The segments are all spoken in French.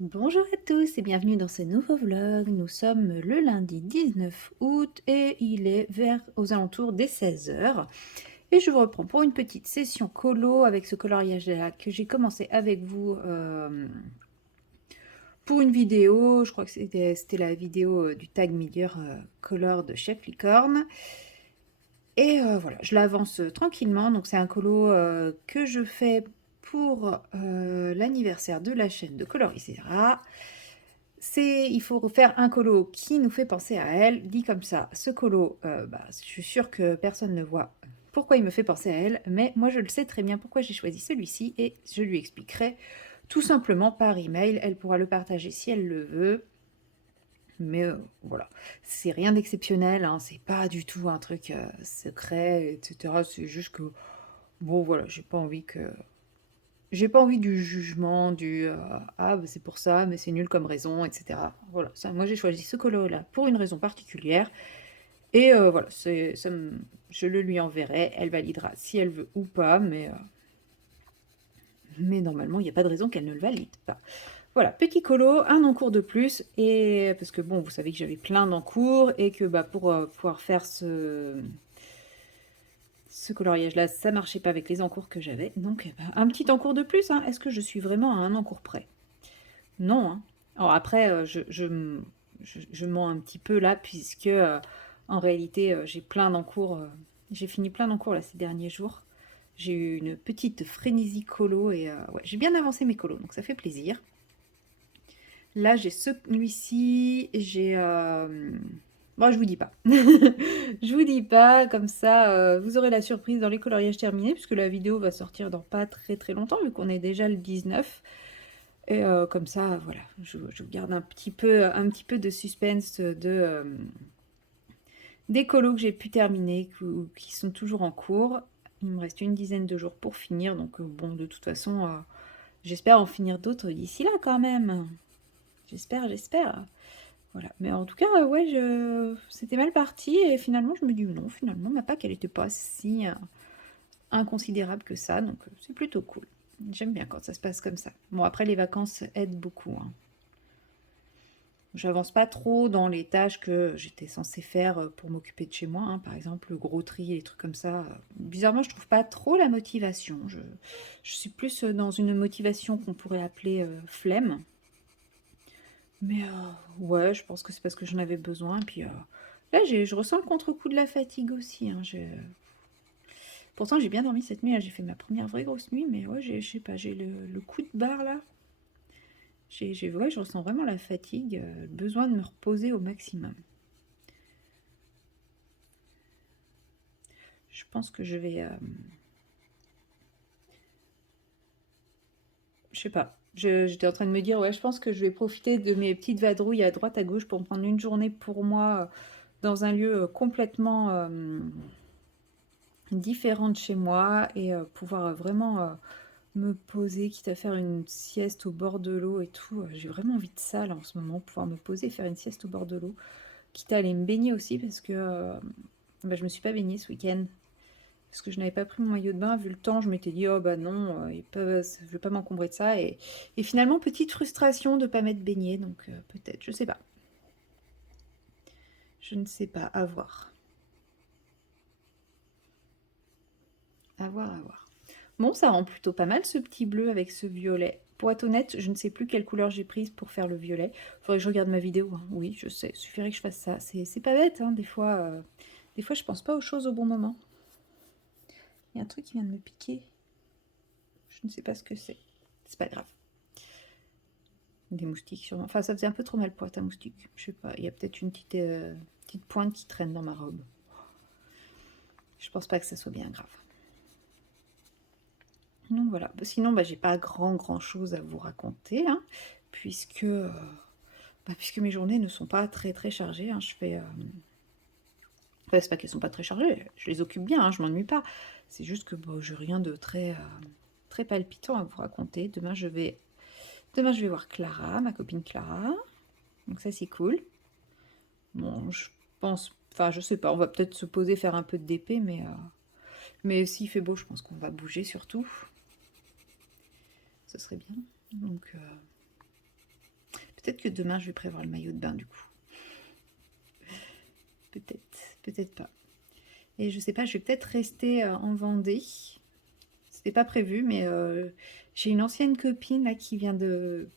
Bonjour à tous et bienvenue dans ce nouveau vlog. Nous sommes le lundi 19 août et il est vers aux alentours des 16 heures. Et je vous reprends pour une petite session colo avec ce coloriage là que j'ai commencé avec vous pour une vidéo. Je crois que c'était la vidéo du Tag Meilleur Color de Chef Licorne. Et voilà, je l'avance tranquillement. Donc c'est un colo que je fais pour l'anniversaire de la chaîne de Colorisera. Il faut faire un colo qui nous fait penser à elle. Dit comme ça, ce colo, je suis sûre que personne ne voit pourquoi il me fait penser à elle, mais moi je le sais très bien pourquoi j'ai choisi celui-ci et je lui expliquerai tout simplement par email. Elle pourra le partager si elle le veut. Mais voilà, c'est rien d'exceptionnel, hein, c'est pas du tout un truc secret, etc. C'est juste que, bon voilà, j'ai pas envie du jugement, ah bah, c'est pour ça, mais c'est nul comme raison, etc. Voilà, ça, moi j'ai choisi ce colo-là pour une raison particulière. Et voilà, je le lui enverrai, elle validera si elle veut ou pas, mais normalement il n'y a pas de raison qu'elle ne le valide pas. Voilà, petit colo, un encours de plus, et parce que bon, vous savez que j'avais plein d'encours, et que bah, pour pouvoir faire ce coloriage-là, ça marchait pas avec les encours que j'avais, donc un petit encours de plus, hein. Est-ce que je suis vraiment à un encours près? Non, hein. Alors après, je mens un petit peu là, puisque en réalité, j'ai plein d'encours. J'ai fini plein d'encours là ces derniers jours. J'ai eu une petite frénésie colo et ouais, j'ai bien avancé mes colos, donc ça fait plaisir. Là, j'ai celui-ci, j'ai... Bon, je vous dis pas. Je vous dis pas, comme ça, vous aurez la surprise dans les coloriages terminés, puisque la vidéo va sortir dans pas très très longtemps, vu qu'on est déjà le 19. Et comme ça, voilà, je vous garde un petit peu de suspense des colos que j'ai pu terminer, qui sont toujours en cours. Il me reste une dizaine de jours pour finir, donc bon, de toute façon, j'espère en finir d'autres d'ici là quand même. J'espère. Voilà. Mais en tout cas, ouais, c'était mal parti et finalement, je me dis non, finalement, ma Pâques, elle n'était pas si inconsidérable que ça, donc c'est plutôt cool. J'aime bien quand ça se passe comme ça. Bon, après, les vacances aident beaucoup, hein. J'avance pas trop dans les tâches que j'étais censée faire pour m'occuper de chez moi, hein. Par exemple, le gros tri et les trucs comme ça. Bizarrement, je trouve pas trop la motivation. Je suis plus dans une motivation qu'on pourrait appeler flemme. Mais ouais, je pense que c'est parce que j'en avais besoin. Et puis là, je ressens le contre-coup de la fatigue aussi, hein. Pourtant, j'ai bien dormi cette nuit, là. J'ai fait ma première vraie grosse nuit, mais ouais, je sais pas, j'ai le coup de barre là. Ouais, je ressens vraiment la fatigue, le besoin de me reposer au maximum. Je pense que je vais... je sais pas. J'étais en train de me dire, ouais, je pense que je vais profiter de mes petites vadrouilles à droite à gauche pour me prendre une journée pour moi dans un lieu complètement différent de chez moi et pouvoir vraiment me poser, quitte à faire une sieste au bord de l'eau et tout. J'ai vraiment envie de ça là en ce moment, pouvoir me poser et faire une sieste au bord de l'eau. Quitte à aller me baigner aussi parce que je me suis pas baignée ce week-end. Parce que je n'avais pas pris mon maillot de bain, vu le temps, je m'étais dit, oh bah non, je vais pas m'encombrer de ça. Et finalement, petite frustration de ne pas m'être baignée, donc peut-être, je sais pas. Je ne sais pas, à voir. À voir, à voir. Bon, ça rend plutôt pas mal ce petit bleu avec ce violet. Pour être honnête, je ne sais plus quelle couleur j'ai prise pour faire le violet. Faudrait que je regarde ma vidéo, hein. Oui, je sais, il suffirait que je fasse ça. C'est pas bête, hein, des fois je pense pas aux choses au bon moment. Il y a un truc qui vient de me piquer. Je ne sais pas ce que c'est. C'est pas grave. Des moustiques sûrement. Enfin, ça faisait un peu trop mal pour être un moustique. Je sais pas, il y a peut-être une petite pointe qui traîne dans ma robe. Je pense pas que ça soit bien grave. Donc voilà. Sinon, j'ai pas grand chose à vous raconter, hein, puisque, puisque mes journées ne sont pas très très chargées, hein. Je fais. Enfin, c'est pas qu'elles sont pas très chargées, je les occupe bien, hein, je m'ennuie pas. C'est juste que j'ai rien de très palpitant à vous raconter. Demain, je vais voir Clara, ma copine Clara. Donc ça, c'est cool. Bon, je pense, enfin, je sais pas, on va peut-être se poser, faire un peu de DP, mais s'il fait beau, je pense qu'on va bouger surtout. Ce serait bien. Donc, Peut-être que demain, je vais prévoir le maillot de bain, du coup. Peut-être, peut-être pas. Et je sais pas, je vais peut-être rester en Vendée. C'était pas prévu, mais j'ai une ancienne copine là qui vient de...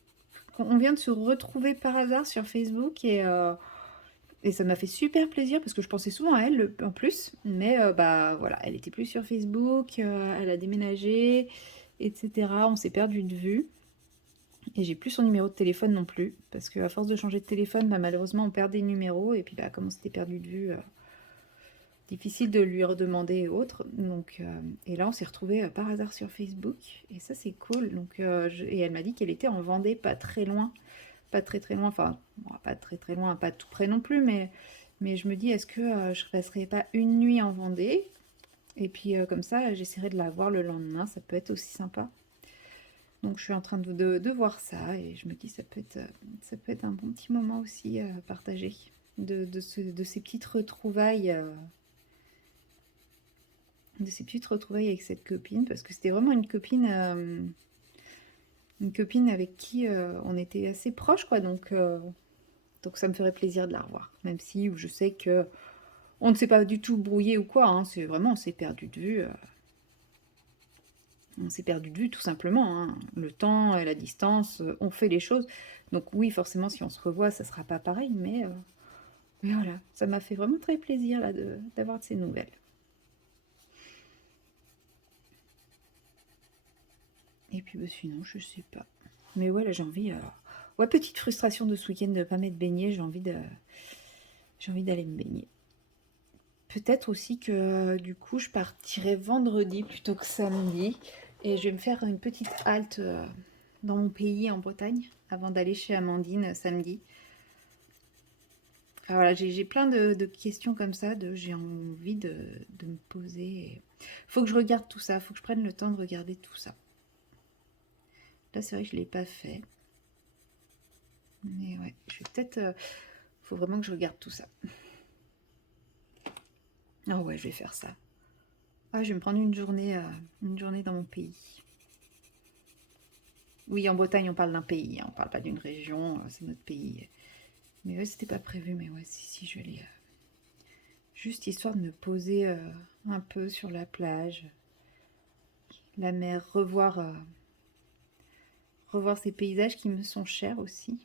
On vient de se retrouver par hasard sur Facebook et ça m'a fait super plaisir parce que je pensais souvent à elle en plus. Mais bah voilà, elle était plus sur Facebook, elle a déménagé, etc. On s'est perdu de vue. Et j'ai plus son numéro de téléphone non plus. Parce qu'à force de changer de téléphone, bah, malheureusement on perd des numéros. Et puis bah, comme on s'était perdu de vue, difficile de lui redemander et autres. Donc, et là on s'est retrouvés par hasard sur Facebook. Et ça c'est cool. Donc, et elle m'a dit qu'elle était en Vendée, pas très loin. Pas très très loin, enfin bon, pas très très loin, pas tout près non plus. Mais je me dis, est-ce que je passerai pas une nuit en Vendée? Et puis comme ça, j'essaierai de la voir le lendemain. Ça peut être aussi sympa. Donc je suis en train de voir ça et je me dis ça peut être un bon petit moment aussi partagé de ces petites retrouvailles avec cette copine parce que c'était vraiment une copine avec qui on était assez proches quoi donc ça me ferait plaisir de la revoir même si je sais que on ne s'est pas du tout brouillé ou quoi hein, c'est vraiment on s'est perdu de vue on s'est perdu de vue tout simplement. Hein. Le temps et la distance ont fait les choses. Donc oui, forcément, si on se revoit, ça sera pas pareil. Mais voilà, ça m'a fait vraiment très plaisir là d'avoir de ces nouvelles. Et puis bah, sinon, je sais pas. Mais ouais, là j'ai envie. Ouais, petite frustration de ce week-end de ne pas m'être baignée. J'ai envie d'aller me baigner. Peut-être aussi que du coup, je partirai vendredi plutôt que samedi. Et je vais me faire une petite halte dans mon pays en Bretagne avant d'aller chez Amandine samedi. Enfin, voilà, j'ai plein de questions comme ça, j'ai envie de me poser. Faut que je regarde tout ça, faut que je prenne le temps de regarder tout ça. Là, c'est vrai que je ne l'ai pas fait. Mais ouais, je vais peut-être... faut vraiment que je regarde tout ça. Ah ouais, je vais faire ça. Ah, je vais me prendre une journée dans mon pays. Oui, en Bretagne, on parle d'un pays, hein, on parle pas d'une région, c'est notre pays. Mais ouais, c'était pas prévu, mais ouais, si, je vais aller... juste histoire de me poser un peu sur la plage, la mer, revoir ces paysages qui me sont chers aussi.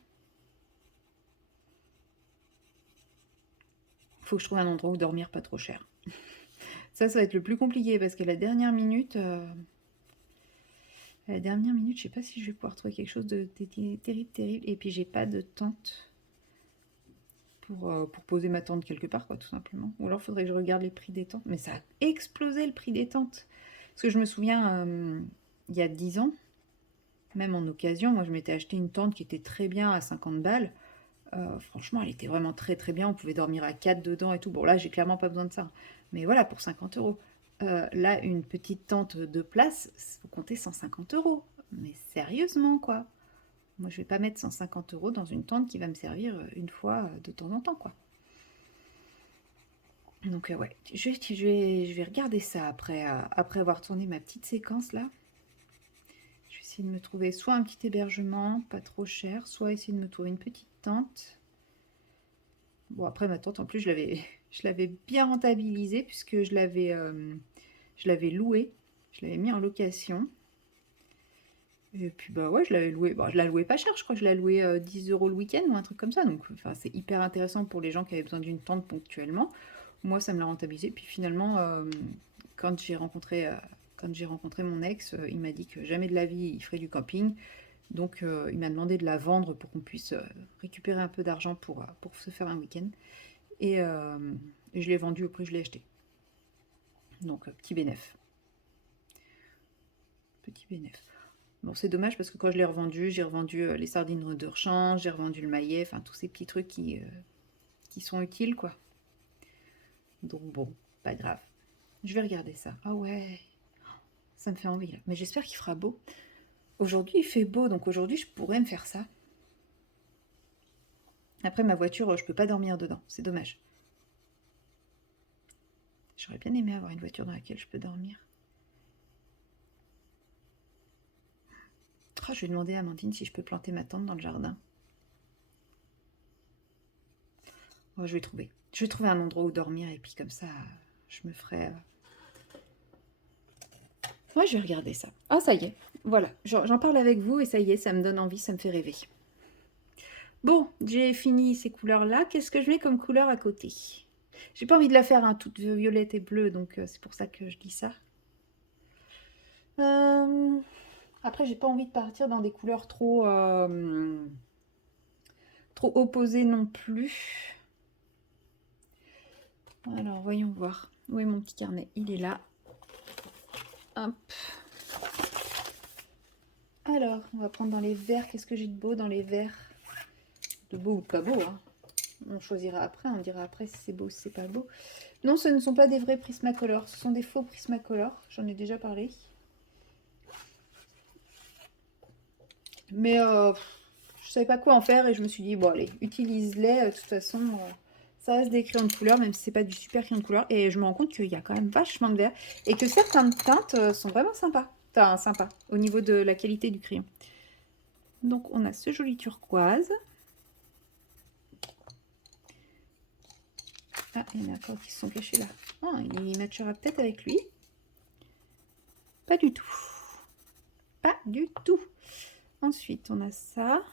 Faut que je trouve un endroit où dormir pas trop cher. Ça va être le plus compliqué parce qu'à la dernière minute, je sais pas si je vais pouvoir trouver quelque chose de terrible. Et puis j'ai pas de tente pour poser ma tente quelque part, quoi, tout simplement. Ou alors faudrait que je regarde les prix des tentes. Mais ça a explosé le prix des tentes. Parce que je me souviens, il y a 10 ans, même en occasion, moi je m'étais acheté une tente qui était très bien à 50 balles. Franchement, elle était vraiment très très bien. On pouvait dormir à 4 dedans et tout. Bon, là, j'ai clairement pas besoin de ça. Mais voilà, pour 50 euros. Là, une petite tente de place, faut compter 150 euros. Mais sérieusement, quoi. Moi, je vais pas mettre 150 euros dans une tente qui va me servir une fois de temps en temps, quoi. Donc, ouais, je vais regarder ça après avoir tourné ma petite séquence là. Je vais essayer de me trouver soit un petit hébergement, pas trop cher, soit essayer de me trouver une petite tente. Bon, après, ma tente, en plus, je l'avais bien rentabilisée puisque je l'avais louée. Je l'avais mis en location. Et puis, bah ouais, je l'avais louée. Bon, je la louais pas cher, je crois que je la louais 10 euros le week-end ou un truc comme ça. Donc, enfin, c'est hyper intéressant pour les gens qui avaient besoin d'une tente ponctuellement. Moi, ça me l'a rentabilisé. Puis finalement, quand quand j'ai rencontré mon ex, il m'a dit que jamais de la vie il ferait du camping. Donc, il m'a demandé de la vendre pour qu'on puisse récupérer un peu d'argent pour se faire un week-end. Et je l'ai vendu au prix que je l'ai acheté. Donc, petit bénéf. Petit bénéf. Bon, c'est dommage parce que quand je l'ai revendu, j'ai revendu les sardines de rechange, j'ai revendu le maillet, enfin tous ces petits trucs qui sont utiles, quoi. Donc bon, pas grave. Je vais regarder ça. Ah ouais, ça me fait envie là. Mais j'espère qu'il fera beau. Aujourd'hui, il fait beau, donc aujourd'hui, je pourrais me faire ça. Après, ma voiture, je peux pas dormir dedans. C'est dommage. J'aurais bien aimé avoir une voiture dans laquelle je peux dormir. Oh, je vais demander à Amandine si je peux planter ma tente dans le jardin. Oh, je vais trouver. Je vais trouver un endroit où dormir et puis comme ça, je me ferai... Moi, je vais regarder ça. Ah, ça y est. Voilà, j'en parle avec vous et ça y est, ça me donne envie, ça me fait rêver. Bon, j'ai fini ces couleurs-là. Qu'est-ce que je mets comme couleur à côté? J'ai pas envie de la faire toute violette et bleue, donc c'est pour ça que je dis ça. Après, j'ai pas envie de partir dans des couleurs trop opposées non plus. Alors, voyons voir. Où est mon petit carnet? Il est là. Hop. Alors, on va prendre dans les verts. Qu'est-ce que j'ai de beau dans les verts? De beau ou pas beau, hein. On choisira après, on dira après si c'est beau ou si c'est pas beau. Non, ce ne sont pas des vrais Prismacolor, ce sont des faux Prismacolor. J'en ai déjà parlé. Mais je savais pas quoi en faire et je me suis dit, bon allez, utilise-les. De toute façon, ça reste des crayons de couleur, même si c'est pas du super crayon de couleur. Et je me rends compte qu'il y a quand même vachement de vert. Et que certaines teintes sont vraiment sympas. Enfin, sympas au niveau de la qualité du crayon. Donc on a ce joli turquoise. Ah, il y en a encore qui se sont cachés là. Oh, il matchera peut-être avec lui. Pas du tout. Pas du tout. Ensuite, on a ça.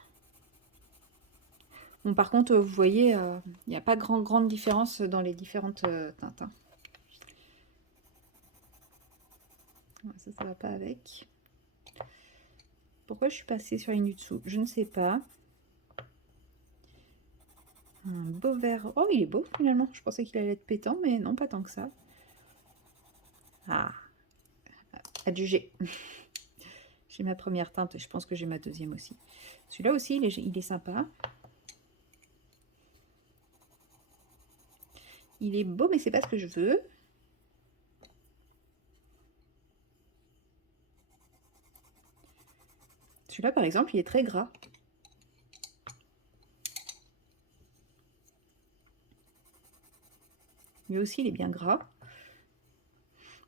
Bon, par contre, vous voyez, il n'y a pas grande différence dans les différentes teintes. Hein. Ça va pas avec. Pourquoi je suis passée sur une dessous? Je ne sais pas. Un beau vert. Oh, il est beau finalement. Je pensais qu'il allait être pétant, mais non, pas tant que ça. Ah, à juger. J'ai ma première teinte et je pense que j'ai ma deuxième aussi. Celui-là aussi, il est sympa. Il est beau, mais c'est pas ce que je veux. Celui-là, par exemple, il est très gras. Lui aussi, il est bien gras.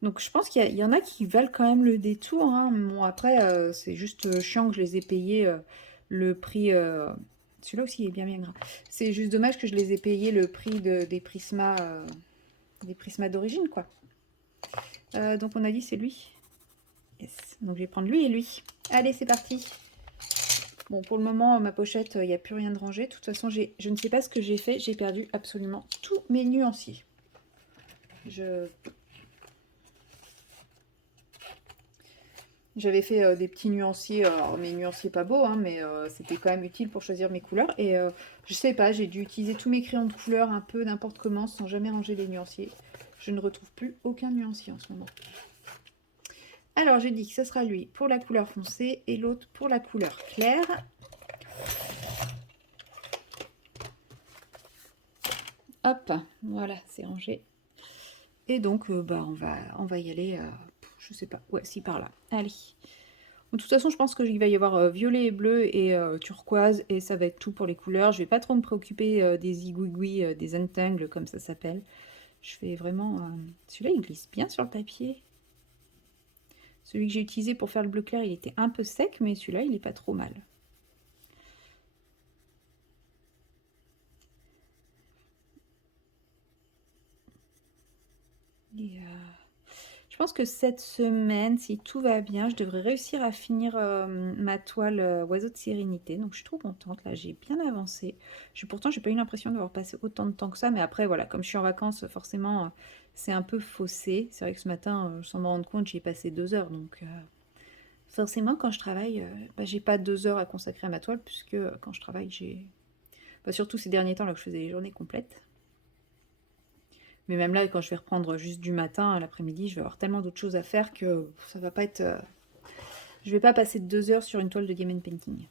Donc, je pense qu'il y en a qui valent quand même le détour. Hein. Bon, après, c'est juste chiant que je les ai payés le prix... Celui-là aussi, il est bien gras. C'est juste dommage que je les ai payés le prix des prismas d'origine, quoi. Donc, on a dit c'est lui. Yes. Donc, je vais prendre lui et lui. Allez, c'est parti. Bon, pour le moment, ma pochette, il n'y a plus rien de rangé. De toute façon, je ne sais pas ce que j'ai fait. J'ai perdu absolument tous mes nuanciers. J'avais fait des petits nuanciers, alors mes nuanciers pas beaux, hein, mais c'était quand même utile pour choisir mes couleurs. Et je sais pas, j'ai dû utiliser tous mes crayons de couleur un peu n'importe comment sans jamais ranger les nuanciers. Je ne retrouve plus aucun nuancier en ce moment. Alors j'ai dit que ce sera lui pour la couleur foncée et l'autre pour la couleur claire. Hop, voilà, c'est rangé. Et donc on va y aller, je sais pas, ouais, si par là. Allez. De toute façon, je pense qu'il va y avoir violet et bleu et turquoise, et ça va être tout pour les couleurs. Je vais pas trop me préoccuper des zigouigouis, des untangles, comme ça s'appelle. Je fais vraiment... Celui-là, il glisse bien sur le papier. Celui que j'ai utilisé pour faire le bleu clair, il était un peu sec, mais celui-là, il est pas trop mal. Et je pense que cette semaine, si tout va bien, je devrais réussir à finir ma toile Oiseau de sérénité. Donc je suis trop contente, là j'ai bien avancé. Pourtant j'ai pas eu l'impression d'avoir passé autant de temps que ça, mais après voilà, comme je suis en vacances, forcément c'est un peu faussé. C'est vrai que ce matin, sans me rendre compte, j'y ai passé 2 heures. Donc forcément quand je travaille, j'ai pas 2 heures à consacrer à ma toile, puisque quand je travaille, j'ai... surtout ces derniers temps là que je faisais les journées complètes. Mais même là, quand je vais reprendre juste du matin à l'après-midi, je vais avoir tellement d'autres choses à faire que ça va pas être... Je vais pas passer 2 heures sur une toile de Game Painting.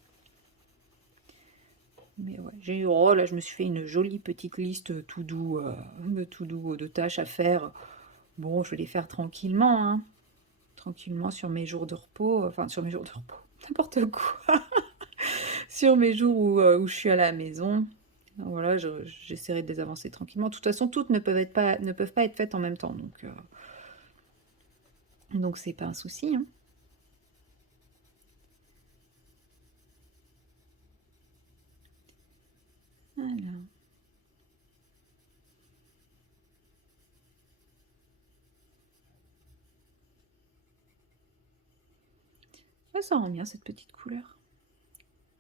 Mais ouais, j'ai eu... Oh là, je me suis fait une jolie petite liste tout doux, de tâches à faire. Bon, je vais les faire tranquillement, hein. Tranquillement sur mes jours de repos. Enfin, sur mes jours de repos. N'importe quoi. Sur mes jours où je suis à la maison. Voilà, j'essaierai de les avancer tranquillement. De toute façon, toutes ne peuvent pas être faites en même temps. Donc c'est pas un souci. Hein. Alors. Ça rend bien cette petite couleur.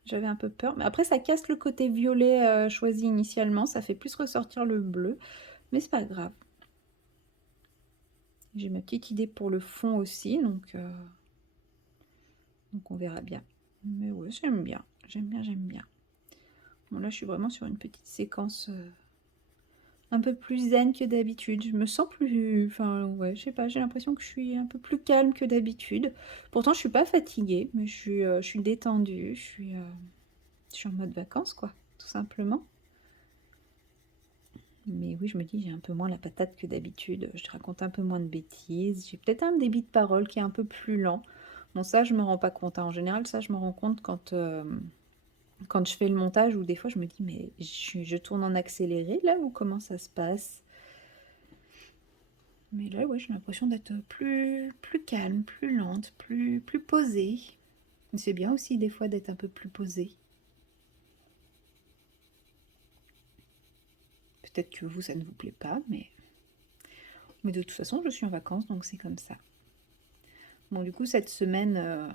J'avais un peu peur, mais après ça casse le côté violet choisi initialement, ça fait plus ressortir le bleu, mais c'est pas grave. J'ai ma petite idée pour le fond aussi, donc on verra bien. Mais ouais, j'aime bien, j'aime bien, j'aime bien. Bon là je suis vraiment sur une petite séquence un peu plus zen que d'habitude. Je me sens plus... Enfin ouais, je sais pas, j'ai l'impression que je suis un peu plus calme que d'habitude. Pourtant je suis pas fatiguée, mais je suis détendue, je suis en mode vacances quoi, tout simplement. Mais oui, je me dis, j'ai un peu moins la patate que d'habitude. Je raconte un peu moins de bêtises. J'ai peut-être un débit de parole qui est un peu plus lent. Bon, ça, je me rends pas compte, hein. En général, ça, je me rends compte quand je fais le montage ou des fois, je me dis, mais je tourne en accéléré là ou comment ça se passe? Mais là, ouais, j'ai l'impression d'être plus calme, plus lente, plus posée. C'est bien aussi des fois d'être un peu plus posée. Peut-être que vous, ça ne vous plaît pas, mais de toute façon, je suis en vacances, donc c'est comme ça. Bon, du coup, cette semaine,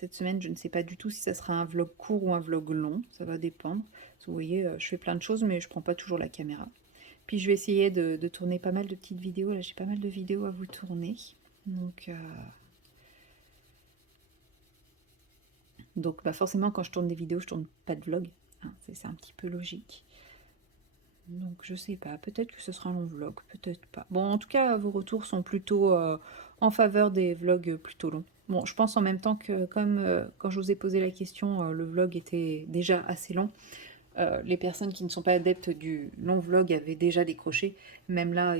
je ne sais pas du tout si ça sera un vlog court ou un vlog long. Ça va dépendre. Vous voyez, je fais plein de choses, mais je prends pas toujours la caméra. Puis je vais essayer de tourner pas mal de petites vidéos. Là, j'ai pas mal de vidéos à vous tourner. Donc bah forcément, quand je tourne des vidéos, je tourne pas de vlog. Hein, c'est un petit peu logique. Donc je sais pas, peut-être que ce sera un long vlog, peut-être pas. Bon, en tout cas, vos retours sont plutôt en faveur des vlogs plutôt longs. Bon, je pense en même temps que comme quand je vous ai posé la question, le vlog était déjà assez long. Les personnes qui ne sont pas adeptes du long vlog avaient déjà décroché. Même là,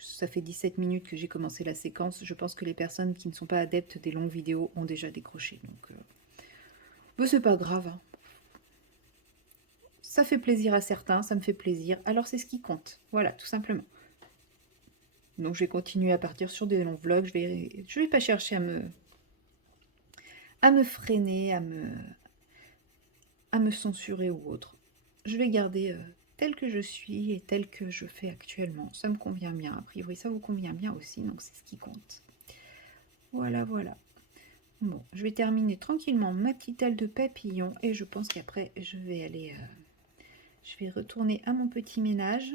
ça fait 17 minutes que j'ai commencé la séquence. Je pense que les personnes qui ne sont pas adeptes des longues vidéos ont déjà décroché. Donc, mais c'est pas grave, hein. Ça fait plaisir à certains, ça me fait plaisir. Alors c'est ce qui compte. Voilà, tout simplement. Donc je vais continuer à partir sur des longs vlogs. Je vais pas chercher à me freiner, à me censurer ou autre. Je vais garder tel que je suis et tel que je fais actuellement. Ça me convient bien. A priori, ça vous convient bien aussi, donc c'est ce qui compte. Voilà, voilà. Bon, je vais terminer tranquillement ma petite aile de papillon et je pense qu'après, je vais aller... je vais retourner à mon petit ménage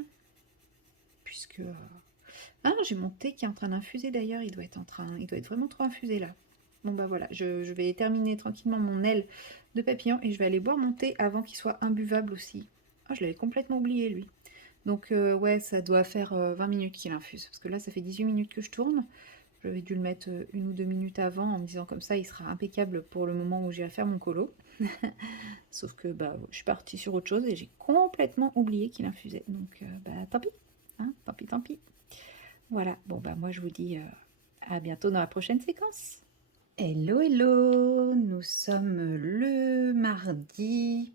puisque... Ah, j'ai mon thé qui est en train d'infuser d'ailleurs, il doit être vraiment trop infusé là. Bon bah voilà, je vais terminer tranquillement mon aile de papillon et je vais aller boire mon thé avant qu'il soit imbuvable aussi. Ah, je l'avais complètement oublié lui. Donc ouais, ça doit faire 20 minutes qu'il infuse, parce que là ça fait 18 minutes que je tourne. J'avais dû le mettre 1 ou 2 minutes avant en me disant comme ça il sera impeccable pour le moment où j'ai à faire mon colo. Sauf que bah, je suis partie sur autre chose et j'ai complètement oublié qu'il infusait. Donc bah tant pis, hein, tant pis, tant pis. Voilà, bon bah moi je vous dis à bientôt dans la prochaine séquence. Hello, hello, nous sommes le mardi.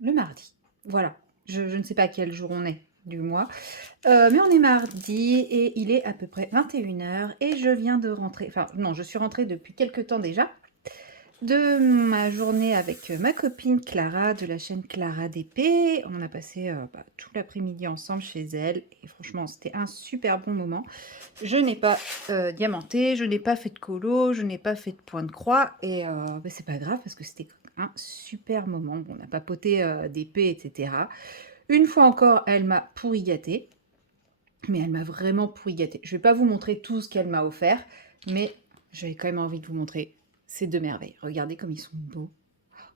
Le mardi, voilà, je ne sais pas quel jour on est du mois, mais on est mardi et il est à peu près 21h et je viens de rentrer, enfin non, je suis rentrée depuis quelques temps déjà, de ma journée avec ma copine Clara de la chaîne Clara DP. On a passé tout l'après-midi ensemble chez elle et franchement c'était un super bon moment. Je n'ai pas diamanté, je n'ai pas fait de colo, je n'ai pas fait de point de croix et c'est pas grave parce que c'était un super moment. Bon, on a papoté d'épée, etc. Une fois encore, elle m'a pourri gâté, mais elle m'a vraiment pourri gâté. Je vais pas vous montrer tout ce qu'elle m'a offert, mais j'avais quand même envie de vous montrer ces deux merveilles. Regardez comme ils sont beaux.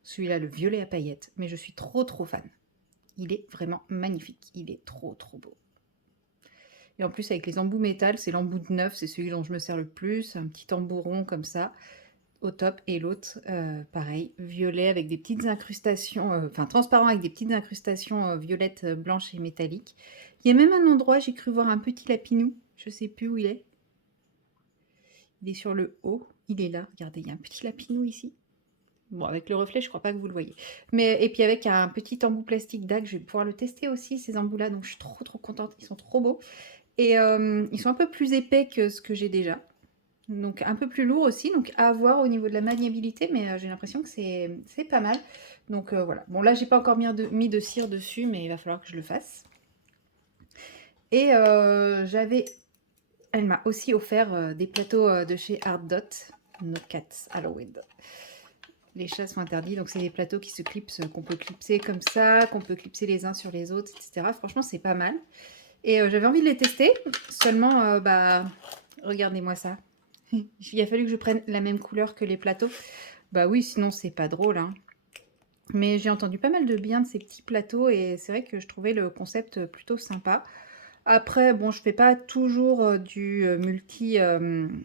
Celui-là, le violet à paillettes, mais je suis trop fan. Il est vraiment magnifique, il est trop beau. Et en plus, avec les embouts métal, c'est l'embout de 9, c'est celui dont je me sers le plus. Un petit embout rond comme ça, au top. Et l'autre, pareil, violet avec des petites incrustations, enfin transparent avec des petites incrustations violettes, blanches et métalliques. Il y a même un endroit, j'ai cru voir un petit lapinou. Je sais plus où il est. Il est sur le haut. Il est là. Regardez, il y a un petit lapinou ici. Bon, avec le reflet, je crois pas que vous le voyez. Et puis avec un petit embout plastique d'AG, je vais pouvoir le tester aussi, ces embouts-là. Donc je suis trop contente. Ils sont trop beaux. Et ils sont un peu plus épais que ce que j'ai déjà. Donc un peu plus lourd aussi. Donc à voir au niveau de la maniabilité. Mais j'ai l'impression que c'est pas mal. Donc voilà. Bon là, j'ai pas encore mis de cire dessus. Mais il va falloir que je le fasse. Et elle m'a aussi offert des plateaux de chez Art Dot. No cats Halloween. Les chats sont interdits, donc c'est des plateaux qui se clipsent, qu'on peut clipser comme ça, qu'on peut clipser les uns sur les autres, etc. Franchement, c'est pas mal. Et j'avais envie de les tester, seulement, bah, regardez-moi ça. Il a fallu que je prenne la même couleur que les plateaux. Bah oui, sinon c'est pas drôle, hein. Mais j'ai entendu pas mal de bien de ces petits plateaux et c'est vrai que je trouvais le concept plutôt sympa. Après, bon, je fais pas toujours du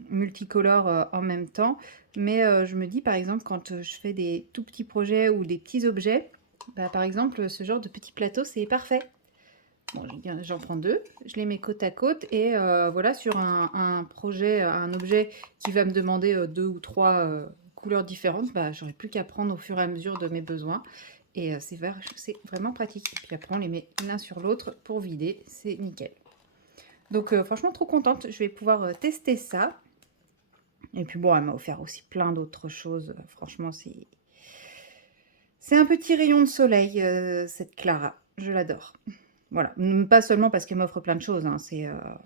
multicolore en même temps, mais je me dis par exemple quand je fais des tout petits projets ou des petits objets, bah, par exemple ce genre de petit plateau c'est parfait. Bon, j'en prends deux, je les mets côte à côte et voilà sur un projet, un objet qui va me demander deux ou trois couleurs différentes, bah, j'aurai plus qu'à prendre au fur et à mesure de mes besoins. Et c'est vraiment pratique. Et puis après, on les met l'un sur l'autre pour vider, c'est nickel. Donc franchement, trop contente. Je vais pouvoir tester ça. Et puis bon, elle m'a offert aussi plein d'autres choses. Franchement, c'est un petit rayon de soleil, cette Clara. Je l'adore. Voilà, pas seulement parce qu'elle m'offre plein de choses, hein,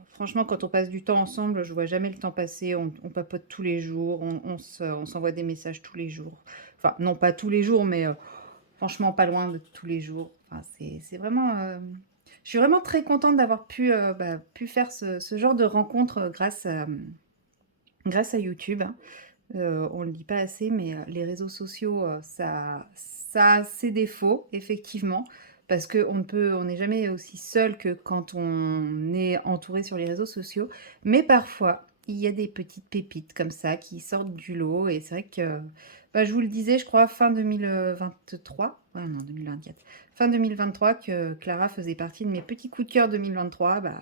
franchement quand on passe du temps ensemble, je vois jamais le temps passer, on papote tous les jours, on s'envoie des messages tous les jours. Enfin, non pas tous les jours, mais franchement pas loin de tous les jours. Enfin, c'est vraiment... Je suis vraiment très contente d'avoir pu faire ce genre de rencontre grâce à YouTube, hein. On ne le dit pas assez, mais les réseaux sociaux, ça a ses défauts, effectivement, parce on n'est jamais aussi seul que quand on est entouré sur les réseaux sociaux. Mais parfois, il y a des petites pépites comme ça qui sortent du lot. Et c'est vrai que, bah, je vous le disais, je crois, fin 2023, ouais, non, 2024, fin 2023, que Clara faisait partie de mes petits coups de cœur 2023. Bah,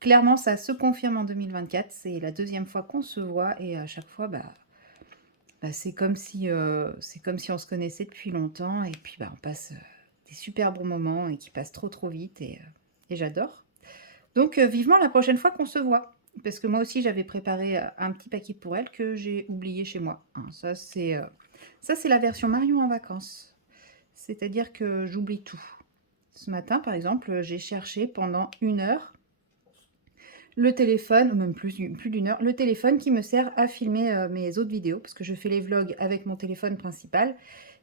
clairement, ça se confirme en 2024. C'est la deuxième fois qu'on se voit et à chaque fois, bah, c'est comme si on se connaissait depuis longtemps et puis bah, on passe des super bons moments et qui passent trop trop vite et j'adore. Donc vivement la prochaine fois qu'on se voit. Parce que moi aussi j'avais préparé un petit paquet pour elle que j'ai oublié chez moi, hein. Ça c'est la version Marion en vacances. C'est-à-dire que j'oublie tout. Ce matin par exemple j'ai cherché pendant 1 heure le téléphone, ou même plus d'une heure, le téléphone qui me sert à filmer mes autres vidéos, parce que je fais les vlogs avec mon téléphone principal,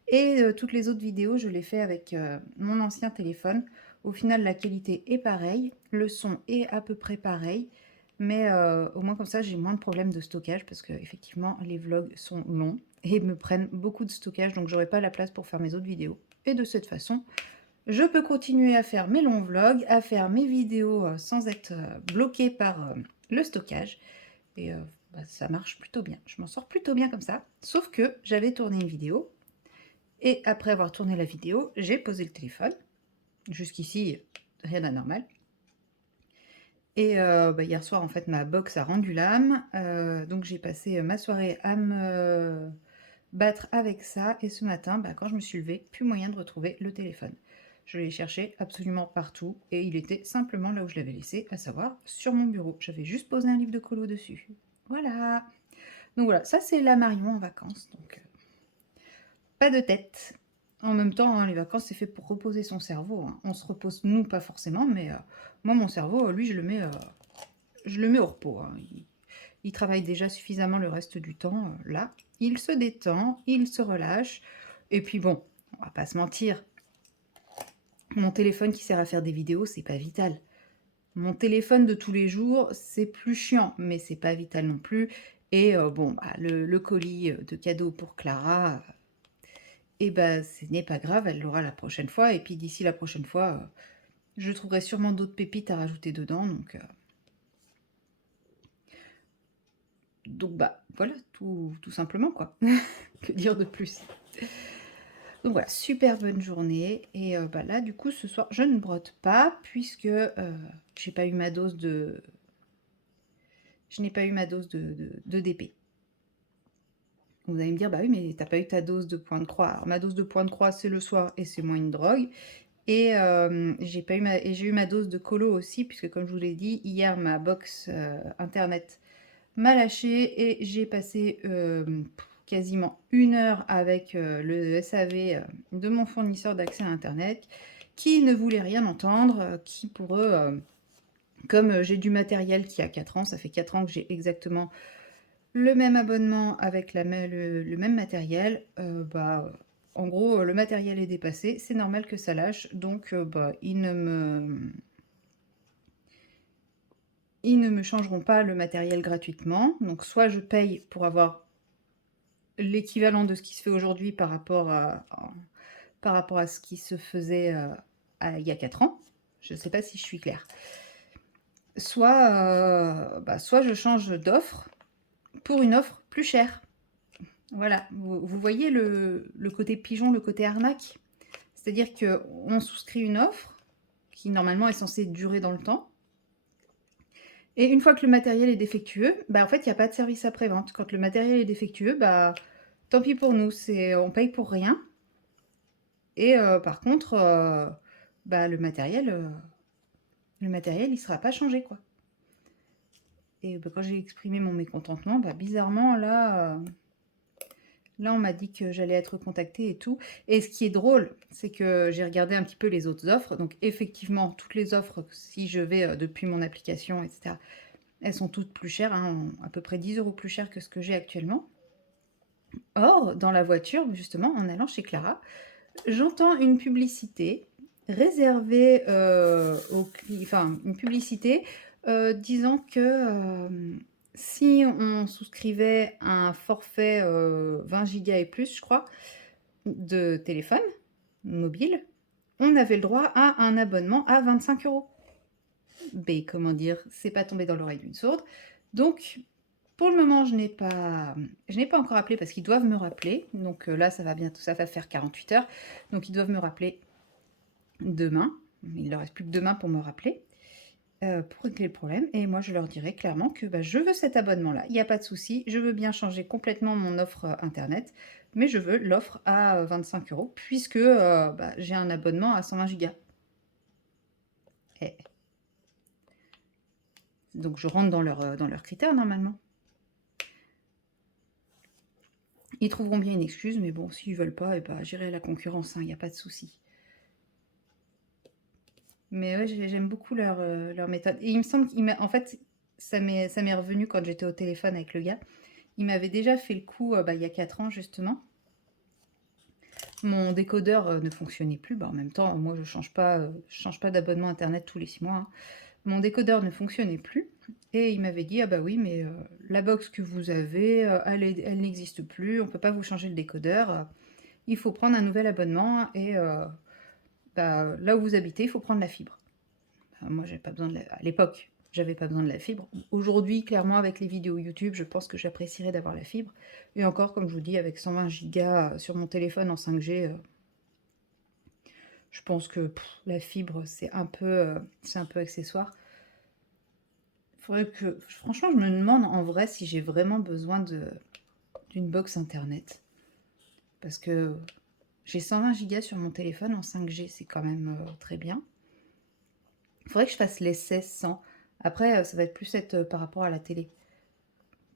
et toutes les autres vidéos, je les fais avec mon ancien téléphone. Au final, la qualité est pareille, le son est à peu près pareil, mais au moins comme ça, j'ai moins de problèmes de stockage, parce que effectivement, les vlogs sont longs et me prennent beaucoup de stockage, donc j'aurai pas la place pour faire mes autres vidéos. Et de cette façon, je peux continuer à faire mes longs vlogs, à faire mes vidéos sans être bloquée par le stockage. Et bah, ça marche plutôt bien. Je m'en sors plutôt bien comme ça. Sauf que j'avais tourné une vidéo. Et après avoir tourné la vidéo, j'ai posé le téléphone. Jusqu'ici, rien d'anormal. Et bah, hier soir, en fait, ma box a rendu l'âme. Donc j'ai passé ma soirée à me battre avec ça. Et ce matin, bah, quand je me suis levée, plus moyen de retrouver le téléphone. Je l'ai cherché absolument partout et il était simplement là où je l'avais laissé, à savoir sur mon bureau. J'avais juste posé un livre de colo dessus. Voilà. Donc voilà, ça c'est la Marion en vacances. Donc pas de tête. En même temps, hein, les vacances c'est fait pour reposer son cerveau, hein. On se repose, nous pas forcément, mais moi mon cerveau, lui je le mets au repos, hein. Il travaille déjà suffisamment le reste du temps là. Il se détend, il se relâche. Et puis bon, on va pas se mentir. Mon téléphone qui sert à faire des vidéos, c'est pas vital. Mon téléphone de tous les jours, c'est plus chiant, mais c'est pas vital non plus. Et bon, bah, le colis de cadeau pour Clara, et bah, ce n'est pas grave, elle l'aura la prochaine fois. Et puis d'ici la prochaine fois, je trouverai sûrement d'autres pépites à rajouter dedans. Donc bah voilà, tout simplement quoi. Que dire de plus? Donc voilà, super bonne journée. Et bah là, du coup, ce soir, je ne brote pas puisque j'ai pas eu ma dose de... Je n'ai pas eu ma dose de DP. Vous allez me dire, bah oui, mais t'as pas eu ta dose de point de croix. Alors, ma dose de point de croix, c'est le soir et c'est moins une drogue. Et j'ai eu ma dose de colo aussi, puisque comme je vous l'ai dit, hier, ma box internet m'a lâché et j'ai passé quasiment 1 heure avec le SAV de mon fournisseur d'accès à Internet qui ne voulait rien entendre, qui pour eux, comme j'ai du matériel qui a 4 ans, ça fait 4 ans que j'ai exactement le même abonnement avec le même matériel, en gros, le matériel est dépassé, c'est normal que ça lâche, donc ils ne me changeront pas le matériel gratuitement. Donc soit je paye pour avoir l'équivalent de ce qui se fait aujourd'hui par rapport à ce qui se faisait il y a 4 ans. Je ne sais pas si je suis claire. Soit je change d'offre pour une offre plus chère. Voilà, vous voyez le côté pigeon, le côté arnaque. C'est-à-dire qu'on souscrit une offre qui normalement est censée durer dans le temps. Et une fois que le matériel est défectueux, en fait, il n'y a pas de service après-vente. Quand le matériel est défectueux, tant pis pour nous, on paye pour rien. Et par contre, le matériel, il sera pas changé, quoi. Et quand j'ai exprimé mon mécontentement, bizarrement, là, on m'a dit que j'allais être contactée et tout. Et ce qui est drôle, c'est que j'ai regardé un petit peu les autres offres. Donc, effectivement, toutes les offres, si je vais depuis mon application, etc., elles sont toutes plus chères, hein, à peu près 10 € plus chères que ce que j'ai actuellement. Or, dans la voiture, justement, en allant chez Clara, j'entends une publicité réservée une publicité disant que si on souscrivait un forfait 20 gigas et plus, je crois, de téléphone mobile, on avait le droit à un abonnement à 25 €. Mais comment dire, c'est pas tombé dans l'oreille d'une sourde. Donc, pour le moment, je n'ai pas encore appelé parce qu'ils doivent me rappeler. Donc là, ça va faire 48 heures. Donc ils doivent me rappeler demain. Il ne leur reste plus que demain pour me rappeler, pour régler le problème. Et moi, je leur dirai clairement que je veux cet abonnement-là. Il n'y a pas de souci. Je veux bien changer complètement mon offre Internet. Mais je veux l'offre à 25 € puisque j'ai un abonnement à 120 gigas. Et donc je rentre dans leurs critères normalement. Ils trouveront bien une excuse, mais bon, s'ils veulent pas, j'irai à la concurrence, il n'y a pas de souci. Mais ouais, j'aime beaucoup leur méthode. Et il me semble en fait, ça m'est revenu quand j'étais au téléphone avec le gars. Il m'avait déjà fait le coup, il y a 4 ans, justement. Mon décodeur ne fonctionnait plus. En même temps, moi, je change pas d'abonnement Internet tous les 6 mois, hein. Mon décodeur ne fonctionnait plus. Et il m'avait dit, ah bah oui, mais la box que vous avez, elle n'existe plus, on ne peut pas vous changer le décodeur. Il faut prendre un nouvel abonnement et là où vous habitez, il faut prendre la fibre. Moi, j'avais pas besoin à l'époque, j'avais pas besoin de la fibre. Aujourd'hui, clairement, avec les vidéos YouTube, je pense que j'apprécierais d'avoir la fibre. Et encore, comme je vous dis, avec 120 gigas sur mon téléphone en 5G, je pense que la fibre, c'est un peu accessoire. Franchement, je me demande en vrai si j'ai vraiment besoin d'une box internet. Parce que j'ai 120 gigas sur mon téléphone en 5G, c'est quand même très bien. Il faudrait que je fasse l'essai sans. Après, ça va être plus par rapport à la télé.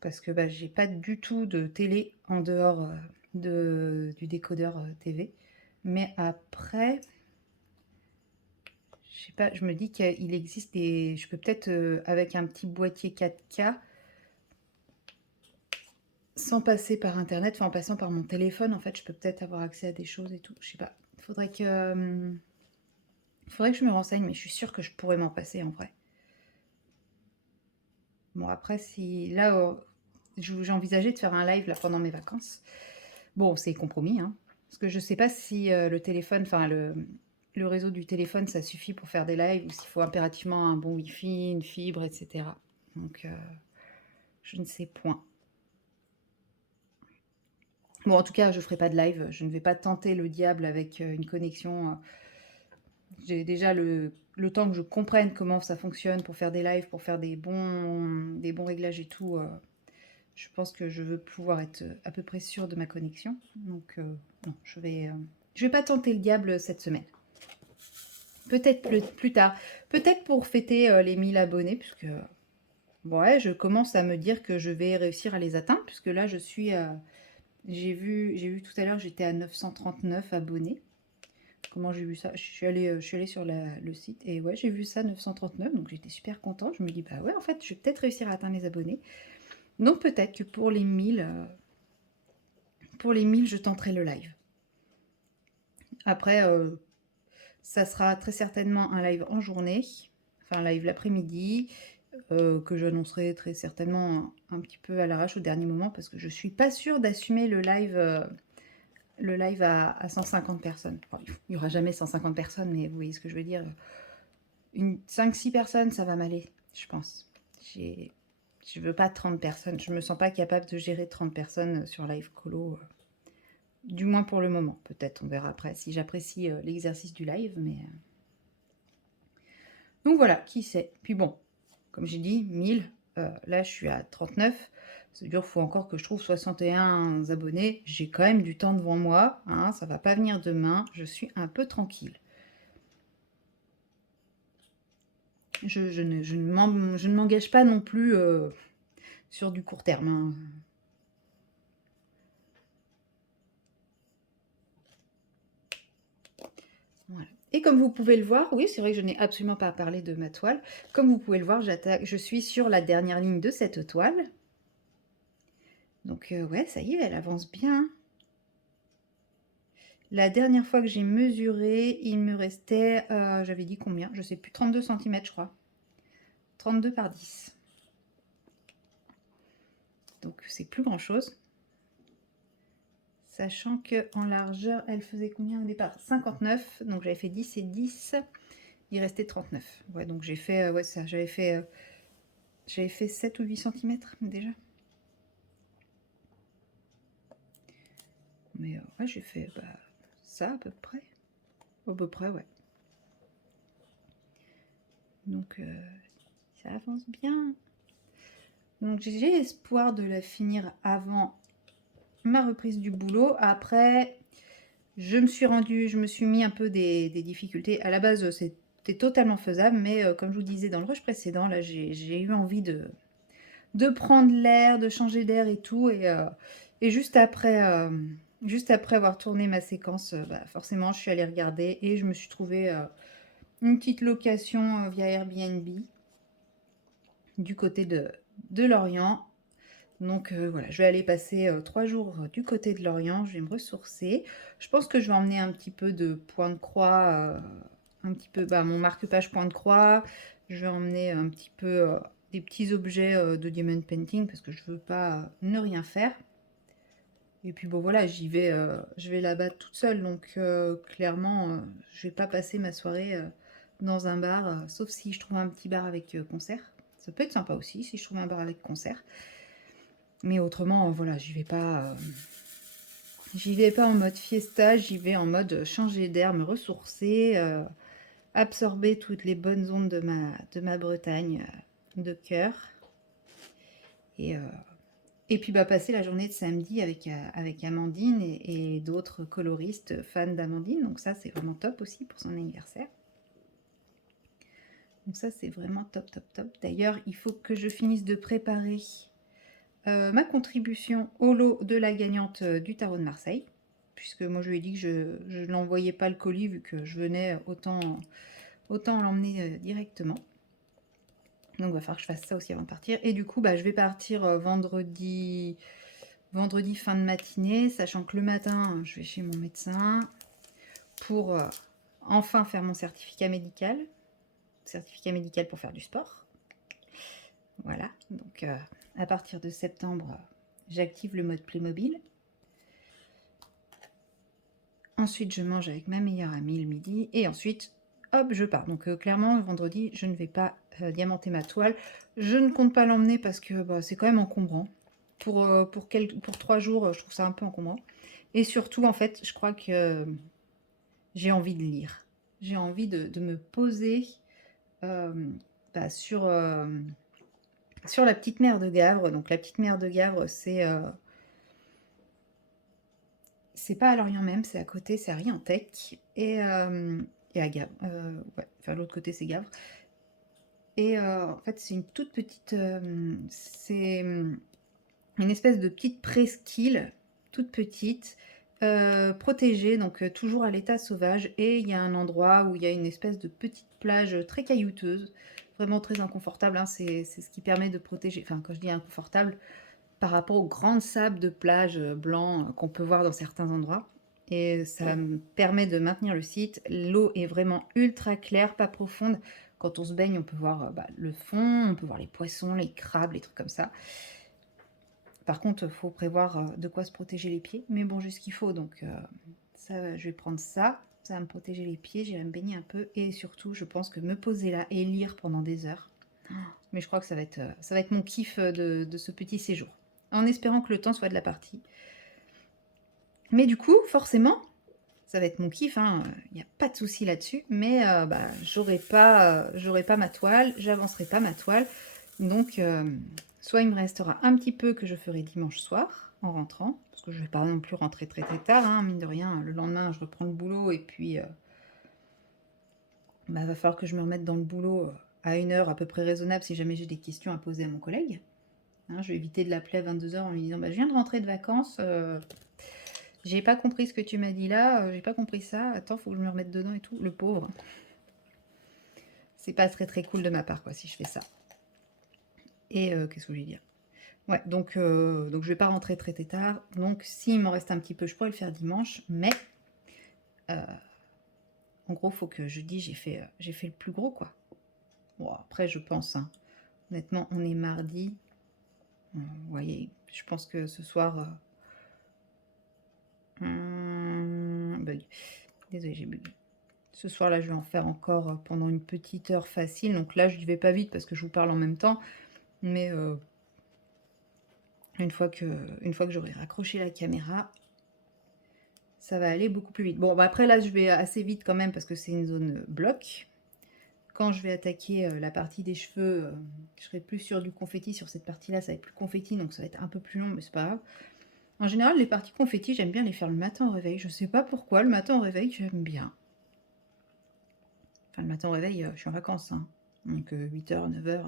Parce que j'ai pas du tout de télé en dehors du décodeur TV. Mais après, je sais pas, je me dis qu'il existe des... Je peux peut-être, avec un petit boîtier 4K, sans passer par Internet, en passant par mon téléphone, en fait, je peux peut-être avoir accès à des choses et tout. Je sais pas. Faudrait que je me renseigne, mais je suis sûre que je pourrais m'en passer en vrai. Bon, après, si là, j'ai envisagé de faire un live là pendant mes vacances. Bon, c'est compromis, hein. Parce que je sais pas si le téléphone, le réseau du téléphone, ça suffit pour faire des lives ou s'il faut impérativement un bon Wi-Fi, une fibre, etc. Donc, je ne sais point. Bon, en tout cas, je ferai pas de live. Je ne vais pas tenter le diable avec une connexion. J'ai déjà le temps que je comprenne comment ça fonctionne pour faire des lives, pour faire des bons réglages et tout. Je pense que je veux pouvoir être à peu près sûre de ma connexion. Donc, non, je vais pas tenter le diable cette semaine. Peut-être plus tard. Peut-être pour fêter les 1000 abonnés, puisque ouais, je commence à me dire que je vais réussir à les atteindre, puisque là, j'ai vu tout à l'heure, j'étais à 939 abonnés. Comment j'ai vu ça? Je suis allée sur le site et ouais, j'ai vu ça 939, donc j'étais super contente. Je me dis, bah ouais, en fait, je vais peut-être réussir à atteindre les abonnés. Donc peut-être que pour les 1000, je tenterai le live. Après, ça sera très certainement un live en journée, enfin un live l'après-midi, que j'annoncerai très certainement un petit peu à l'arrache au dernier moment, parce que je suis pas sûre d'assumer le live à 150 personnes. Enfin, il n'y aura jamais 150 personnes, mais vous voyez ce que je veux dire. 5-6 personnes, ça va m'aller, je pense. Je veux pas 30 personnes. Je me sens pas capable de gérer 30 personnes sur live colo. Du moins pour le moment. Peut-être, on verra après si j'apprécie l'exercice du live. Mais donc voilà, qui sait. Puis bon, comme j'ai dit, 1000. Là, je suis à 39. C'est-à-dire qu'il faut encore que je trouve 61 abonnés. J'ai quand même du temps devant moi. Hein, ça va pas venir demain. Je suis un peu tranquille. Je ne m'engage pas non plus sur du court terme. Hein. Voilà. Et comme vous pouvez le voir, oui, c'est vrai que je n'ai absolument pas parlé de ma toile. Comme vous pouvez le voir, je suis sur la dernière ligne de cette toile. Donc ouais, ça y est, elle avance bien. La dernière fois que j'ai mesuré, il me restait, j'avais dit combien? Je sais plus, 32 cm je crois. 32 par 10. Donc c'est plus grand chose. Sachant qu'en largeur, elle faisait combien au départ? 59, donc j'avais fait 10 et 10, il restait 39. Ouais, donc j'ai fait, ouais, ça, j'avais fait 7 ou 8 cm déjà. Mais ouais, j'ai fait ça à peu près. À peu près, ouais. Donc ça avance bien. Donc j'ai espoir de la finir avant ma reprise du boulot. Après, je me suis mis un peu des difficultés. À la base, c'était totalement faisable, mais comme je vous disais dans le rush précédent, là, j'ai eu envie de prendre l'air, de changer d'air et tout. Et juste après avoir tourné ma séquence, forcément, je suis allée regarder et je me suis trouvé une petite location via Airbnb du côté de Lorient. Donc voilà, je vais aller passer 3 jours du côté de Lorient, je vais me ressourcer. Je pense que je vais emmener un petit peu de point de croix, un petit peu mon marque-page point de croix. Je vais emmener un petit peu des petits objets de diamond painting parce que je veux pas ne rien faire. Et puis bon voilà, je vais là-bas toute seule, donc clairement, je vais pas passer ma soirée dans un bar, sauf si je trouve un petit bar avec concert. Ça peut être sympa aussi si je trouve un bar avec concert. Mais autrement, voilà, j'y vais pas en mode fiesta, j'y vais en mode changer d'air, me ressourcer, absorber toutes les bonnes ondes de ma Bretagne de cœur. Et puis passer la journée de samedi avec Amandine et d'autres coloristes fans d'Amandine. Donc ça, c'est vraiment top aussi pour son anniversaire. Donc ça, c'est vraiment top, top, top. D'ailleurs, il faut que je finisse de préparer ma contribution au lot de la gagnante du tarot de Marseille, puisque moi je lui ai dit que je ne l'envoyais pas le colis vu que je venais, autant l'emmener directement. Donc il va falloir que je fasse ça aussi avant de partir. Et du coup, je vais partir vendredi fin de matinée, sachant que le matin, je vais chez mon médecin pour enfin faire mon certificat médical pour faire du sport. Voilà, donc à partir de septembre, j'active le mode Playmobil. Ensuite, je mange avec ma meilleure amie le midi. Et ensuite, hop, je pars. Donc clairement, vendredi, je ne vais pas diamanter ma toile. Je ne compte pas l'emmener parce que c'est quand même encombrant. Pour 3 jours, je trouve ça un peu encombrant. Et surtout, en fait, je crois que j'ai envie de lire. J'ai envie de me poser sur la petite mer de Gavre. Donc la petite mer de Gavre, c'est pas à Lorient même, c'est à côté, c'est à Riantec. Et à Gavre. Ouais, enfin l'autre côté c'est Gavre. Et en fait c'est une toute petite... c'est une espèce de petite presqu'île, toute petite, protégée, donc toujours à l'état sauvage. Et il y a un endroit où il y a une espèce de petite plage très caillouteuse, vraiment très inconfortable. Hein, c'est ce qui permet de protéger... Enfin quand je dis inconfortable, par rapport aux grandes sables de plage blancs qu'on peut voir dans certains endroits. Et ça me permet de maintenir le site. L'eau est vraiment ultra claire, pas profonde. Quand on se baigne, on peut voir bah, le fond, on peut voir les poissons, les crabes, les trucs comme ça. Par contre, il faut prévoir de quoi se protéger les pieds. Mais bon, j'ai ce qu'il faut, donc ça, je vais prendre ça. Ça va me protéger les pieds, j'irai me baigner un peu. Et surtout, je pense que me poser là et lire pendant des heures. Mais je crois que ça va être mon kiff de ce petit séjour. En espérant que le temps soit de la partie. Mais du coup, forcément, ça va être mon kiff, hein, il n'y a pas de souci là-dessus. Mais bah, j'aurai pas ma toile, j'avancerai pas ma toile. Donc, soit il me restera un petit peu que je ferai dimanche soir en rentrant, parce que je ne vais pas non plus rentrer très très tard, hein, mine de rien. Le lendemain, je reprends le boulot et puis bah, va falloir que je me remette dans le boulot à une heure à peu près raisonnable si jamais j'ai des questions à poser à mon collègue. Hein, je vais éviter de l'appeler à 22 h en lui disant bah, je viens de rentrer de vacances, j'ai pas compris ce que tu m'as dit là, j'ai pas compris ça, attends, faut que je me remette dedans et tout. Le pauvre. C'est pas très très cool de ma part, quoi, si je fais ça. Et qu'est-ce que je vais dire? Ouais, donc je vais pas rentrer très très tard. Donc s'il m'en reste un petit peu, je pourrais le faire dimanche. Mais en gros, faut que jeudi, j'ai fait le plus gros, quoi. Bon, après, je pense, hein, honnêtement, on est mardi. Vous voyez, je pense que ce soir... bug. Désolée, j'ai bugué. Ce soir-là, je vais en faire encore pendant une petite heure facile. Donc là, je n'y vais pas vite parce que je vous parle en même temps. Mais une fois que j'aurai raccroché la caméra, ça va aller beaucoup plus vite. Bon, bah après là, je vais assez vite quand même parce que c'est une zone bloc. Quand je vais attaquer la partie des cheveux, je serai plus sur du confetti. Sur cette partie-là, ça va être plus confetti, donc ça va être un peu plus long, mais c'est pas grave. En général, les parties confetti, j'aime bien les faire le matin au réveil. Je sais pas pourquoi, le matin au réveil, j'aime bien. Enfin, le matin au réveil, je suis en vacances, hein. Donc 8h, 9h,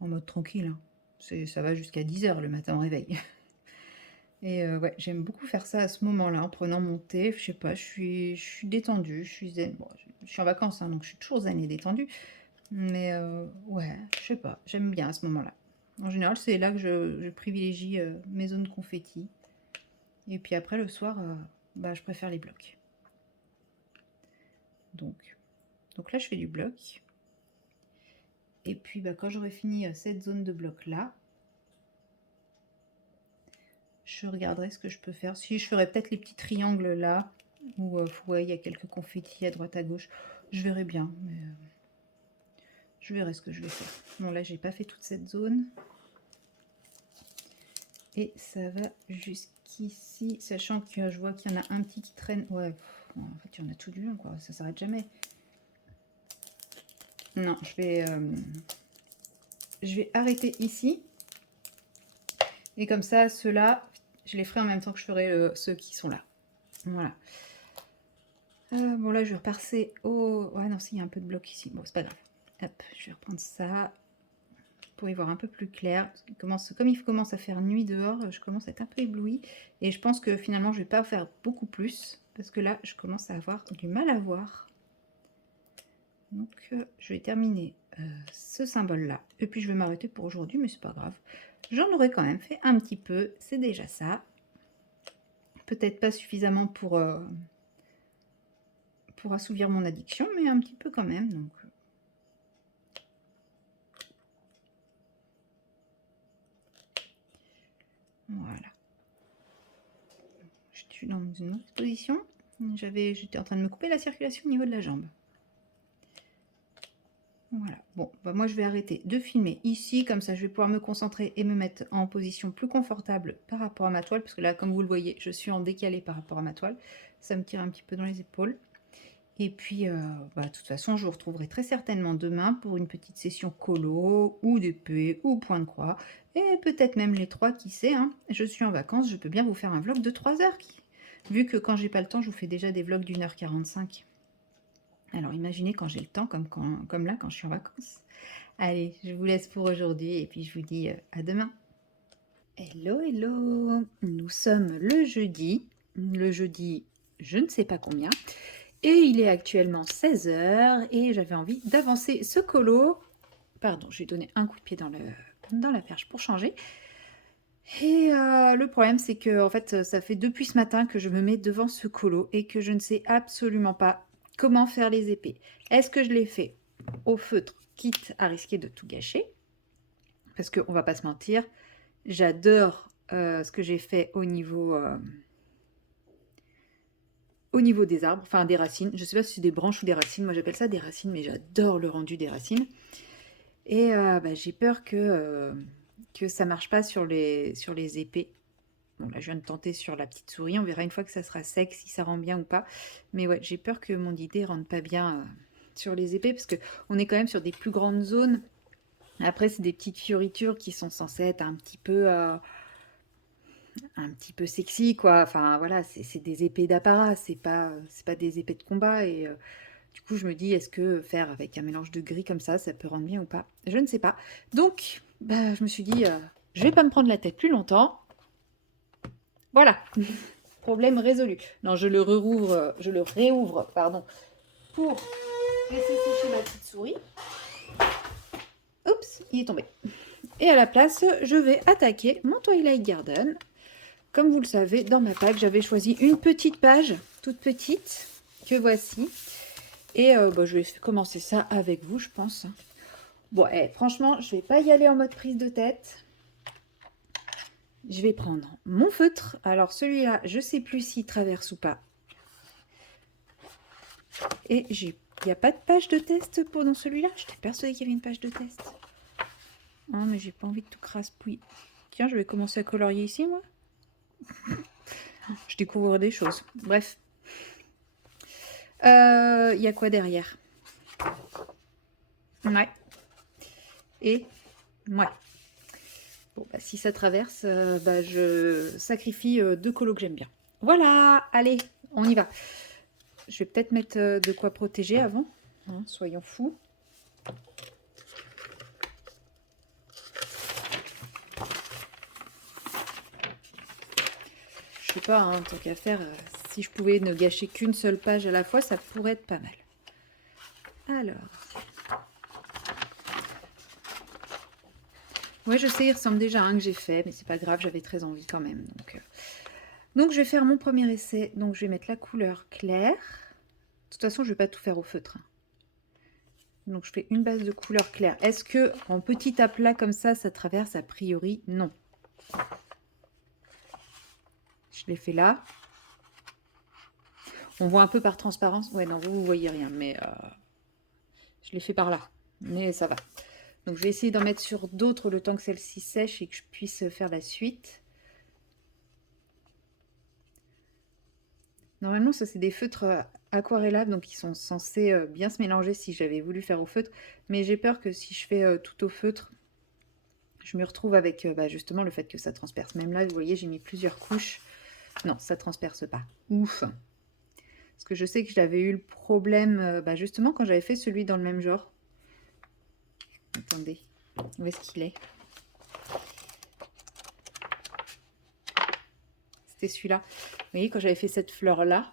en mode tranquille. Hein. Ça va jusqu'à 10h le matin au réveil. Et ouais, j'aime beaucoup faire ça à ce moment-là, en prenant mon thé. Je sais pas, je suis détendue, je suis zen. Bon, je suis en vacances, hein, donc je suis toujours zen et détendue. Mais ouais, je sais pas, j'aime bien à ce moment-là. En général, c'est là que je privilégie mes zones confetti. Et puis après, le soir, bah, je préfère les blocs. Donc là, je fais du bloc. Et puis, bah, quand j'aurai fini cette zone de bloc-là, je regarderai ce que je peux faire. Si je ferais peut-être les petits triangles là, où ouais, il y a quelques confettis à droite à gauche, je verrai bien. Mais, je verrai ce que je vais faire. Bon, là, j'ai pas fait toute cette zone. Et ça va jusqu'ici, sachant que je vois qu'il y en a un petit qui traîne. Ouais, en fait, il y en a tout du long, quoi. Ça s'arrête jamais. Non, je vais arrêter ici. Et comme ça, ceux-là, je les ferai en même temps que je ferai ceux qui sont là. Voilà. Bon, là, je vais repasser au... Ouais, non, si, il y a un peu de bloc ici. Bon, c'est pas grave. Hop, je vais reprendre ça pour y voir un peu plus clair. Comme il commence à faire nuit dehors, je commence à être un peu éblouie. Et je pense que finalement, je vais pas faire beaucoup plus. Parce que là, je commence à avoir du mal à voir. Donc, je vais terminer ce symbole-là. Et puis, je vais m'arrêter pour aujourd'hui, mais c'est pas grave. J'en aurais quand même fait un petit peu. C'est déjà ça. Peut-être pas suffisamment pour assouvir mon addiction, mais un petit peu quand même. Donc, voilà. Je suis dans une autre position. J'étais en train de me couper la circulation au niveau de la jambe. Voilà. Bon, bah moi je vais arrêter de filmer ici, comme ça je vais pouvoir me concentrer et me mettre en position plus confortable par rapport à ma toile, parce que là, comme vous le voyez, je suis en décalé par rapport à ma toile. Ça me tire un petit peu dans les épaules. Et puis, bah, de toute façon, je vous retrouverai très certainement demain pour une petite session colo, ou d'épée, ou point de croix, et peut-être même les trois, qui sait, hein. Je suis en vacances, je peux bien vous faire un vlog de 3 heures, vu que quand j'ai pas le temps, je vous fais déjà des vlogs d'1h45. Alors imaginez quand j'ai le temps, comme là, quand je suis en vacances. Allez, je vous laisse pour aujourd'hui, et puis je vous dis à demain. Hello, hello. Nous sommes le jeudi, je ne sais pas combien. Et il est actuellement 16 h et j'avais envie d'avancer ce colo. Pardon, je vais donner un coup de pied dans la perche pour changer. Et le problème, c'est que en fait, ça fait depuis ce matin que je me mets devant ce colo et que je ne sais absolument pas comment faire les épées. Est-ce que je les fais au feutre, quitte à risquer de tout gâcher? Parce qu'on va pas se mentir, j'adore ce que j'ai fait au niveau des arbres, enfin des racines. Je sais pas si c'est des branches ou des racines. Moi, j'appelle ça des racines, mais j'adore le rendu des racines. Et bah, j'ai peur que ça marche pas sur les épées. Bon, là, je viens de tenter sur la petite souris. On verra une fois que ça sera sec si ça rend bien ou pas. Mais ouais, j'ai peur que mon idée rentre pas bien sur les épées parce que on est quand même sur des plus grandes zones. Après, c'est des petites fioritures qui sont censées être un petit peu sexy, quoi. Enfin, voilà, c'est des épées d'apparat, c'est pas des épées de combat. Et du coup, je me dis, est-ce que faire avec un mélange de gris comme ça peut rendre bien ou pas? Je ne sais pas. Donc, bah, je me suis dit, je vais pas me prendre la tête plus longtemps. Voilà, problème résolu. Non, je le réouvre, pardon, pour laisser sécher ma petite souris. Oups, il est tombé. Et à la place, je vais attaquer mon Twilight Garden. Comme vous le savez, dans ma pack, j'avais choisi une petite page, toute petite, que voici. Et bah, je vais commencer ça avec vous, je pense. Bon, franchement, je vais pas y aller en mode prise de tête. Je vais prendre mon feutre. Alors celui-là, je sais plus s'il traverse ou pas. Et il n'y a pas de page de test dans celui-là. J'étais persuadée qu'il y avait une page de test. Non, mais j'ai pas envie de tout craspouiller. Tiens, je vais commencer à colorier ici, moi. Je découvre des choses. Bref. Il y a quoi derrière? Ouais. Et ouais. Bon, bah, si ça traverse, bah, je sacrifie 2 colos que j'aime bien. Voilà, allez, on y va. Je vais peut-être mettre de quoi protéger avant. Hein, soyons fous. Je sais pas, hein, tant qu'à faire, si je pouvais ne gâcher qu'une seule page à la fois, ça pourrait être pas mal. Alors. Ouais, je sais, il ressemble déjà à un que j'ai fait, mais c'est pas grave, j'avais très envie quand même. Donc je vais faire mon premier essai. Donc je vais mettre la couleur claire. De toute façon, je vais pas tout faire au feutre. Donc je fais une base de couleur claire. Est-ce que en petit aplat comme ça traverse? A priori, non. Je l'ai fait là. On voit un peu par transparence. Ouais, non, vous voyez rien, mais je l'ai fait par là. Mais ça va. Donc je vais essayer d'en mettre sur d'autres le temps que celle-ci sèche et que je puisse faire la suite. Normalement, ça c'est des feutres aquarellables, donc ils sont censés bien se mélanger si j'avais voulu faire au feutre. Mais j'ai peur que si je fais tout au feutre, je me retrouve avec bah, justement le fait que ça transperce. Même là, vous voyez, j'ai mis plusieurs couches. Non, ça transperce pas. Ouf. Parce que je sais que j'avais eu le problème bah, justement quand j'avais fait celui dans le même genre. Attendez, où est-ce qu'il est? C'était celui-là. Vous voyez, quand j'avais fait cette fleur-là,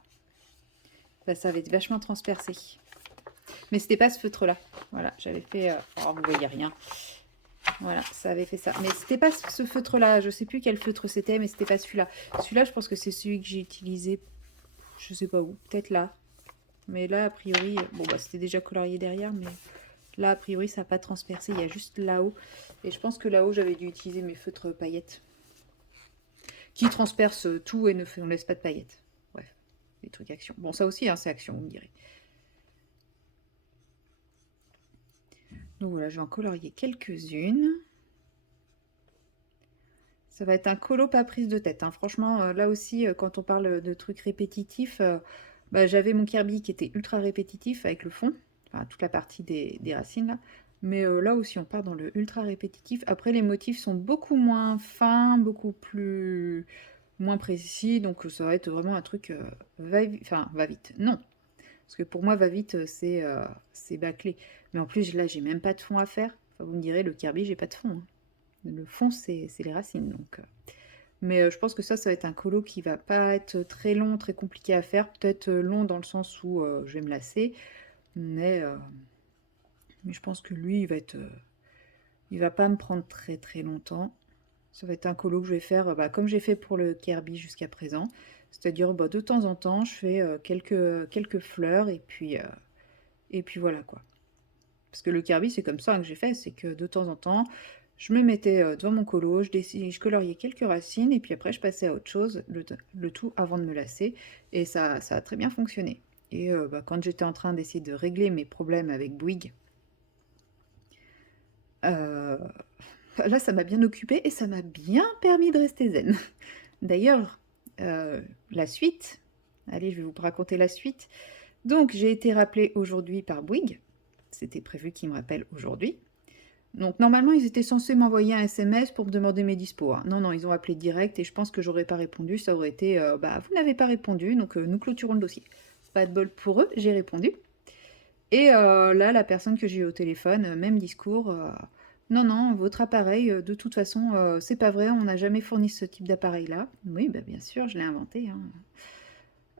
bah, ça avait vachement transpercé. Mais c'était pas ce feutre-là. Voilà, j'avais fait... Oh, vous voyez rien. Voilà, ça avait fait ça. Mais c'était pas ce feutre-là. Je sais plus quel feutre c'était, mais c'était pas celui-là. Celui-là, je pense que c'est celui que j'ai utilisé. Je sais pas où. Peut-être là. Mais là, a priori... Bon, bah, c'était déjà colorié derrière, mais... Là, a priori, ça n'a pas transpercé. Il y a juste là-haut. Et je pense que là-haut, j'avais dû utiliser mes feutres paillettes. Qui transpercent tout et ne laisse pas de paillettes. Bref, des trucs action. Bon, ça aussi, hein, c'est action, vous me direz. Donc voilà, je vais en colorier quelques-unes. Ça va être un colo pas prise de tête. Hein. Franchement, là aussi, quand on parle de trucs répétitifs, bah, j'avais mon Kirby qui était ultra répétitif avec le fond. Enfin, toute la partie des racines, là. Mais là aussi, on part dans le ultra répétitif. Après, les motifs sont beaucoup moins fins, beaucoup moins précis. Donc, ça va être vraiment un truc va vite. Non. Parce que pour moi, va vite, c'est bâclé. Mais en plus, là, j'ai même pas de fond à faire. Enfin, vous me direz, le Kirby, j'ai pas de fond. Hein. Le fond, c'est les racines. Donc, mais je pense que ça va être un colo qui va pas être très long, très compliqué à faire. Peut-être long dans le sens où je vais me lasser. Mais je pense que lui, il va pas me prendre très très longtemps. Ça va être un colo que je vais faire, comme j'ai fait pour le Kirby jusqu'à présent. C'est-à-dire, de temps en temps, je fais, quelques fleurs et puis voilà, quoi. Parce que le Kirby, c'est comme ça que j'ai fait, c'est que de temps en temps, je me mettais, devant mon colo, je coloriais quelques racines et puis après je passais à autre chose, le tout avant de me lasser et ça a très bien fonctionné. Et quand j'étais en train d'essayer de régler mes problèmes avec Bouygues, heu, là ça m'a bien occupée et ça m'a bien permis de rester zen. D'ailleurs, la suite, allez, je vais vous raconter la suite. Donc j'ai été rappelée aujourd'hui par Bouygues, c'était prévu qu'ils me rappellent aujourd'hui. Donc normalement, ils étaient censés m'envoyer un SMS pour me demander mes dispos, hein. Non, non, ils ont appelé direct et je pense que j'aurais pas répondu. Ça aurait été, bah, vous n'avez pas répondu, donc nous clôturons le dossier. Pas de bol pour eux, j'ai répondu. Et là, la personne que j'ai eu au téléphone, même discours. Non, non, votre appareil, de toute façon, c'est pas vrai, on n'a jamais fourni ce type d'appareil-là. Oui, bah, bien sûr, je l'ai inventé,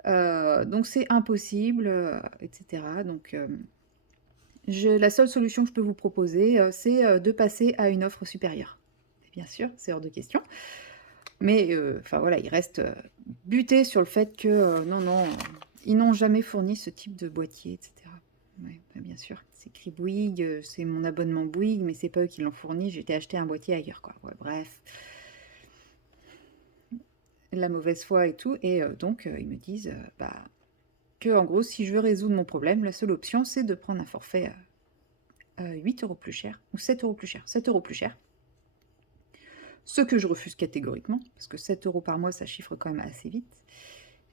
hein. Donc c'est impossible, etc. Donc la seule solution que je peux vous proposer, c'est, de passer à une offre supérieure. Et bien sûr, c'est hors de question. Mais, enfin voilà, ils restent, butés sur le fait que, non, non, ils n'ont jamais fourni ce type de boîtier et cetera. Ouais, bah, bien sûr, c'est écrit Bouygues, c'est mon abonnement Bouygues, mais c'est pas eux qui l'ont fourni, j'ai été acheter un boîtier ailleurs, quoi. Ouais, bref, la mauvaise foi et tout et donc ils me disent, bah, qu'en gros, si je veux résoudre mon problème, la seule option, c'est de prendre un forfait, 8 € plus cher ou 7 € plus cher, 7 € plus cher. Ce que je refuse catégoriquement, parce que 7 € par mois, ça chiffre quand même assez vite.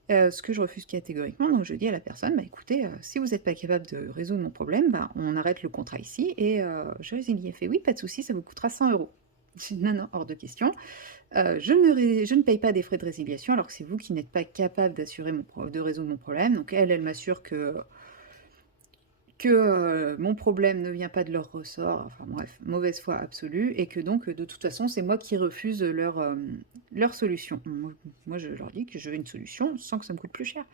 Ce que je refuse catégoriquement, donc je dis à la personne: «Bah, écoutez, si vous n'êtes pas capable de résoudre mon problème, bah, on arrête le contrat ici et je résilie». Elle fait: «Oui, pas de souci, ça vous coûtera 100 €». J'ai dit: «Non, non, hors de question. Je ne paye pas des frais de résiliation alors que c'est vous qui n'êtes pas capable d'assurer de résoudre mon problème». Donc elle m'assure que mon problème ne vient pas de leur ressort, enfin bref, mauvaise foi absolue et que donc, de toute façon, c'est moi qui refuse leur solution. Moi, je leur dis que je veux une solution sans que ça me coûte plus cher.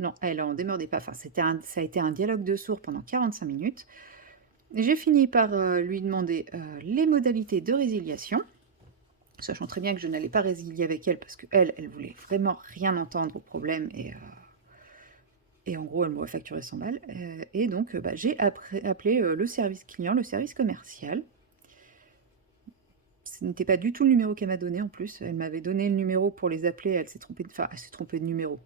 Non, elle en démordait pas. Enfin, ça a été un dialogue de sourds pendant 45 minutes. J'ai fini par, lui demander, les modalités de résiliation, sachant très bien que je n'allais pas résilier avec elle parce qu'elle, elle voulait vraiment rien entendre au problème et en gros, elle m'aurait facturé 100 balles, et donc bah, j'ai appelé, le service client, le service commercial. Ce n'était pas du tout le numéro qu'elle m'a donné en plus. Elle m'avait donné le numéro pour les appeler, elle s'est trompée de numéro.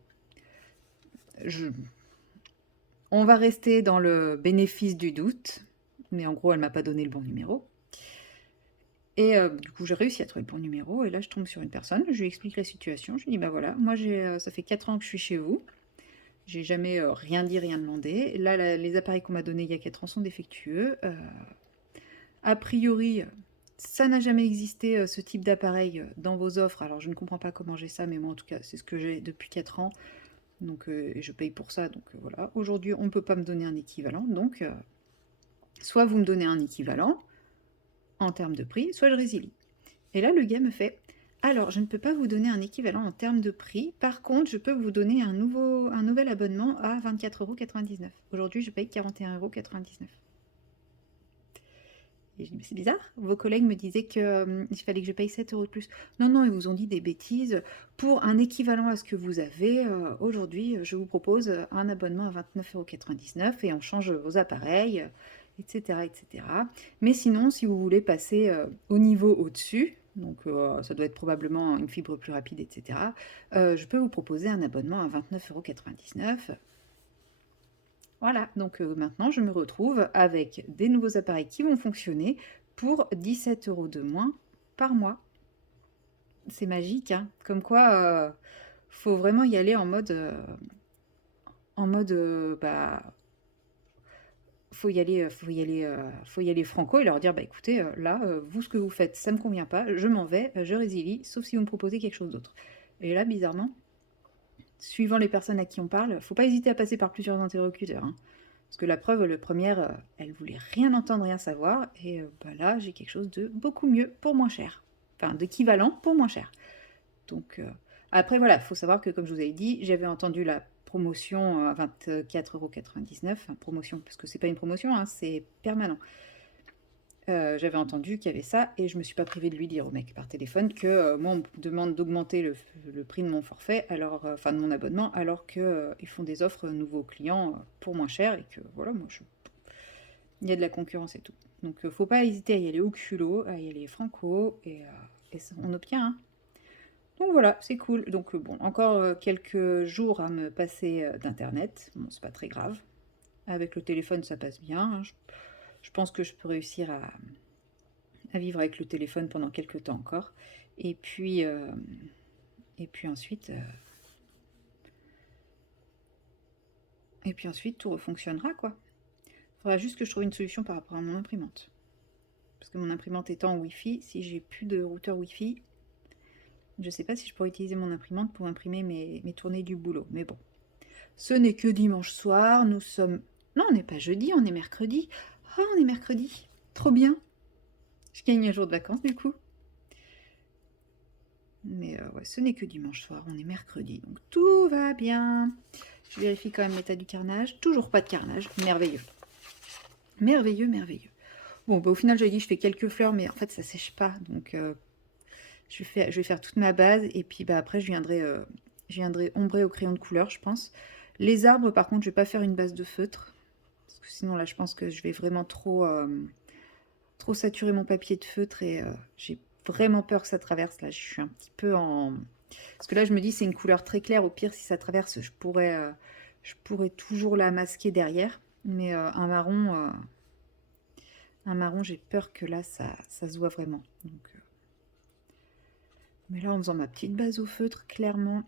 Je On va rester dans le bénéfice du doute, mais en gros, elle m'a pas donné le bon numéro et du coup, j'ai réussi à trouver le bon numéro et là, je tombe sur une personne, je lui explique la situation. Je lui dis: «Bah, voilà, moi ça fait 4 ans que je suis chez vous. J'ai jamais, rien dit, rien demandé. Là, les appareils qu'on m'a donnés il y a 4 ans sont défectueux. A priori, ça n'a jamais existé, ce type d'appareil, dans vos offres. Alors je ne comprends pas comment j'ai ça, mais moi en tout cas, c'est ce que j'ai depuis 4 ans. Donc et je paye pour ça, donc voilà. Aujourd'hui, on ne peut pas me donner un équivalent, donc soit vous me donnez un équivalent en termes de prix, soit je résilie». Et là, le gars me fait: «Alors, je ne peux pas vous donner un équivalent en termes de prix. Par contre, je peux vous donner un nouvel abonnement à 24,99 €. Aujourd'hui, je paye 41,99 €». Et je dis: «Mais c'est bizarre, vos collègues me disaient que, il fallait que je paye 7 € de plus». «Non, non, ils vous ont dit des bêtises. Pour un équivalent à ce que vous avez, aujourd'hui, je vous propose, un abonnement à 29,99 € et on change vos appareils, et cetera, et cetera. Mais sinon, si vous voulez passer, au niveau au-dessus, donc ça doit être probablement une fibre plus rapide, et cetera, je peux vous proposer un abonnement à 29,99 €». Voilà, donc maintenant je me retrouve avec des nouveaux appareils qui vont fonctionner pour 17 € de moins par mois. C'est magique, hein. Comme quoi, faut vraiment y aller en mode, bah, faut y aller franco et leur dire: «Bah, écoutez, là, vous, ce que vous faites, ça me convient pas, je m'en vais, je résilie, sauf si vous me proposez quelque chose d'autre». Et là, bizarrement, suivant les personnes à qui on parle, faut pas hésiter à passer par plusieurs interlocuteurs, hein. Parce que la preuve, le première, elle voulait rien entendre, rien savoir et bah, là, j'ai quelque chose de beaucoup mieux pour moins cher. Enfin, d'équivalent pour moins cher. Donc après voilà, il faut savoir que comme je vous avais dit, j'avais entendu la promotion, à 24,99 €, enfin promotion, parce que c'est pas une promotion, hein, c'est permanent. J'avais entendu qu'il y avait ça et je me suis pas privée de lui dire au mec par téléphone que, moi on me demande d'augmenter le prix de mon forfait alors, enfin de mon abonnement alors que, ils font des offres nouveaux clients, pour moins cher et que voilà, moi je il y a de la concurrence et tout. Donc, faut pas hésiter à y aller au culot, à y aller franco et ça on obtient, hein. Donc voilà, c'est cool. Donc, bon, encore, quelques jours à me passer, d'internet. Bon, c'est pas très grave. Avec le téléphone, ça passe bien, hein. Je pense que je peux réussir à vivre avec le téléphone pendant quelques temps encore. Et puis, ensuite, tout refonctionnera, quoi. Faudra juste que je trouve une solution par rapport à mon imprimante. Parce que mon imprimante étant en Wi-Fi, si j'ai plus de routeur Wi-Fi, je sais pas si je pourrais utiliser mon imprimante pour imprimer mes tournées du boulot. Mais bon, ce n'est que dimanche soir. Nous sommes... Non, on n'est pas jeudi, on est mercredi. Ah, on est mercredi. Trop bien. Je gagne un jour de vacances, du coup. Mais ouais, ce n'est que dimanche soir, on est mercredi. Donc tout va bien. Je vérifie quand même l'état du carnage. Toujours pas de carnage. Merveilleux. Merveilleux, merveilleux. Bon, bah, au final, j'ai dit, je fais quelques fleurs, mais en fait, ça sèche pas. Donc, je vais faire toute ma base. Et puis, bah, après, je viendrai ombrer au crayon de couleur, je pense. Les arbres, par contre, je vais pas faire une base de feutre. Parce que sinon, là, je pense que je vais vraiment trop saturer mon papier de feutre. Et j'ai vraiment peur que ça traverse. Là, je suis un petit peu en... Parce que là, je me dis, c'est une couleur très claire. Au pire, si ça traverse, je pourrais toujours la masquer derrière. Mais un marron, j'ai peur que là, ça se voit vraiment. Donc, mais là, en faisant ma petite base au feutre, clairement,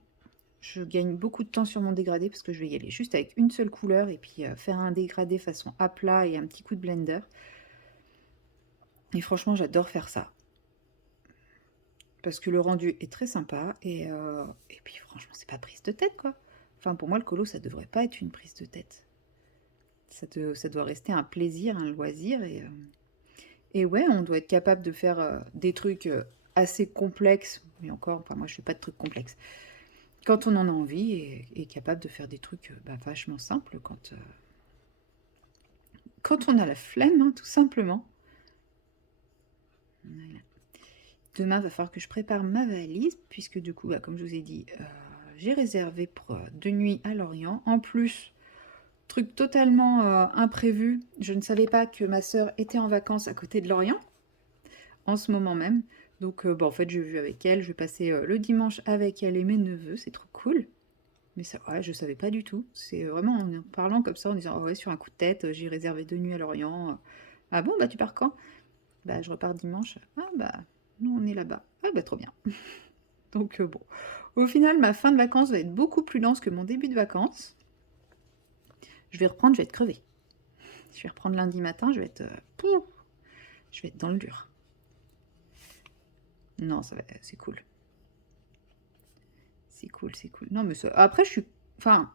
je gagne beaucoup de temps sur mon dégradé parce que je vais y aller juste avec une seule couleur et puis faire un dégradé façon à plat et un petit coup de blender. Et franchement, j'adore faire ça. Parce que le rendu est très sympa et puis franchement, c'est pas prise de tête, quoi. Enfin, pour moi, le colo, ça devrait pas être une prise de tête. Ça doit rester un plaisir, un loisir et ouais, on doit être capable de faire des trucs assez complexes. Mais encore, enfin, moi, je fais pas de trucs complexes. Quand on en a envie et capable de faire des trucs bah, vachement simples quand on a la flemme, hein, tout simplement. Voilà. Demain, va falloir que je prépare ma valise, puisque du coup, bah, comme je vous ai dit, j'ai réservé pour 2 nuits à Lorient. En plus, truc totalement imprévu, je ne savais pas que ma sœur était en vacances à côté de Lorient, en ce moment même. Donc, en fait, j'ai vu avec elle, je vais passer le dimanche avec elle et mes neveux, c'est trop cool. Mais ça, ouais, je savais pas du tout. C'est vraiment en parlant comme ça, en disant, oh ouais, sur un coup de tête, j'ai réservé 2 nuits à Lorient. Ah bon, bah tu pars quand? Bah je repars dimanche. Ah bah, nous on est là-bas. Ah bah trop bien. Donc bon. Au final, ma fin de vacances va être beaucoup plus dense que mon début de vacances. Je vais reprendre, je vais être crevée. Je vais reprendre lundi matin, pouf, je vais être dans le dur. Non, c'est cool. C'est cool, c'est cool. Non, mais après, enfin,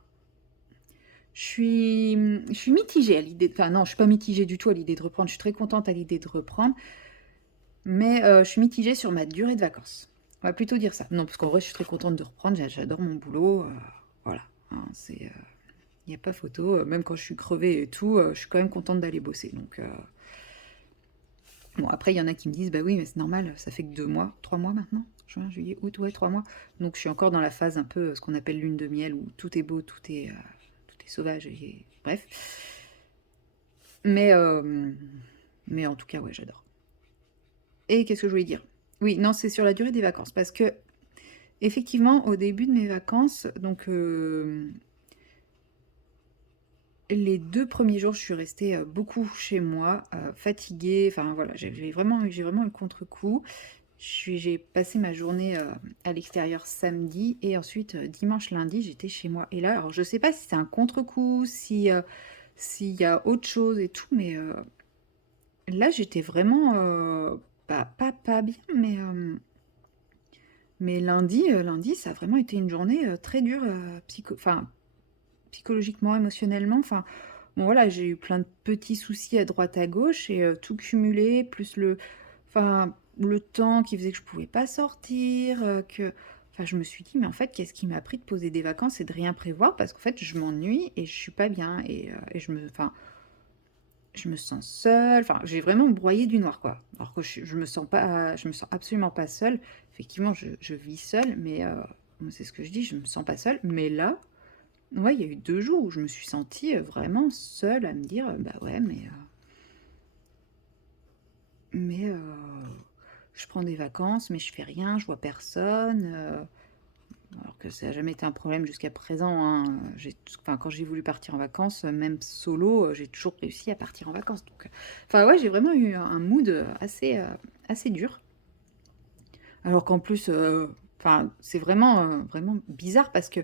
je suis mitigée à l'idée. Enfin, non, je suis pas mitigée du tout à l'idée de reprendre. Je suis très contente à l'idée de reprendre. Mais je suis mitigée sur ma durée de vacances. On va plutôt dire ça. Non, parce qu'en vrai, je suis très contente de reprendre. J'adore mon boulot. Voilà. Hein, il n'y a pas photo. Même quand je suis crevée et tout, je suis quand même contente d'aller bosser. Donc, bon, après, il y en a qui me disent, bah oui, mais c'est normal, ça fait que 2 mois, 3 mois maintenant. Juin, juillet, août, ouais, 3 mois. Donc, je suis encore dans la phase un peu, ce qu'on appelle lune de miel, où tout est beau, tout est sauvage, bref. Mais en tout cas, ouais, j'adore. Et qu'est-ce que je voulais dire? Oui, non, c'est sur la durée des vacances. Parce que, effectivement, au début de mes vacances, donc les 2 premiers jours, je suis restée beaucoup chez moi, fatiguée. Enfin voilà, j'ai vraiment eu le contre-coup. J'ai passé ma journée à l'extérieur samedi et ensuite dimanche, lundi, j'étais chez moi. Et là, alors je sais pas si c'est un contre-coup, s'il y a autre chose et tout, mais là j'étais vraiment pas bien, mais lundi, ça a vraiment été une journée très dure, psychologiquement, émotionnellement. Enfin, bon voilà, j'ai eu plein de petits soucis à droite à gauche et tout cumulé, plus enfin, le temps qui faisait que je pouvais pas sortir, enfin, je me suis dit, mais en fait, qu'est-ce qui m'a pris de poser des vacances et de rien prévoir? Parce qu'en fait, je m'ennuie et je suis pas bien. Enfin, je me sens seule, enfin, j'ai vraiment broyé du noir, quoi. Alors que je me sens absolument pas seule. Effectivement, je vis seule, mais moi, c'est ce que je dis, je me sens pas seule. Mais là, ouais, il y a eu 2 jours où je me suis sentie, vraiment seule à me dire, «Bah ouais, mais je prends des vacances, mais je fais rien, je vois personne», alors que ça a jamais été un problème jusqu'à présent, hein. Enfin, quand j'ai voulu partir en vacances, même solo, j'ai toujours réussi à partir en vacances, donc enfin, ouais, j'ai vraiment eu un mood, assez dur. Alors qu'en plus, enfin, c'est vraiment, vraiment bizarre parce que,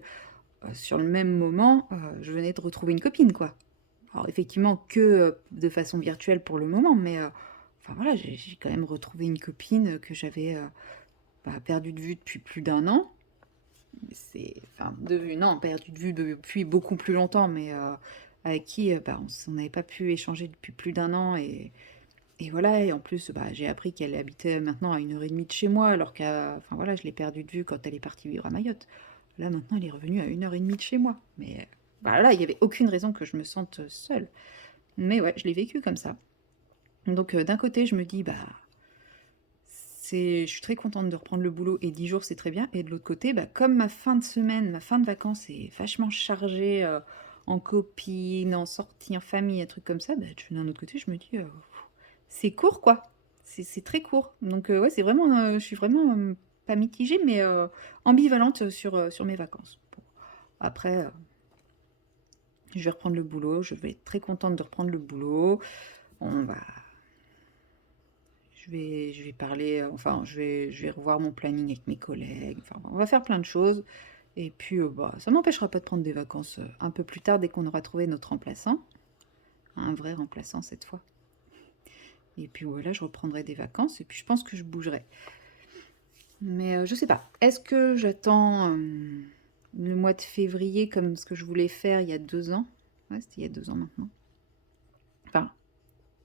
sur le même moment, je venais de retrouver une copine, quoi. Alors effectivement que, de façon virtuelle pour le moment, mais enfin voilà, j'ai quand même retrouvé une copine, que j'avais, bah, perdue de vue depuis plus d'un an. C'est enfin de vue non, perdue de vue depuis beaucoup plus longtemps, mais avec qui, bah, on n'avait pas pu échanger depuis plus d'un an et voilà et en plus, bah, j'ai appris qu'elle habitait maintenant à 1 heure et demie de chez moi alors enfin voilà, je l'ai perdue de vue quand elle est partie vivre à Mayotte. Là maintenant, elle est revenue à 1 heure et demie de chez moi, mais bah, là, il y avait aucune raison que je me sente, seule. Mais ouais, je l'ai vécu comme ça. Donc d'un côté, je me dis: «Bah, je suis très contente de reprendre le boulot et 10 jours, c'est très bien» et de l'autre côté, bah, comme ma fin de semaine, ma fin de vacances est vachement chargée, en copines, en sorties, en famille, un truc comme ça, bah, d'un autre côté, je me dis, c'est court, quoi. C'est très court. Donc ouais, c'est vraiment, je suis vraiment, pas mitigée, mais ambivalente, sur mes vacances. Bon, après, je vais reprendre le boulot, je vais être très contente de reprendre le boulot. On va je vais parler, enfin, je vais revoir mon planning avec mes collègues, enfin, on va faire plein de choses et puis, bah, ça m'empêchera pas de prendre des vacances, un peu plus tard dès qu'on aura trouvé notre remplaçant, un vrai remplaçant cette fois et puis voilà, je reprendrai des vacances et puis je pense que je bougerai. Mais, je sais pas. Est-ce que j'attends, le mois de février comme ce que je voulais faire il y a 2 ans? Ouais, c'était il y a 2 ans maintenant. Enfin,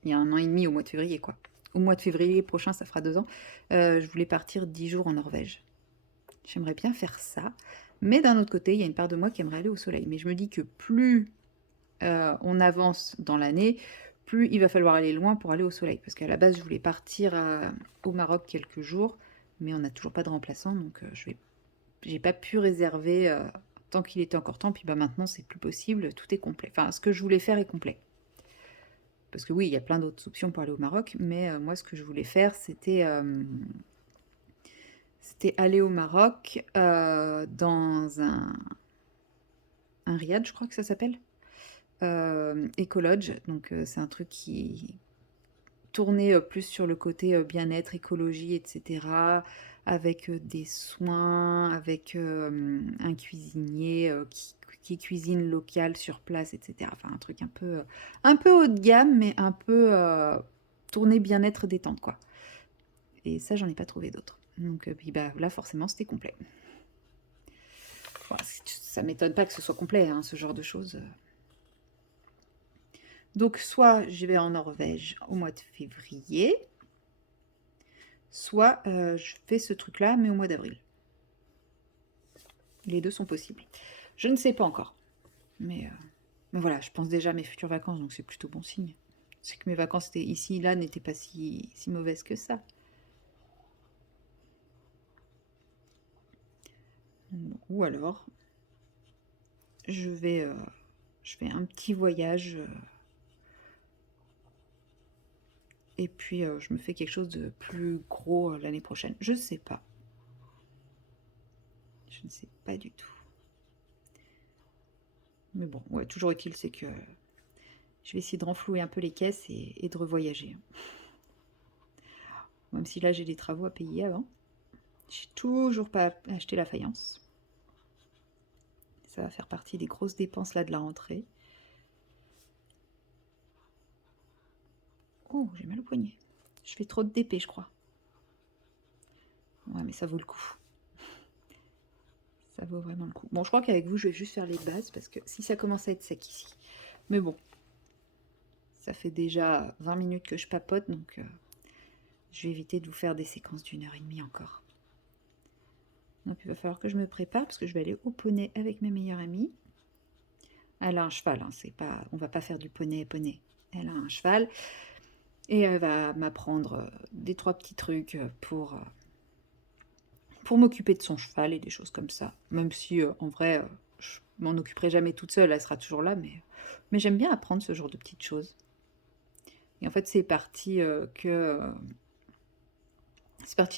il y a 1 an et demi au mois de février, quoi. Au mois de février prochain, ça fera 2 ans. Je voulais partir 10 jours en Norvège. J'aimerais bien faire ça, mais d'un autre côté, il y a une part de moi qui aimerait aller au soleil. Mais je me dis que plus, on avance dans l'année, plus il va falloir aller loin pour aller au soleil. Parce qu'à la base, je voulais partir, au Maroc quelques jours, mais on n'a toujours pas de remplaçant, donc j'ai pas pu réserver, tant qu'il était encore temps. Puis, bah, maintenant, c'est plus possible, tout est complet. Enfin, ce que je voulais faire est complet. Parce que oui, il y a plein d'autres options pour aller au Maroc, mais moi, ce que je voulais faire, c'était aller au Maroc, dans un riad, je crois que ça s'appelle, Ecolodge. Donc c'est un truc qui tournait, plus sur le côté, bien-être, écologie et cetera, avec, des soins, avec, un cuisinier, qui cuisine local sur place et cetera. Enfin un truc un peu haut de gamme, mais un peu, tourné bien-être, détente, quoi. Et ça, j'en ai pas trouvé d'autres. Donc puis, bah, là, forcément, c'était complet. Bah, ça m'étonne pas que ce soit complet, hein, ce genre de choses. Donc, soit je vais en Norvège au mois de février, soit je fais ce truc-là, mais au mois d'avril. Les deux sont possibles. Je ne sais pas encore. Mais voilà, je pense déjà à mes futures vacances, donc c'est plutôt bon signe. C'est que mes vacances ici, là, n'étaient pas si mauvaises que ça. Ou alors, je vais, je fais un petit voyage. Et puis, je me fais quelque chose de plus gros, l'année prochaine. Je sais pas. Je ne sais pas du tout. Mais bon, ouais, toujours est-il, c'est que je vais essayer de renflouer un peu les caisses et de revoyager, hein. Même si là, j'ai des travaux à payer avant. J'ai toujours pas acheté la faïence. Ça va faire partie des grosses dépenses là de la rentrée. Oh, j'ai mal au poignet. Je fais trop de DP, je crois. Ouais, mais ça vaut le coup. Ça vaut vraiment le coup. Bon, je crois qu'avec vous, je vais juste faire les bases parce que si ça commence à être sec ici. Mais bon, ça fait déjà 20 minutes que je papote, donc je vais éviter de vous faire des séquences d'1 heure et demie encore. Donc il va falloir que je me prépare parce que je vais aller au poney avec mes meilleures amies. Elle a un cheval, hein, c'est pas, on va pas faire du poney. Elle a un cheval et elle va m'apprendre des 3 petits trucs pour m'occuper de son cheval et des choses comme ça. Même si en vrai, je m'en occuperai jamais toute seule, elle sera toujours là, mais j'aime bien apprendre ce genre de petites choses. Et en fait, c'est parti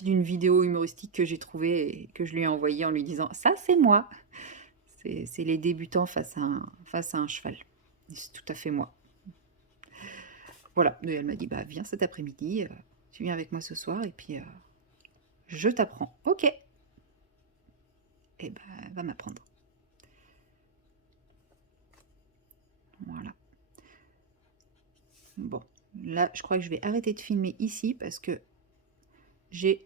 d'une vidéo humoristique que j'ai trouvée et que je lui ai envoyée en lui disant: «Ça, c'est moi!» C'est les débutants face à un cheval. Et c'est tout à fait moi. Voilà, et elle m'a dit: «Bah, viens cet après-midi, tu viens avec moi ce soir et puis, je t'apprends». «OK». Et bah, elle va m'apprendre. Voilà. Bon, là, je crois que je vais arrêter de filmer ici parce que j'ai,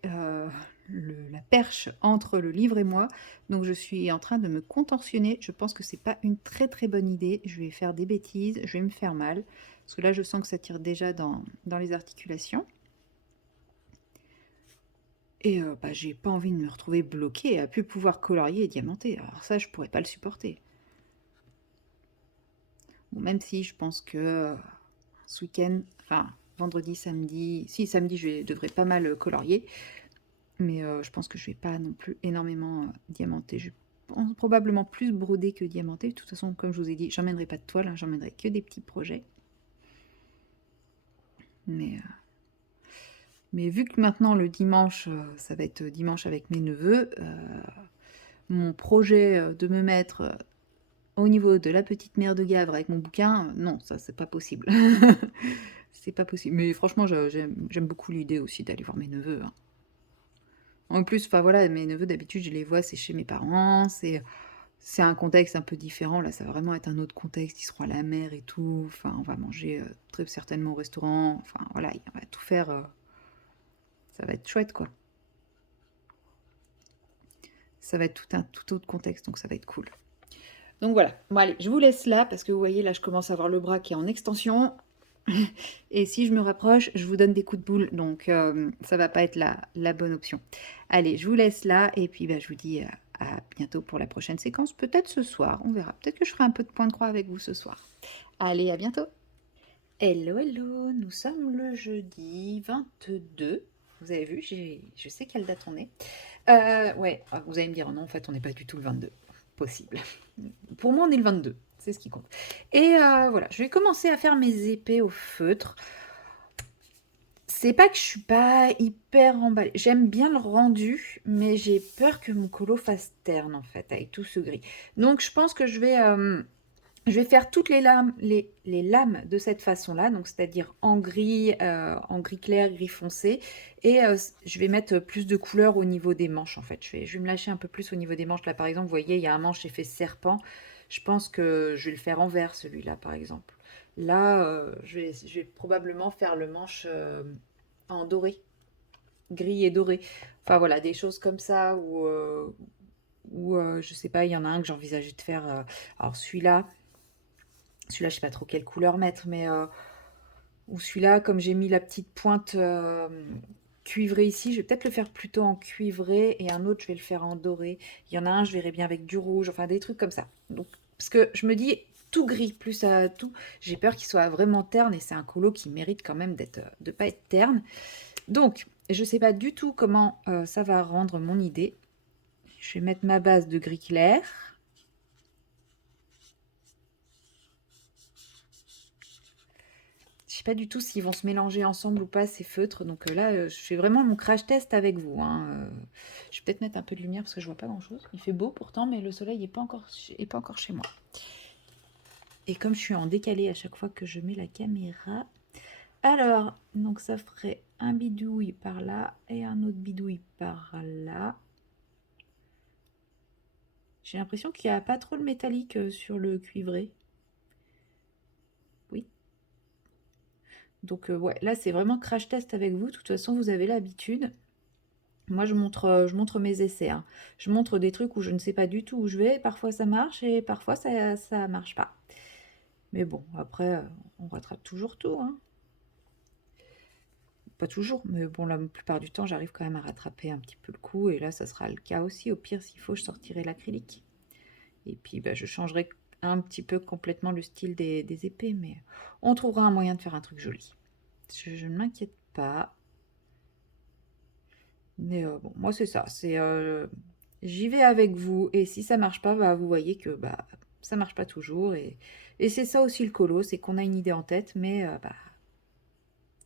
la perche entre le livre et moi, donc je suis en train de me contorsionner. Je pense que c'est pas une très, très bonne idée. Je vais faire des bêtises, je vais me faire mal, parce que là, je sens que ça tire déjà dans les articulations et bah, j'ai pas envie de me retrouver bloquée à plus pouvoir colorier et diamanter. Alors ça, je pourrais pas le supporter. Bon, même si je pense que, ce week-end, enfin vendredi, samedi si samedi, je devrais pas mal, colorier. Mais je pense que je vais pas non plus énormément, diamanter. Je pense probablement plus broder que diamanter. De toute façon, comme je vous ai dit, j'emmènerai pas de toile, hein, j'emmènerai que des petits projets. Mais, mais vu que maintenant le dimanche, ça va être dimanche avec mes neveux, mon projet, de me mettre, au niveau de la petite mère de Gavre avec mon bouquin, non, ça c'est pas possible. C'est pas possible. Mais franchement, j'aime beaucoup l'idée aussi d'aller voir mes neveux, hein. En plus, enfin voilà, mes neveux d'habitude, je les vois, c'est chez mes parents, c'est un contexte un peu différent. Là, ça va vraiment être un autre contexte. Ils seront à la mer et tout. Enfin, on va manger très certainement au restaurant. Enfin, voilà, on va tout faire. Ça va être chouette, quoi. Ça va être tout un tout autre contexte, donc ça va être cool. Donc voilà. Bon, allez, je vous laisse là parce que vous voyez, là, je commence à avoir le bras qui est en extension. Et si je me rapproche, je vous donne des coups de boule. Donc, ça va pas être la bonne option. Allez, je vous laisse là. Et puis, bah, je vous dis à bientôt pour la prochaine séquence. Peut-être ce soir, on verra. Peut-être que je ferai un peu de point de croix avec vous ce soir. Allez, à bientôt. Hello, hello. Nous sommes le jeudi 22. Vous avez vu, je sais quelle date on est. Ouais, vous allez me dire, non, en fait, on n'est pas du tout le 22. Possible. Pour moi, on est le 22. C'est ce qui compte. Et voilà, je vais commencer à faire mes épées au feutre. C'est pas que je suis pas hyper emballée. J'aime bien le rendu, mais j'ai peur que mon colo fasse terne, en fait, avec tout ce gris. Donc, je pense que je vais faire toutes les lames de cette façon-là, donc c'est-à-dire en gris clair, gris foncé, et je vais mettre plus de couleurs au niveau des manches, en fait. Je vais me lâcher un peu plus au niveau des manches. Là, par exemple, vous voyez, il y a un manche, j'ai fait serpent. Je pense que je vais le faire en vert, celui-là, par exemple. Là, je vais probablement faire le manche en doré, gris et doré. Enfin, voilà, des choses comme ça, ou je sais pas, il y en a un que j'envisageais de faire. Alors, celui-là, je sais pas trop quelle couleur mettre, mais ou celui-là, comme j'ai mis la petite pointe cuivrée ici, je vais peut-être le faire plutôt en cuivré et un autre, je vais le faire en doré. Il y en a un, je verrai bien avec du rouge, enfin des trucs comme ça. Donc, parce que je me dis, tout gris plus tout, j'ai peur qu'il soit vraiment terne et c'est un colo qui mérite quand même de pas être terne. Donc, je sais pas du tout comment ça va rendre mon idée. Je vais mettre ma base de gris clair. Je sais pas du tout s'ils vont se mélanger ensemble ou pas, ces feutres. Donc là, je fais vraiment mon crash test avec vous, hein. Je vais peut-être mettre un peu de lumière parce que je vois pas grand-chose. Il fait beau pourtant, mais le soleil n'est pas encore chez moi. Et comme je suis en décalé à chaque fois que je mets la caméra. Alors, donc ça ferait un bidouille par là et un autre bidouille par là. J'ai l'impression qu'il n'y a pas trop de métallique sur le cuivré. Oui. Donc ouais, là c'est vraiment crash test avec vous. De toute façon, vous avez l'habitude. Moi, je montre mes essais, hein. Je montre des trucs où je ne sais pas du tout où je vais. Parfois, ça marche et parfois, ça marche pas. Mais bon, après, on rattrape toujours tout, hein. Pas toujours, mais bon, la plupart du temps, j'arrive quand même à rattraper un petit peu le coup. Et là, ça sera le cas aussi. Au pire, s'il faut, je sortirai l'acrylique. Et puis, bah, je changerai un petit peu complètement le style des épées, mais on trouvera un moyen de faire un truc joli. Je ne m'inquiète pas. Mais bon, moi c'est ça, c'est j'y vais avec vous et si ça marche pas, bah, vous voyez que bah, ça marche pas toujours et c'est ça aussi le colo, c'est qu'on a une idée en tête, mais bah,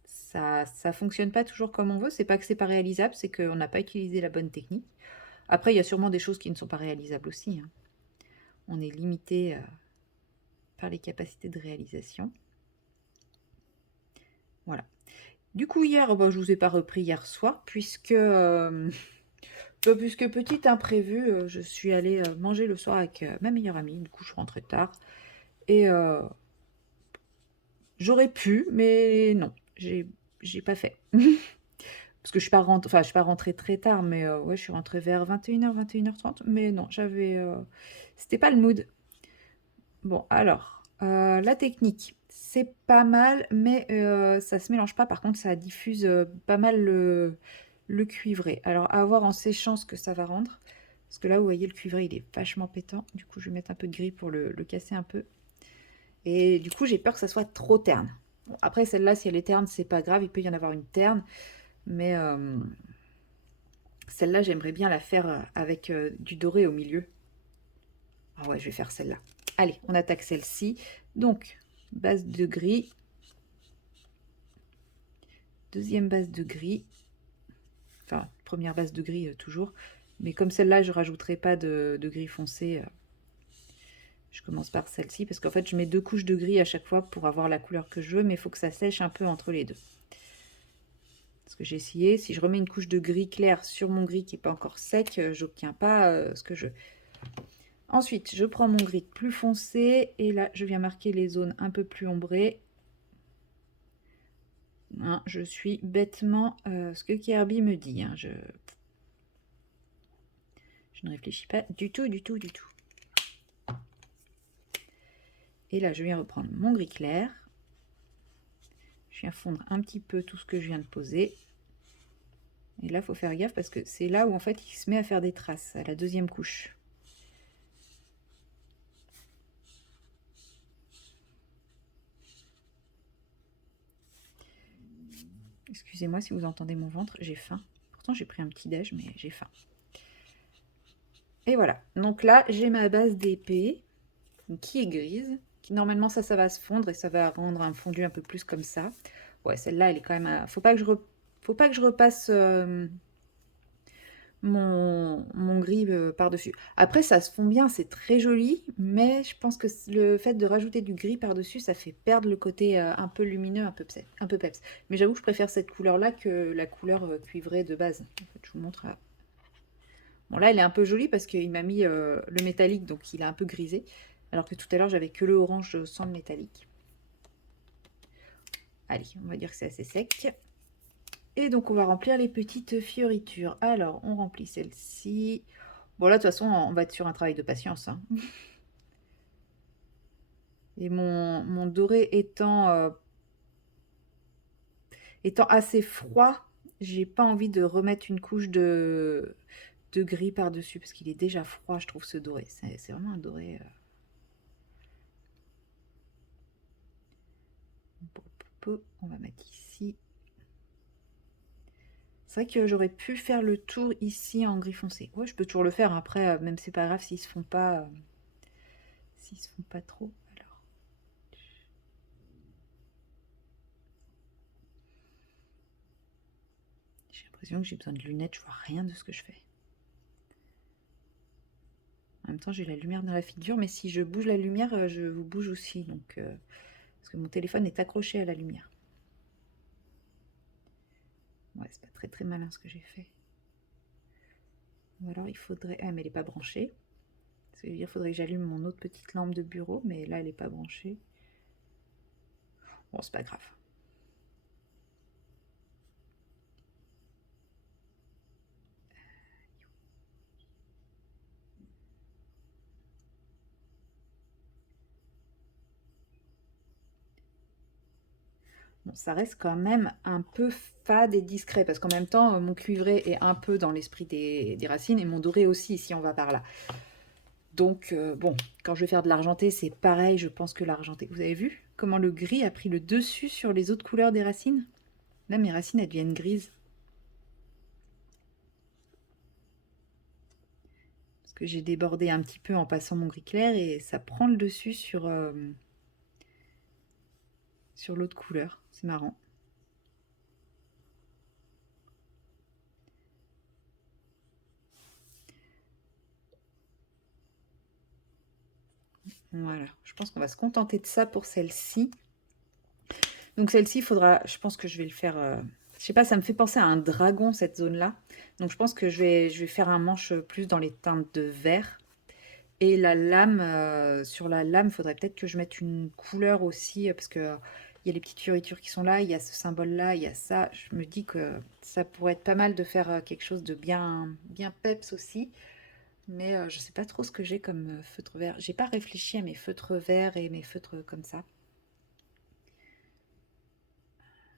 ça fonctionne pas toujours comme on veut. C'est pas que c'est pas réalisable, c'est qu'on n'a pas utilisé la bonne technique. Après, il y a sûrement des choses qui ne sont pas réalisables aussi, hein. On est limité par les capacités de réalisation. Voilà. Du coup, hier, bah, je vous ai pas repris hier soir, puisque petit imprévu, je suis allée manger le soir avec ma meilleure amie. Du coup, je suis rentrée tard. Et j'aurais pu, mais non, j'ai pas fait. Parce que je suis pas rentrée, enfin, je suis pas rentrée très tard, mais ouais, je suis rentrée vers 21h, 21h30. Mais non, c'était pas le mood. Bon, alors, la technique, c'est pas mal, mais ça se mélange pas. Par contre, ça diffuse pas mal le cuivré. Alors, à voir en séchant ce que ça va rendre. Parce que là, vous voyez, le cuivré, il est vachement pétant. Du coup, je vais mettre un peu de gris pour le casser un peu. Et du coup, j'ai peur que ça soit trop terne. Bon, après, celle-là, si elle est terne, c'est pas grave. Il peut y en avoir une terne. Mais celle-là, j'aimerais bien la faire avec du doré au milieu. Ah ouais, je vais faire celle-là. Allez, on attaque celle-ci. Donc, base de gris. Deuxième base de gris. Enfin, première base de gris toujours. Mais comme celle-là, je ne rajouterai pas de gris foncé. Je commence par celle-ci. Parce qu'en fait, je mets 2 couches de gris à chaque fois pour avoir la couleur que je veux. Mais il faut que ça sèche un peu entre les deux. Parce que j'ai essayé. Si je remets une couche de gris clair sur mon gris qui n'est pas encore sec, j'obtiens pas ce que je veux. Ensuite, je prends mon gris plus foncé. Et là, je viens marquer les zones un peu plus ombrées. Hein, je suis bêtement ce que Kirby me dit. Hein, je ne réfléchis pas du tout, du tout, du tout. Et là, je viens reprendre mon gris clair. Je viens fondre un petit peu tout ce que je viens de poser. Et là, il faut faire gaffe parce que c'est là où en fait il se met à faire des traces, à la deuxième couche. Excusez-moi si vous entendez mon ventre, j'ai faim. Pourtant, j'ai pris un petit déj, mais j'ai faim. Et voilà. Donc là, j'ai ma base d'épée qui est grise. Qui, normalement, ça va se fondre et ça va rendre un fondu un peu plus comme ça. Ouais, celle-là, elle est quand même... Faut pas que je repasse mon gris par-dessus. Après, ça se fond bien, c'est très joli, mais je pense que le fait de rajouter du gris par-dessus, ça fait perdre le côté un peu lumineux, un peu peps. Mais j'avoue que je préfère cette couleur-là que la couleur cuivrée de base. En fait, je vous montre. Bon, là, elle est un peu jolie parce qu'il m'a mis le métallique, donc il est un peu grisé. Alors que tout à l'heure, j'avais que le orange sans le métallique. Allez, on va dire que c'est assez sec. Et donc, on va remplir les petites fioritures. Alors, on remplit celle-ci. Bon, là, de toute façon, on va être sur un travail de patience, hein. Et mon doré étant assez froid, j'ai pas envie de remettre une couche de gris par-dessus parce qu'il est déjà froid, je trouve, ce doré. C'est vraiment un doré... On va mettre ici. C'est vrai que j'aurais pu faire le tour ici en gris foncé. Ouais, je peux toujours le faire. Après, même c'est pas grave s'ils se font pas, trop. Alors, j'ai l'impression que j'ai besoin de lunettes. Je vois rien de ce que je fais. En même temps, j'ai la lumière dans la figure, mais si je bouge la lumière, je vous bouge aussi. Donc, parce que mon téléphone est accroché à la lumière. Ouais, c'est pas très très malin ce que j'ai fait. Ou alors il faudrait... Ah, mais elle n'est pas branchée. Ça veut dire qu'il faudrait que j'allume mon autre petite lampe de bureau, mais là, elle n'est pas branchée. Bon, c'est pas grave. Bon, ça reste quand même un peu fade et discret, parce qu'en même temps, mon cuivré est un peu dans l'esprit des racines, et mon doré aussi, si on va par là. Donc, bon, quand je vais faire de l'argenté, c'est pareil, je pense que l'argenté... Vous avez vu comment le gris a pris le dessus sur les autres couleurs des racines? Là, mes racines, elles deviennent grises. Parce que j'ai débordé un petit peu en passant mon gris clair et ça prend le dessus sur l'autre couleur. C'est marrant. Voilà, je pense qu'on va se contenter de ça pour celle-ci. Donc celle-ci, il faudra, je pense que je vais le faire, je sais pas, ça me fait penser à un dragon cette zone-là. Donc je pense que je vais faire un manche plus dans les teintes de vert. Et la lame, sur la lame, il faudrait peut-être que je mette une couleur aussi, parce que il y a les petites fioritures qui sont là, il y a ce symbole-là, il y a ça. Je me dis que ça pourrait être pas mal de faire quelque chose de bien, bien peps aussi. Mais je sais pas trop ce que j'ai comme feutre vert. J'ai pas réfléchi à mes feutres verts et mes feutres comme ça.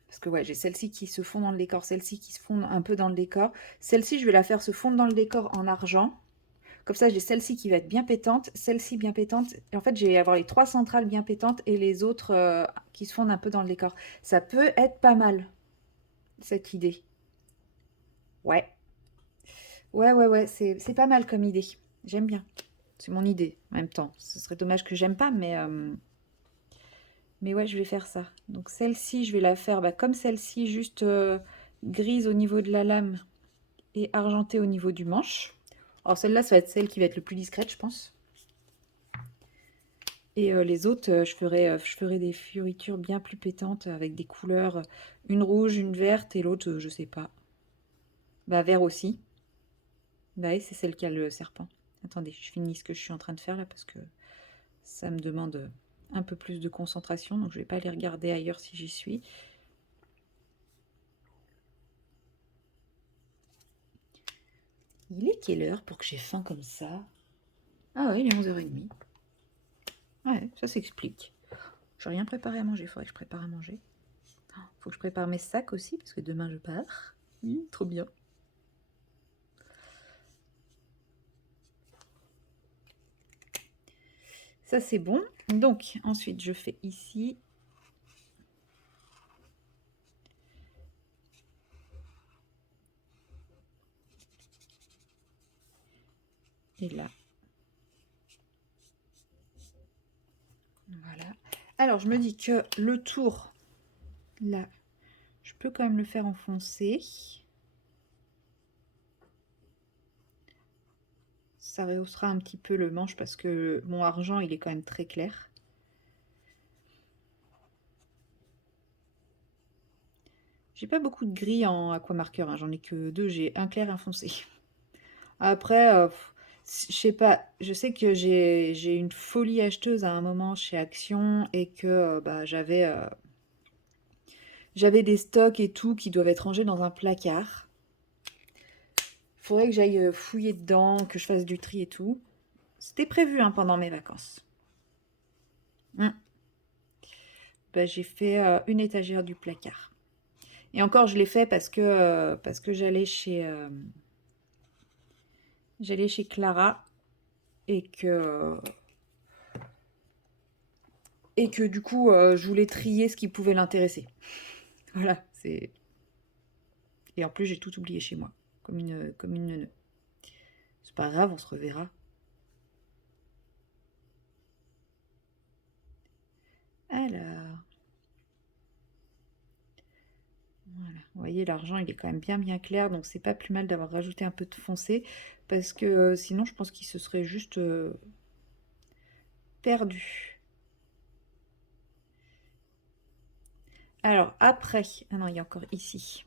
Parce que ouais, j'ai celle-ci qui se fond dans le décor, celle-ci qui se fond un peu dans le décor. Celle-ci, je vais la faire se fondre dans le décor en argent. Comme ça, j'ai celle-ci qui va être bien pétante, celle-ci bien pétante. Et en fait, je vais avoir les 3 centrales bien pétantes et les autres qui se fondent un peu dans le décor. Ça peut être pas mal, cette idée. Ouais. Ouais, c'est pas mal comme idée. J'aime bien. C'est mon idée en même temps. Ce serait dommage que j'aime pas, mais ouais, je vais faire ça. Donc celle-ci, je vais la faire comme celle-ci, juste grise au niveau de la lame et argentée au niveau du manche. Alors celle-là, ça va être celle qui va être le plus discrète, je pense. Et les autres, je ferai des fioritures bien plus pétantes avec des couleurs, une rouge, une verte et l'autre, je sais pas. Bah vert aussi. Bah oui, c'est celle qui a le serpent. Attendez, je finis ce que je suis en train de faire là parce que ça me demande un peu plus de concentration, donc je vais pas aller regarder ailleurs si j'y suis. Il est quelle heure pour que j'ai faim comme ça? Ah oui, il est 11h30. Ouais, ça s'explique. Je n'ai rien préparé à manger, il faudrait que je prépare à manger. Faut que je prépare mes sacs aussi, parce que demain je pars. Oui, trop bien. Ça c'est bon. Donc ensuite je fais ici. Et là. Voilà. Alors je me dis que le tour, là, je peux quand même le faire enfoncer. Ça rehaussera un petit peu le manche parce que mon argent il est quand même très clair. J'ai pas beaucoup de gris en aquamarqueur, hein. J'en ai que 2, j'ai un clair et un foncé. Après, je sais pas, je sais que j'ai une folie acheteuse à un moment chez Action et que j'avais des stocks et tout qui doivent être rangés dans un placard. Faudrait que j'aille fouiller dedans, que je fasse du tri et tout. C'était prévu hein, pendant mes vacances. J'ai fait une étagère du placard. Et encore, je l'ai fait parce que j'allais chez Clara et que du coup, je voulais trier ce qui pouvait l'intéresser. Voilà, c'est... Et en plus, j'ai tout oublié chez moi, comme une neuneu. C'est pas grave, on se reverra. Alors, voilà. Vous voyez, l'argent, il est quand même bien bien clair, donc c'est pas plus mal d'avoir rajouté un peu de foncé, parce que sinon, je pense qu'il se serait juste perdu. Alors, après... Ah non, il y a encore ici.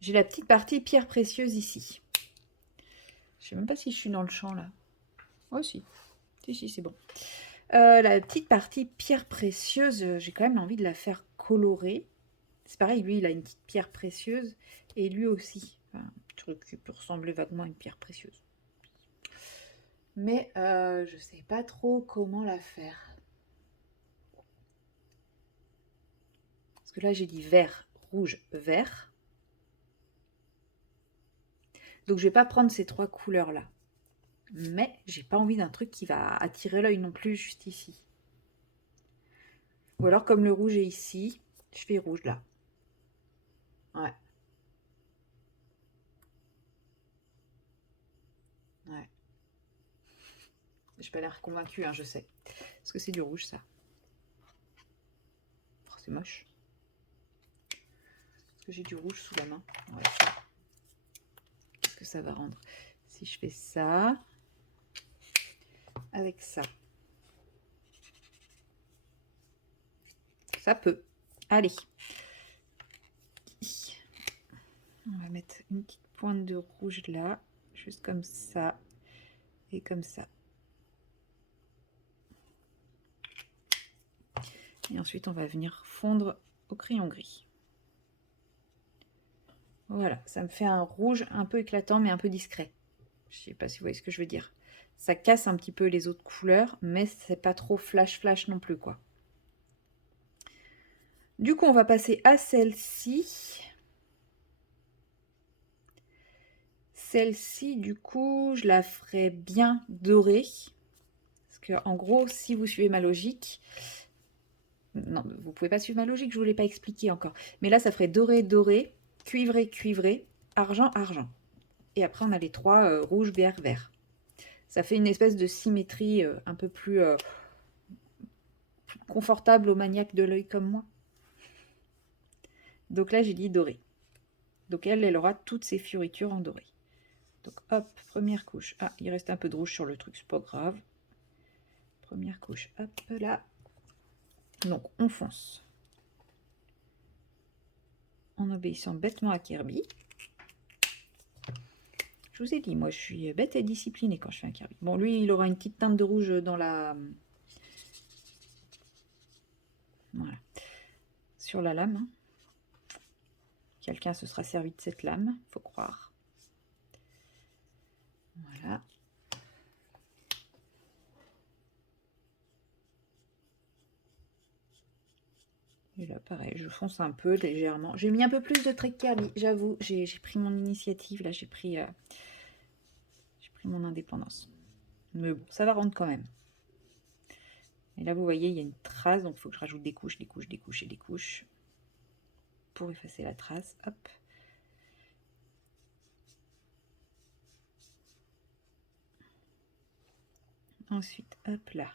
J'ai la petite partie pierre précieuse ici. Je sais même pas si je suis dans le champ, là. Oh, si. Si, c'est bon. La petite partie pierre précieuse, j'ai quand même envie de la faire colorer. C'est pareil, lui, il a une petite pierre précieuse. Et lui aussi. Enfin, un truc qui peut ressembler vaguement à une pierre précieuse. Mais je sais pas trop comment la faire. que là, j'ai dit vert, rouge, vert. Donc, je vais pas prendre ces 3 couleurs-là. Mais j'ai pas envie d'un truc qui va attirer l'œil non plus juste ici. Ou alors, comme le rouge est ici, je fais rouge là. Ouais. Ouais. J'ai pas l'air convaincue, hein, je sais. Parce que c'est du rouge, ça. Oh, c'est moche. Parce que j'ai du rouge sous la main. Ouais. Qu'est-ce que ça va rendre si je fais ça avec ça? Ça peut. Allez. On va mettre une petite pointe de rouge là. Juste comme ça. Et comme ça. Et ensuite, on va venir fondre au crayon gris. Voilà, ça me fait un rouge un peu éclatant, mais un peu discret. Je sais pas si vous voyez ce que je veux dire. Ça casse un petit peu les autres couleurs, mais c'est pas trop flash non plus, quoi. Du coup, on va passer à celle-ci. Celle-ci, du coup, je la ferai bien dorée. Parce que, en gros, si vous suivez ma logique... Non, vous pouvez pas suivre ma logique, je ne vous l'ai pas expliqué encore. Mais là, ça ferait doré, doré, cuivré, cuivré, argent, argent. Et après, on a les 3 rouge, vert, vert. Ça fait une espèce de symétrie un peu plus confortable aux maniaques de l'œil comme moi. Donc là, j'ai dit doré. Donc elle aura toutes ses fioritures en doré. Donc hop, première couche. Ah, il reste un peu de rouge sur le truc, c'est pas grave. Première couche, hop là. Donc on fonce. En obéissant bêtement à Kirby. Je vous ai dit, moi je suis bête et disciplinée quand je fais un Kirby. Bon, lui, il aura une petite teinte de rouge dans la... Voilà. Sur la lame. Hein. Quelqu'un se sera servi de cette lame, faut croire. Voilà. Et là, pareil, je fonce un peu légèrement. J'ai mis un peu plus de trait Kirby, j'avoue. J'ai pris mon initiative, là, j'ai pris mon indépendance. Mais bon, ça va rendre quand même. Et là, vous voyez, il y a une trace, donc il faut que je rajoute des couches, des couches, des couches et des couches pour effacer la trace. Hop. Ensuite, hop là.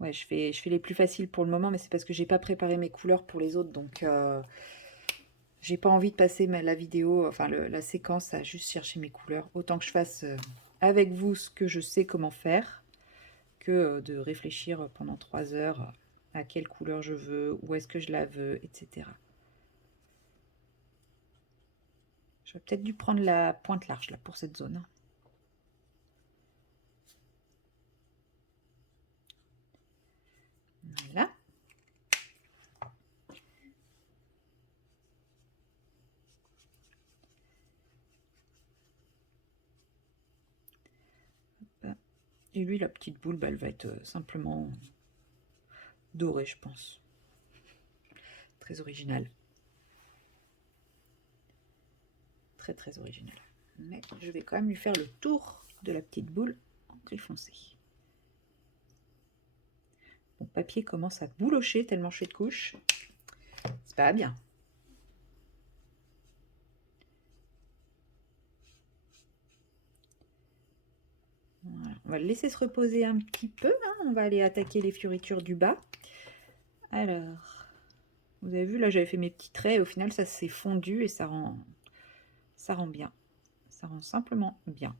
Ouais, je fais les plus faciles pour le moment, mais c'est parce que j'ai pas préparé mes couleurs pour les autres, donc j'ai pas envie de passer la vidéo, enfin la séquence à juste chercher mes couleurs. Autant que je fasse avec vous ce que je sais comment faire, que de réfléchir pendant 3 heures à quelle couleur je veux, où est-ce que je la veux, etc. J'aurais peut-être dû prendre la pointe large là pour cette zone. Voilà. Et lui, la petite boule, bah, elle va être simplement dorée, je pense. Très original. Très très original. Mais je vais quand même lui faire le tour de la petite boule en gris foncé. Mon papier commence à boulocher tellement je fais de couches. C'est pas bien. Voilà. On va le laisser se reposer un petit peu. Hein. On va aller attaquer les fioritures du bas. Alors, vous avez vu, là j'avais fait mes petits traits. Au final, ça s'est fondu et ça rend bien. Ça rend simplement bien.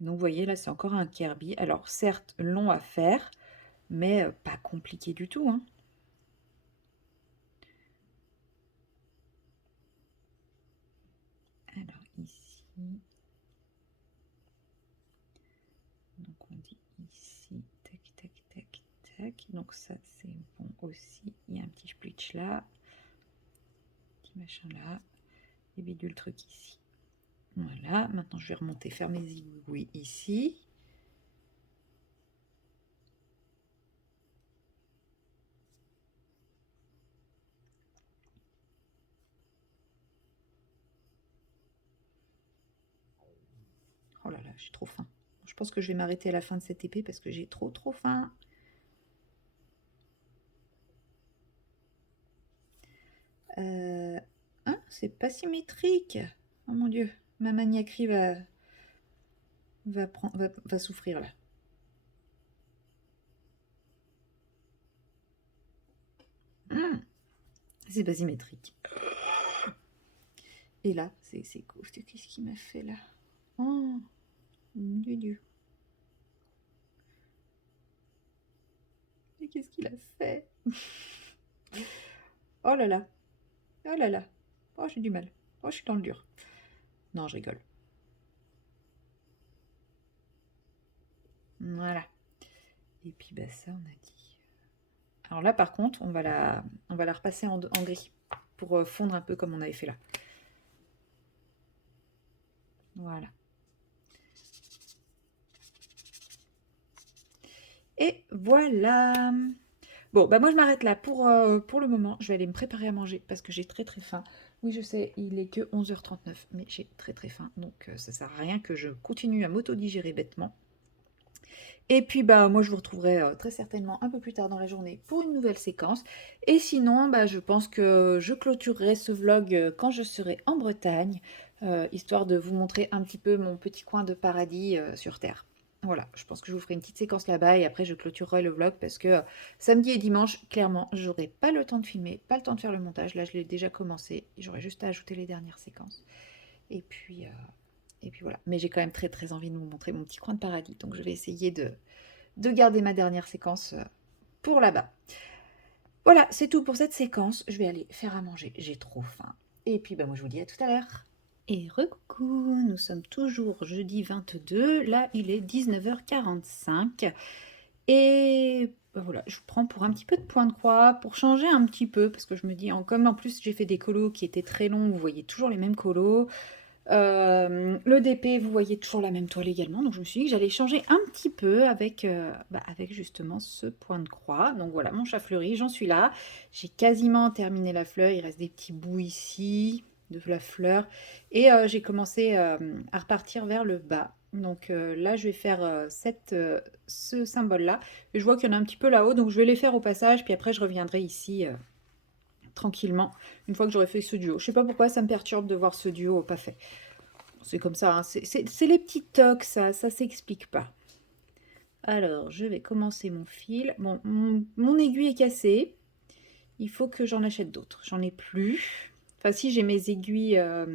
Donc, vous voyez, là, c'est encore un Kirby. Alors, certes, long à faire, mais pas compliqué du tout. Hein. Alors, ici... Donc, on dit ici, tac, tac, tac, tac. Donc, ça, c'est bon aussi. Il y a un petit splitch là. Petit machin là. et bidule le truc ici. Voilà, maintenant je vais remonter, faire mes aiguilles ici. Oh là là, j'ai trop faim. Je pense que je vais m'arrêter à la fin de cette épée parce que j'ai trop faim. Hein, c'est pas symétrique. Oh mon Dieu, ma maniaquerie va souffrir là. C'est pas symétrique. Et là, c'est cool. Qu'est-ce qu'il m'a fait là? Oh, mon Dieu. Mais qu'est-ce qu'il a fait? Oh là là. Oh là là. Oh, j'ai du mal. Oh, je suis dans le dur. Non, je rigole. Voilà. Et puis, bah, ça, on a dit. Alors là, par contre, on va la repasser en gris pour fondre un peu comme on avait fait là. Voilà. Et voilà. Bon, bah moi je m'arrête là pour le moment. Je vais aller me préparer à manger parce que j'ai très faim. Oui, je sais, il est que 11h39, mais j'ai très faim. Donc ça sert à rien que je continue à m'auto-digérer bêtement. Et puis bah moi je vous retrouverai très certainement un peu plus tard dans la journée pour une nouvelle séquence. Et sinon, bah je pense que je clôturerai ce vlog quand je serai en Bretagne, histoire de vous montrer un petit peu mon petit coin de paradis sur Terre. Voilà, je pense que je vous ferai une petite séquence là-bas et après je clôturerai le vlog parce que samedi et dimanche, clairement, j'aurai pas le temps de filmer, pas le temps de faire le montage. Là, je l'ai déjà commencé. J'aurai juste à ajouter les dernières séquences. Et puis voilà. Mais j'ai quand même très envie de vous montrer mon petit coin de paradis. Donc je vais essayer de garder ma dernière séquence pour là-bas. Voilà, c'est tout pour cette séquence. Je vais aller faire à manger. J'ai trop faim. Et puis bah, moi je vous dis à tout à l'heure. Et recoucou, nous sommes toujours jeudi 22, là il est 19h45 et ben voilà, je vous prends pour un petit peu de point de croix, pour changer un petit peu, parce que je me dis, comme en plus j'ai fait des colos qui étaient très longs, vous voyez toujours les mêmes colos, le DP vous voyez toujours la même toile également, donc je me suis dit que j'allais changer un petit peu avec, avec justement ce point de croix. Donc voilà mon chat fleuri, j'en suis là, j'ai quasiment terminé la fleur, il reste des petits bouts ici de la fleur et j'ai commencé à repartir vers le bas. Donc là je vais faire ce symbole là et je vois qu'il y en a un petit peu là-haut, donc je vais les faire au passage, puis après je reviendrai ici tranquillement une fois que j'aurai fait ce duo. Je sais pas pourquoi ça me perturbe de voir ce duo pas fait. C'est comme ça, hein. C'est les petits tocs, ça s'explique pas. Alors, je vais commencer mon fil. Bon, mon aiguille est cassée. Il faut que j'en achète d'autres. J'en ai plus. Enfin, si, j'ai mes aiguilles à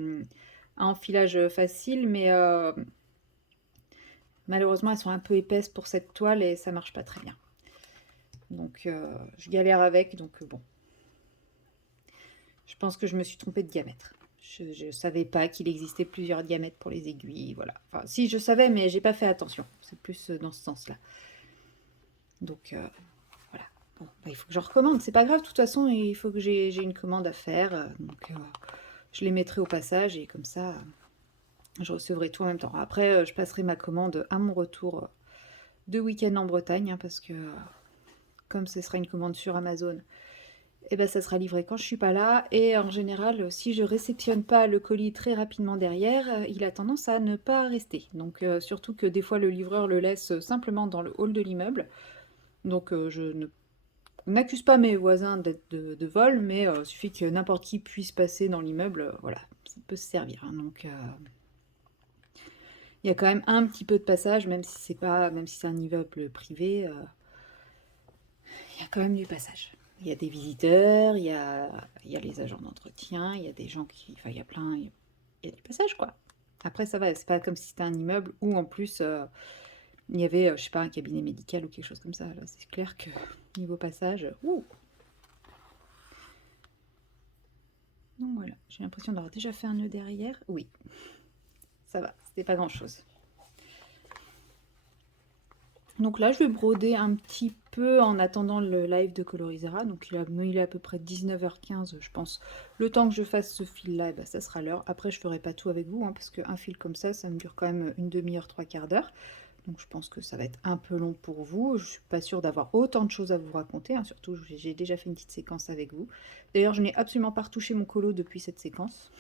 enfilage facile, mais malheureusement, elles sont un peu épaisses pour cette toile et ça marche pas très bien. Donc, je galère avec. Donc, bon. Je pense que je me suis trompée de diamètre. Je ne savais pas qu'il existait plusieurs diamètres pour les aiguilles, voilà. Enfin, si, je savais, mais j'ai pas fait attention. C'est plus dans ce sens-là. Donc, voilà. Bon, bah, il faut que j'en recommande. C'est pas grave, de toute façon, il faut que j'ai une commande à faire. Donc, je les mettrai au passage et comme ça, je recevrai tout en même temps. Après, je passerai ma commande à mon retour de week-end en Bretagne, hein, parce que comme ce sera une commande sur Amazon, et ben, ça sera livré quand je suis pas là. Et en général, si je réceptionne pas le colis très rapidement derrière, il a tendance à ne pas rester. Donc surtout que des fois le livreur le laisse simplement dans le hall de l'immeuble. Donc je n'accuse pas mes voisins d'être de vol, mais il suffit que n'importe qui puisse passer dans l'immeuble, voilà, ça peut se servir, hein. Donc il y a quand même un petit peu de passage, même si c'est un immeuble privé, il y a quand même du passage. Il y a des visiteurs, il y a les agents d'entretien, il y a des gens qui... Enfin, il y a plein... Il y a du passage, quoi. Après, ça va, c'est pas comme si c'était un immeuble où, en plus, il y avait, je sais pas, un cabinet médical ou quelque chose comme ça. Là, c'est clair que niveau passage... ouh. Donc voilà, j'ai l'impression d'avoir déjà fait un nœud derrière. Oui, ça va, c'était pas grand-chose. Donc là, je vais broder un petit peu en attendant le live de Colorisera. Donc il est à peu près 19h15, je pense. Le temps que je fasse ce fil-là, eh ben, ça sera l'heure. Après, je ferai pas tout avec vous, hein, parce qu'un fil comme ça me dure quand même une demi-heure, trois quarts d'heure. Donc je pense que ça va être un peu long pour vous. Je suis pas sûre d'avoir autant de choses à vous raconter, hein. Surtout, j'ai déjà fait une petite séquence avec vous. D'ailleurs, je n'ai absolument pas retouché mon colo depuis cette séquence.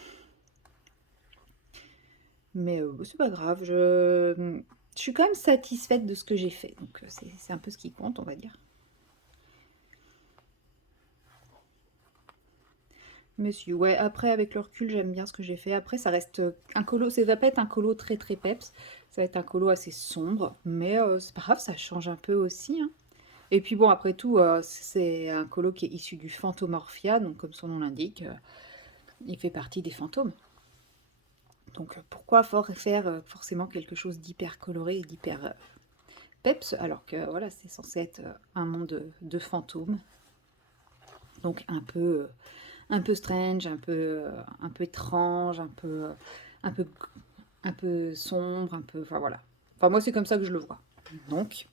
Mais c'est pas grave, je suis quand même satisfaite de ce que j'ai fait. Donc c'est un peu ce qui compte, on va dire. Monsieur, ouais, après avec le recul, j'aime bien ce que j'ai fait. Après, ça reste un colo, ça va pas être un colo très très peps, ça va être un colo assez sombre, mais c'est pas grave, ça change un peu aussi, hein. Et puis bon, après tout, c'est un colo qui est issu du Phantomorphia, donc comme son nom l'indique, il fait partie des fantômes. Donc pourquoi faire forcément quelque chose d'hyper coloré et d'hyper peps, alors que voilà, c'est censé être un monde de fantômes, donc un peu strange, un peu étrange, un peu, un peu sombre, un peu, enfin voilà. Enfin moi c'est comme ça que je le vois. Donc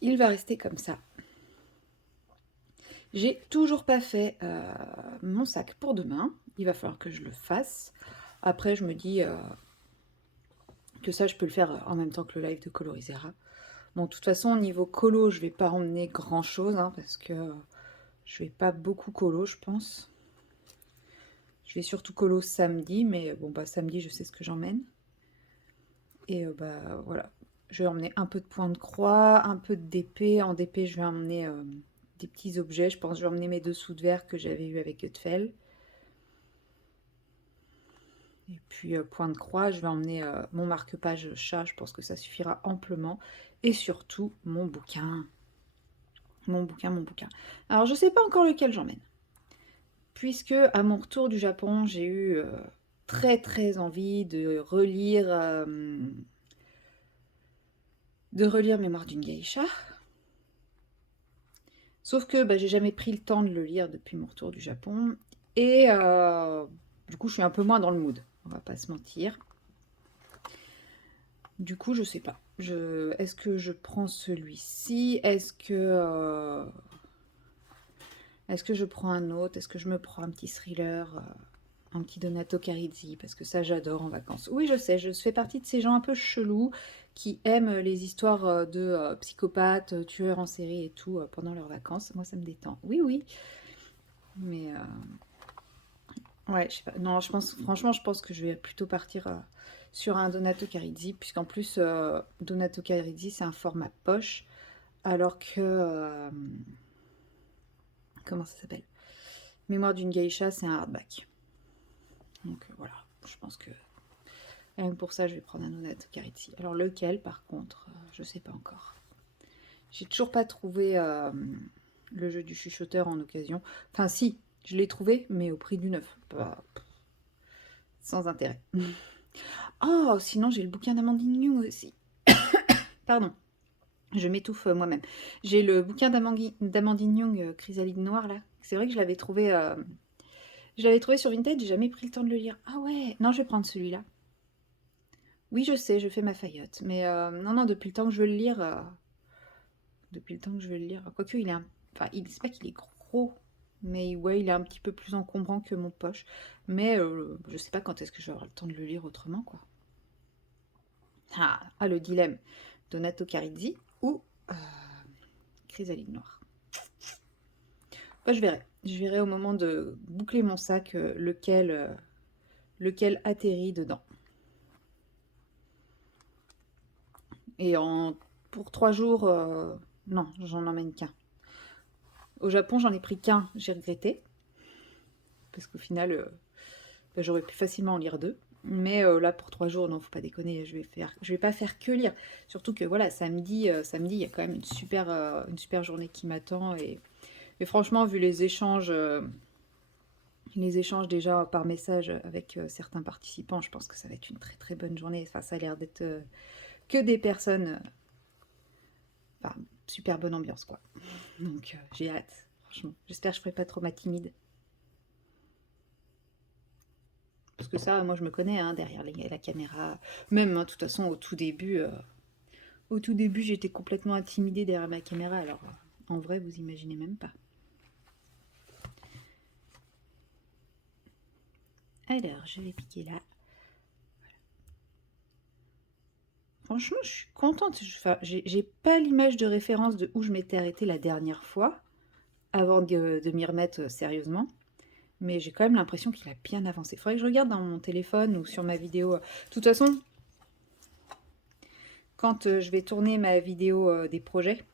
il va rester comme ça. J'ai toujours pas fait mon sac pour demain. Il va falloir que je le fasse. Après je me dis que ça je peux le faire en même temps que le live de Colorisera. Bon, de toute façon, au niveau colo, je vais pas emmener grand chose, hein, parce que je vais pas beaucoup colo, je pense. Je vais surtout colo samedi, mais bon, bah samedi, je sais ce que j'emmène. Et bah voilà. Je vais emmener un peu de point de croix, un peu d'épée. En d'épée, je vais emmener des petits objets. Je pense que je vais emmener mes dessous de verre que j'avais eu avec Eutfel. Et puis point de croix, je vais emmener mon marque-page chat. Je pense que ça suffira amplement. Et surtout, mon bouquin. Mon bouquin, mon bouquin. Alors, je sais pas encore lequel j'emmène. Puisque à mon retour du Japon, j'ai eu très très envie de relire Mémoire d'une geisha. Sauf que bah, j'ai jamais pris le temps de le lire depuis mon retour du Japon. Et du coup, je suis un peu moins dans le mood. On va pas se mentir. Du coup, je sais pas. Est-ce que je prends celui-ci? Est-ce que je prends un autre? Est-ce que je me prends un petit thriller? Un petit Donato Carizzi, parce que ça j'adore en vacances. Oui, je sais, je fais partie de ces gens un peu chelous qui aiment les histoires de psychopathes, tueurs en série et tout pendant leurs vacances. Moi, ça me détend. Oui, oui. Mais ouais, je sais pas. Non, je pense, franchement, je pense que je vais plutôt partir sur un Donato Carizzi, puisqu'en plus, Donato Carizzi, c'est un format poche, alors que... comment ça s'appelle? Mémoire d'une geisha, c'est un hardback. Donc voilà, je pense que rien que pour ça, je vais prendre un Donato Carizzi. Alors lequel, par contre, je sais pas encore. J'ai toujours pas trouvé le jeu du chuchoteur en occasion. Enfin si, je l'ai trouvé, mais au prix du neuf. Sans intérêt. Oh, sinon j'ai le bouquin d'Amandine New aussi. Pardon, je m'étouffe moi-même. J'ai le bouquin d'Amandine Young, Chrysalide Noire, là. C'est vrai que je l'avais trouvé sur Vinted, j'ai jamais pris le temps de le lire. Ah ouais, non, je vais prendre celui-là. Oui, je sais, je fais ma faillotte. Mais non, non, depuis le temps que je veux le lire, quoique il est enfin, c'est pas qu'il est gros, mais ouais, il est un petit peu plus encombrant que mon poche. Mais je sais pas quand est-ce que je vais avoir le temps de le lire autrement, quoi. Le dilemme. Donato Carizzi ou euh, Chrysalide Noire. Bah, je verrai. Je verrai au moment de boucler mon sac lequel atterrit dedans. Et pour 3 jours, non, j'en emmène qu'un. Au Japon, j'en ai pris qu'un, j'ai regretté. Parce qu'au final, bah, j'aurais pu facilement en lire deux. Mais là, pour 3 jours, non, faut pas déconner, je vais pas faire que lire. Surtout que voilà, samedi, il y a quand même une super journée qui m'attend. Et franchement, vu les échanges déjà par message avec certains participants, je pense que ça va être une très très bonne journée. Enfin, ça a l'air d'être que des personnes, enfin, super bonne ambiance, quoi. Donc, j'ai hâte, franchement. J'espère que je ferai pas trop ma timide. Parce que ça, moi, je me connais, hein, derrière la caméra. Même, hein, de toute façon, au tout début, Au tout début, j'étais complètement intimidée derrière ma caméra, alors en vrai, vous imaginez même pas. Alors, je vais piquer là. Franchement, je suis contente. Enfin, j'ai pas l'image de référence de où je m'étais arrêtée la dernière fois, avant de m'y remettre sérieusement. Mais j'ai quand même l'impression qu'il a bien avancé. Il faudrait que je regarde dans mon téléphone ou sur ma vidéo. De toute façon, quand je vais tourner ma vidéo des projets,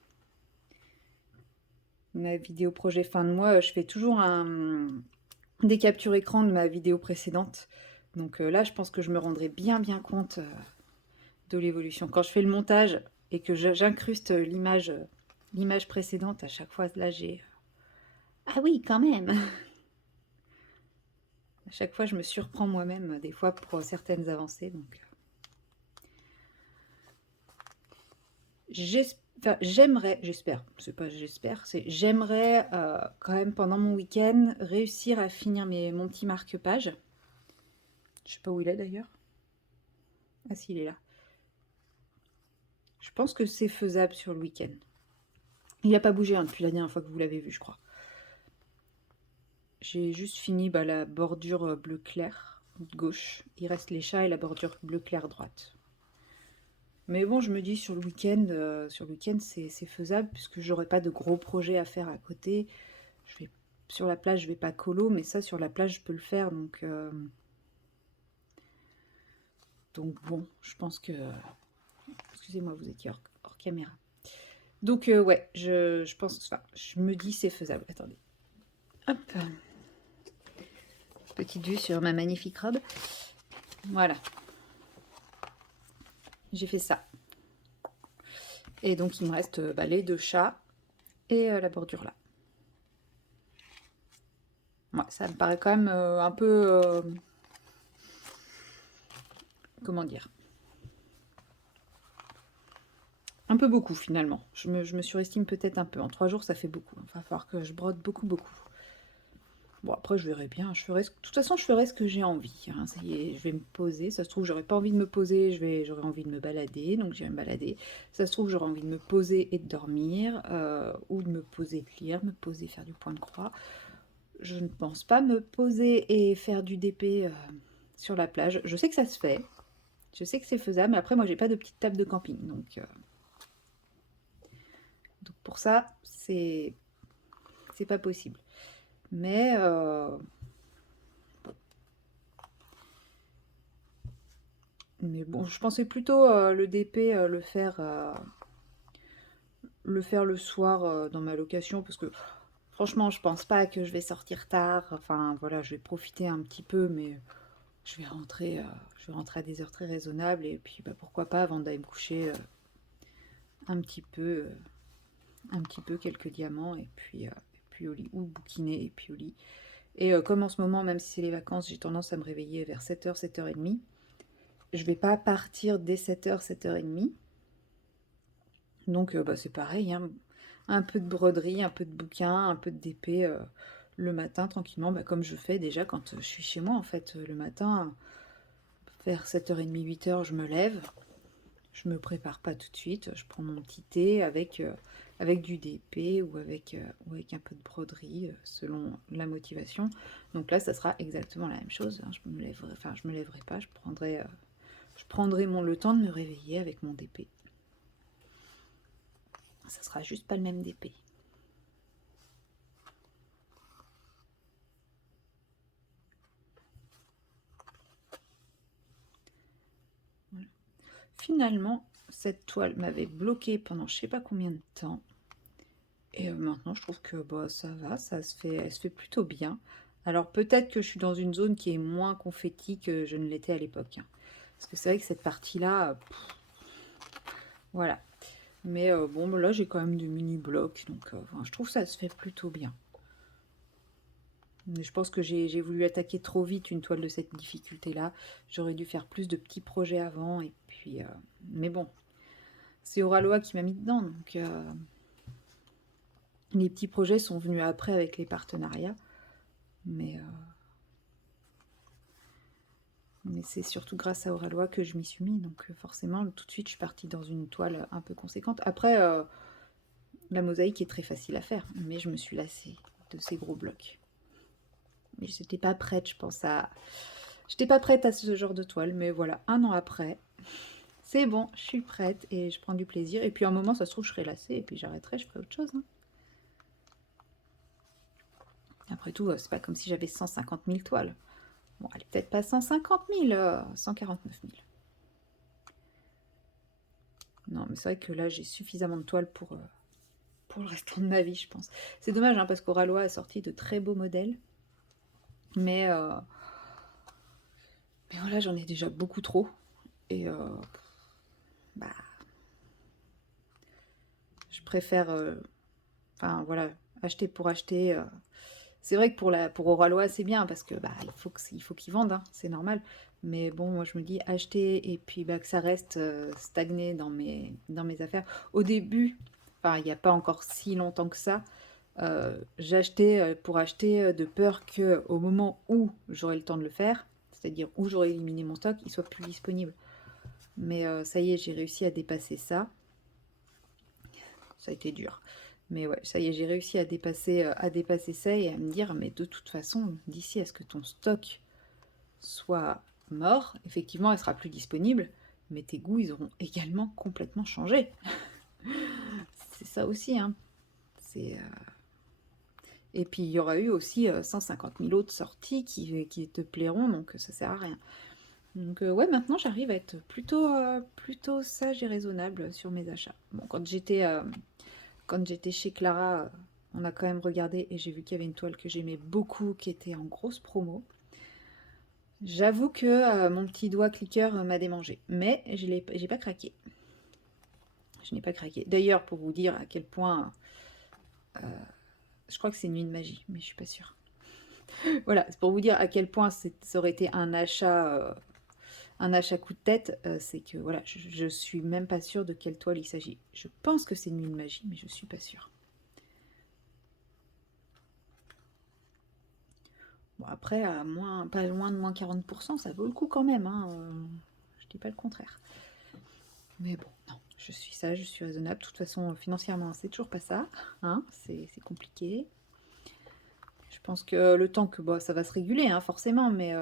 ma vidéo projet fin de mois, je fais toujours des captures écran de ma vidéo précédente. Donc là, je pense que je me rendrai bien compte de l'évolution. Quand je fais le montage et que j'incruste l'image précédente, à chaque fois, là, j'ai... Ah oui, quand même. À chaque fois, je me surprends moi-même, des fois, pour certaines avancées. Donc, j'espère, c'est pas j'espère, c'est j'aimerais quand même pendant mon week-end réussir à finir mon petit marque-page. Je sais pas où il est d'ailleurs. Ah si, il est là. Je pense que c'est faisable sur le week-end. Il n'a pas bougé hein, depuis la dernière fois que vous l'avez vu, je crois. J'ai juste fini la bordure bleu clair gauche. Il reste les chats et la bordure bleu clair droite. Mais bon, je me dis sur le week-end, c'est faisable puisque j'aurai pas de gros projets à faire à côté. Sur la plage, je vais pas colo, mais ça sur la plage, je peux le faire. Donc bon, je pense que... Excusez-moi, vous étiez hors caméra. Donc ouais, je pense... Enfin, je me dis c'est faisable. Attendez. Hop. Petite vue sur ma magnifique robe. Voilà. J'ai fait ça. Et donc il me reste les 2 chats et la bordure là. Ouais, ça me paraît quand même un peu... comment dire? Un peu beaucoup finalement. Je me surestime peut-être un peu. En 3 jours, ça fait beaucoup. Il va falloir que je brode beaucoup. Bon, après, je verrai bien. De toute façon, je ferai ce que j'ai envie. Hein. Ça y est, je vais me poser. Ça se trouve, j'aurais pas envie de me poser. J'aurais envie de me balader. Donc, j'irai me balader. Ça se trouve, j'aurais envie de me poser et de dormir. Ou de me poser et de lire. Me poser, faire du point de croix. Je ne pense pas me poser et faire du DP sur la plage. Je sais que ça se fait. Je sais que c'est faisable. Mais après, moi, j'ai pas de petite table de camping. Donc pour ça, c'est pas possible. Mais bon, je pensais plutôt le DP le faire le soir dans ma location parce que franchement, je pense pas que je vais sortir tard. Enfin voilà, je vais profiter un petit peu, mais je vais rentrer à des heures très raisonnables et puis pourquoi pas avant d'aller me coucher un petit peu, quelques diamants et puis au lit ou bouquiner et puis au lit. Et comme en ce moment, même si c'est les vacances, j'ai tendance à me réveiller vers 7h, 7h30. Je vais pas partir dès 7h, 7h30. Donc c'est pareil, hein. Un peu de broderie, un peu de bouquin, un peu de DP le matin, tranquillement, comme je fais déjà quand je suis chez moi, en fait. Le matin, vers 7h30, 8h, je me lève. Je me prépare pas tout de suite. Je prends mon petit thé avec du DP ou avec un peu de broderie, selon la motivation. Donc là, ça sera exactement la même chose. Hein. Je me lèverai pas. Je prendrai le temps de me réveiller avec mon DP. Ça sera juste pas le même DP. Voilà. Finalement, cette toile m'avait bloquée pendant je sais pas combien de temps. Et maintenant, je trouve que ça va, elle se fait plutôt bien. Alors peut-être que je suis dans une zone qui est moins confetti que je ne l'étais à l'époque. Hein. Parce que c'est vrai que cette partie-là, voilà. Mais bon, là, j'ai quand même des mini-blocs, donc je trouve que ça se fait plutôt bien. Mais je pense que j'ai voulu attaquer trop vite une toile de cette difficulté-là. J'aurais dû faire plus de petits projets avant, et puis... mais bon, c'est Oraloa qui m'a mis dedans, donc... les petits projets sont venus après avec les partenariats, mais Mais c'est surtout grâce à Oralois que je m'y suis mis, donc forcément, tout de suite, je suis partie dans une toile un peu conséquente. Après, la mosaïque est très facile à faire, mais je me suis lassée de ces gros blocs. Mais j'étais pas prête, je pense à... J'étais pas prête à ce genre de toile, mais voilà, 1 an après, c'est bon, je suis prête et je prends du plaisir. Et puis à un moment, ça se trouve, je serai lassée et puis j'arrêterai, je ferai autre chose, hein. Après tout, c'est pas comme si j'avais 150 000 toiles. Bon, allez, peut-être pas 150 000, 149 000. Non, mais c'est vrai que là, j'ai suffisamment de toiles pour le restant de ma vie, je pense. C'est dommage, hein, parce qu'Oralois a sorti de très beaux modèles. Mais, mais voilà, j'en ai déjà beaucoup trop. Et bah, je préfère, enfin voilà, acheter pour acheter. C'est vrai que pour Oralois, c'est bien parce que bah, il faut qu'ils vendent, hein, c'est normal. Mais bon, moi je me dis acheter et puis bah, que ça reste stagné dans mes affaires. Au début, enfin il n'y a pas encore si longtemps que ça, j'achetais pour acheter de peur que au moment où j'aurai le temps de le faire, c'est-à-dire où j'aurai éliminé mon stock, il soit plus disponible. Mais ça y est, j'ai réussi à dépasser ça. Ça a été dur. Mais ouais, ça y est, j'ai réussi à dépasser ça et à me dire, mais de toute façon, d'ici à ce que ton stock soit mort, effectivement, elle sera plus disponible, mais tes goûts, ils auront également complètement changé. C'est ça aussi, hein. C'est, Et puis, il y aura eu aussi 150 000 autres sorties qui te plairont, donc ça sert à rien. Donc ouais, maintenant, j'arrive à être plutôt sage et raisonnable sur mes achats. Bon, quand j'étais chez Clara, on a quand même regardé et j'ai vu qu'il y avait une toile que j'aimais beaucoup qui était en grosse promo. J'avoue que mon petit doigt cliqueur m'a démangé, mais j'ai pas craqué. Je n'ai pas craqué. D'ailleurs, pour vous dire à quel point, je crois que c'est Nuit de Magie, mais je suis pas sûre. Voilà, c'est pour vous dire à quel point ça aurait été un achat coup de tête. C'est que voilà, je suis même pas sûre de quelle toile il s'agit. Je pense que c'est Nuit de Magie, mais je suis pas sûre. Bon, après, pas loin de moins 40%, ça vaut le coup quand même, hein, je dis pas le contraire. Mais bon, non, je suis sage, je suis raisonnable. De toute façon, financièrement, c'est toujours pas ça, hein, c'est compliqué. Je pense que le temps que ça va se réguler, hein, forcément, mais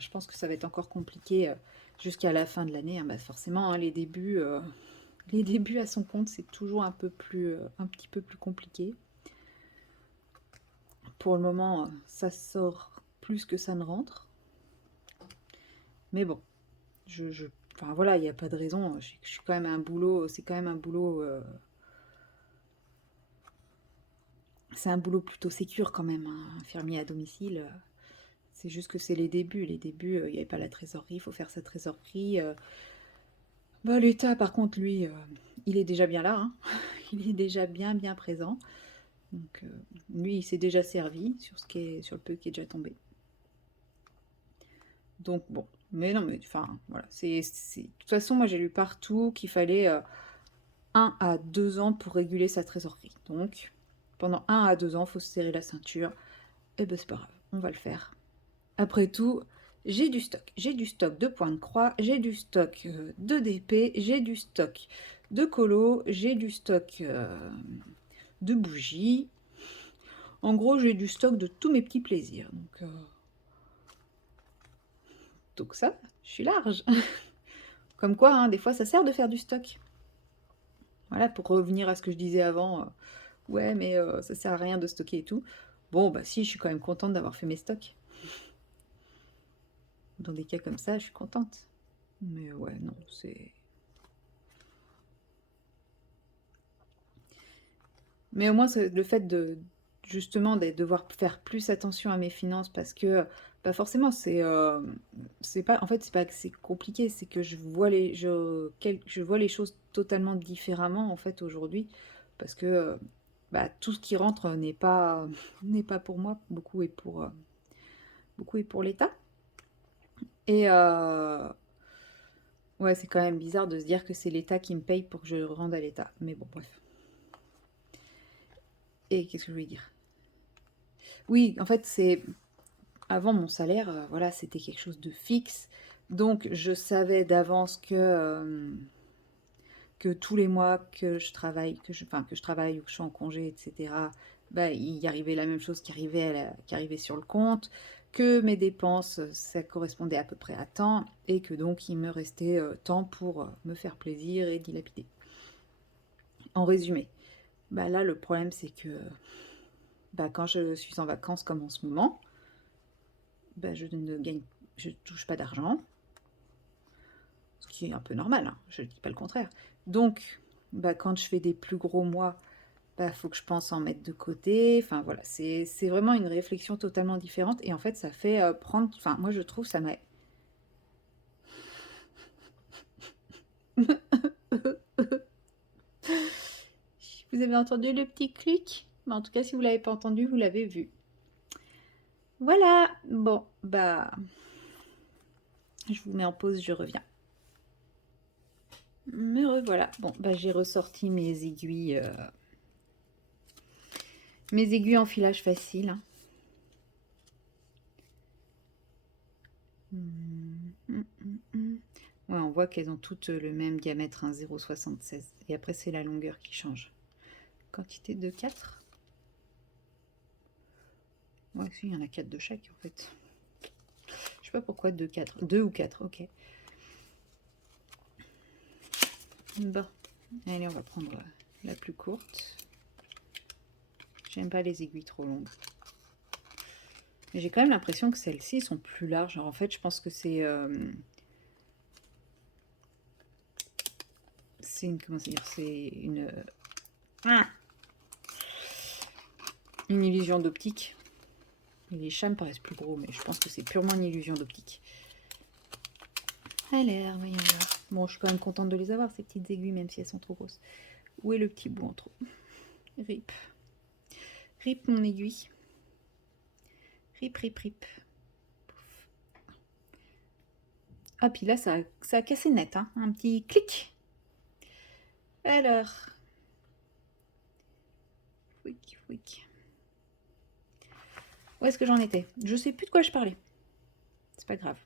je pense que ça va être encore compliqué jusqu'à la fin de l'année, hein. Bah, forcément, hein, les débuts à son compte, c'est toujours un petit peu plus compliqué. Pour le moment, ça sort plus que ça ne rentre. Mais bon, enfin voilà, il n'y a pas de raison. Je suis quand même un boulot, c'est quand même un boulot. C'est un boulot plutôt sécure quand même, hein, infirmier à domicile. C'est juste que c'est les débuts. Les débuts, il n'y avait pas la trésorerie, il faut faire sa trésorerie. Bah, l'État, par contre, lui, il est déjà bien là, hein. Il est déjà bien présent. Donc, lui, il s'est déjà servi sur le peu qui est déjà tombé. Donc, bon. Mais non, mais enfin, voilà. De toute façon, moi, j'ai lu partout qu'il fallait 1 à 2 ans pour réguler sa trésorerie. Donc, pendant 1 à 2 ans, il faut se serrer la ceinture. Et ben, c'est pas grave, on va le faire. Après tout, j'ai du stock. J'ai du stock de points de croix, j'ai du stock de DP, j'ai du stock de colo, j'ai du stock de bougies. En gros, j'ai du stock de tous mes petits plaisirs. Donc ça, je suis large. Comme quoi, hein, des fois, ça sert de faire du stock. Voilà, pour revenir à ce que je disais avant. Ouais, mais ça sert à rien de stocker et tout. Bon, bah si, je suis quand même contente d'avoir fait mes stocks. Dans des cas comme ça, je suis contente. Mais ouais, non, c'est... Mais au moins, le fait de justement de devoir faire plus attention à mes finances parce que pas forcément, c'est pas en fait c'est pas que c'est compliqué, c'est que je vois les choses totalement différemment en fait aujourd'hui parce que bah, tout ce qui rentre n'est pas pour moi, beaucoup est pour l'État. Et ouais, c'est quand même bizarre de se dire que c'est l'État qui me paye pour que je rende à l'État. Mais bon, bref. Et qu'est-ce que je voulais dire? Oui, en fait, c'est avant mon salaire, voilà, c'était quelque chose de fixe. Donc, je savais d'avance que tous les mois que je travaille, que je travaille ou que je suis en congé, etc., bah, il y arrivait la même chose qui arrivait sur le compte, que mes dépenses, ça correspondait à peu près à temps, et que donc il me restait temps pour me faire plaisir et dilapider. En résumé, bah là le problème c'est que bah, quand je suis en vacances comme en ce moment, bah, je touche pas d'argent, ce qui est un peu normal, hein, je ne dis pas le contraire. Donc, bah, quand je fais des plus gros mois, bah, faut que je pense en mettre de côté. Enfin voilà, c'est vraiment une réflexion totalement différente. Et en fait, ça fait prendre. Enfin, moi je trouve ça m'a. Vous avez entendu le petit clic? Mais en tout cas, si vous l'avez pas entendu, vous l'avez vu. Voilà. Bon, bah, je vous mets en pause, je reviens. Me revoilà. Bon, bah, j'ai ressorti mes aiguilles. Mes aiguilles en filage facile. Hein. Ouais, on voit qu'elles ont toutes le même diamètre, 0,76. Et après, c'est la longueur qui change. Quantité de 4. Ouais, si, il y en a 4 de chaque, en fait. Je sais pas pourquoi 2, 4. 2 ou 4, ok. Bon, allez, on va prendre la plus courte. J'aime pas les aiguilles trop longues. Mais j'ai quand même l'impression que celles-ci sont plus larges. Alors, en fait, je pense que c'est une... Comment dire? C'est une illusion d'optique. Les chats me paraissent plus gros, mais je pense que c'est purement une illusion d'optique. Alors, voyons voir. Bon, je suis quand même contente de les avoir, ces petites aiguilles, même si elles sont trop grosses. Où est le petit bout en trop? Rip. Rip mon aiguille. Rip, rip, rip. Ah, puis là, ça a cassé net, hein. Un petit clic. Alors. Fouic, fouic. Où est-ce que j'en étais? Je sais plus de quoi je parlais. C'est pas grave.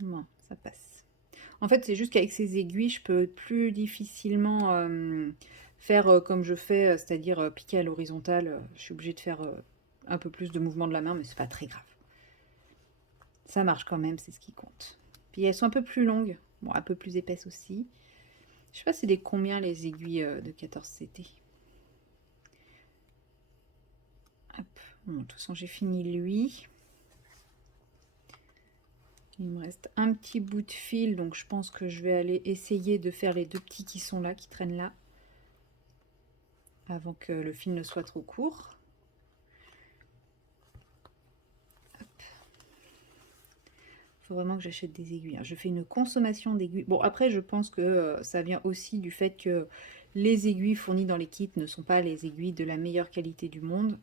Bon, ça passe. En fait, c'est juste qu'avec ces aiguilles, je peux plus difficilement faire comme je fais, c'est-à-dire piquer à l'horizontale. Je suis obligée de faire un peu plus de mouvement de la main, mais c'est pas très grave. Ça marche quand même, c'est ce qui compte. Puis elles sont un peu plus longues, bon, un peu plus épaisses aussi. Je sais pas c'est des combien les aiguilles de 14CT. Hop. Bon, de toute façon, j'ai fini lui. Il me reste un petit bout de fil, donc je pense que je vais aller essayer de faire les 2 petits qui sont là, qui traînent là, avant que le fil ne soit trop court. Il faut vraiment que j'achète des aiguilles. Je fais une consommation d'aiguilles. Bon, après, je pense que ça vient aussi du fait que les aiguilles fournies dans les kits ne sont pas les aiguilles de la meilleure qualité du monde.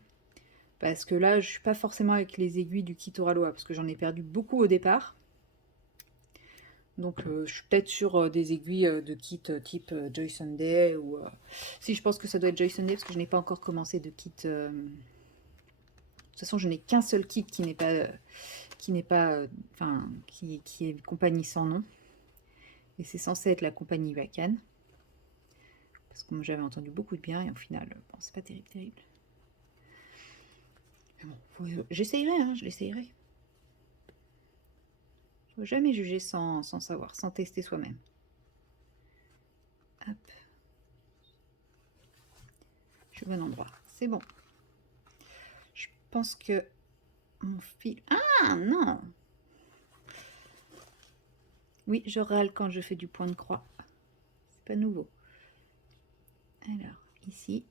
Parce que là, je suis pas forcément avec les aiguilles du kit Oraloa, parce que j'en ai perdu beaucoup au départ. Donc je suis peut-être sur des aiguilles de kit type Joy Sunday ou... Si, je pense que ça doit être Joy Sunday parce que je n'ai pas encore commencé de kit... De toute façon, je n'ai qu'un seul kit qui n'est pas... Enfin, qui est compagnie sans nom. Et c'est censé être la compagnie Vacan. Parce que moi j'avais entendu beaucoup de bien et au final, bon, c'est pas terrible, terrible. Mais bon, j'essayerai, hein, je l'essayerai. Faut jamais juger sans savoir, sans tester soi-même. Hop. Je suis au bon endroit. C'est bon. Je pense que mon fil... Ah non! Oui, je râle quand je fais du point de croix. C'est pas nouveau. Alors, ici.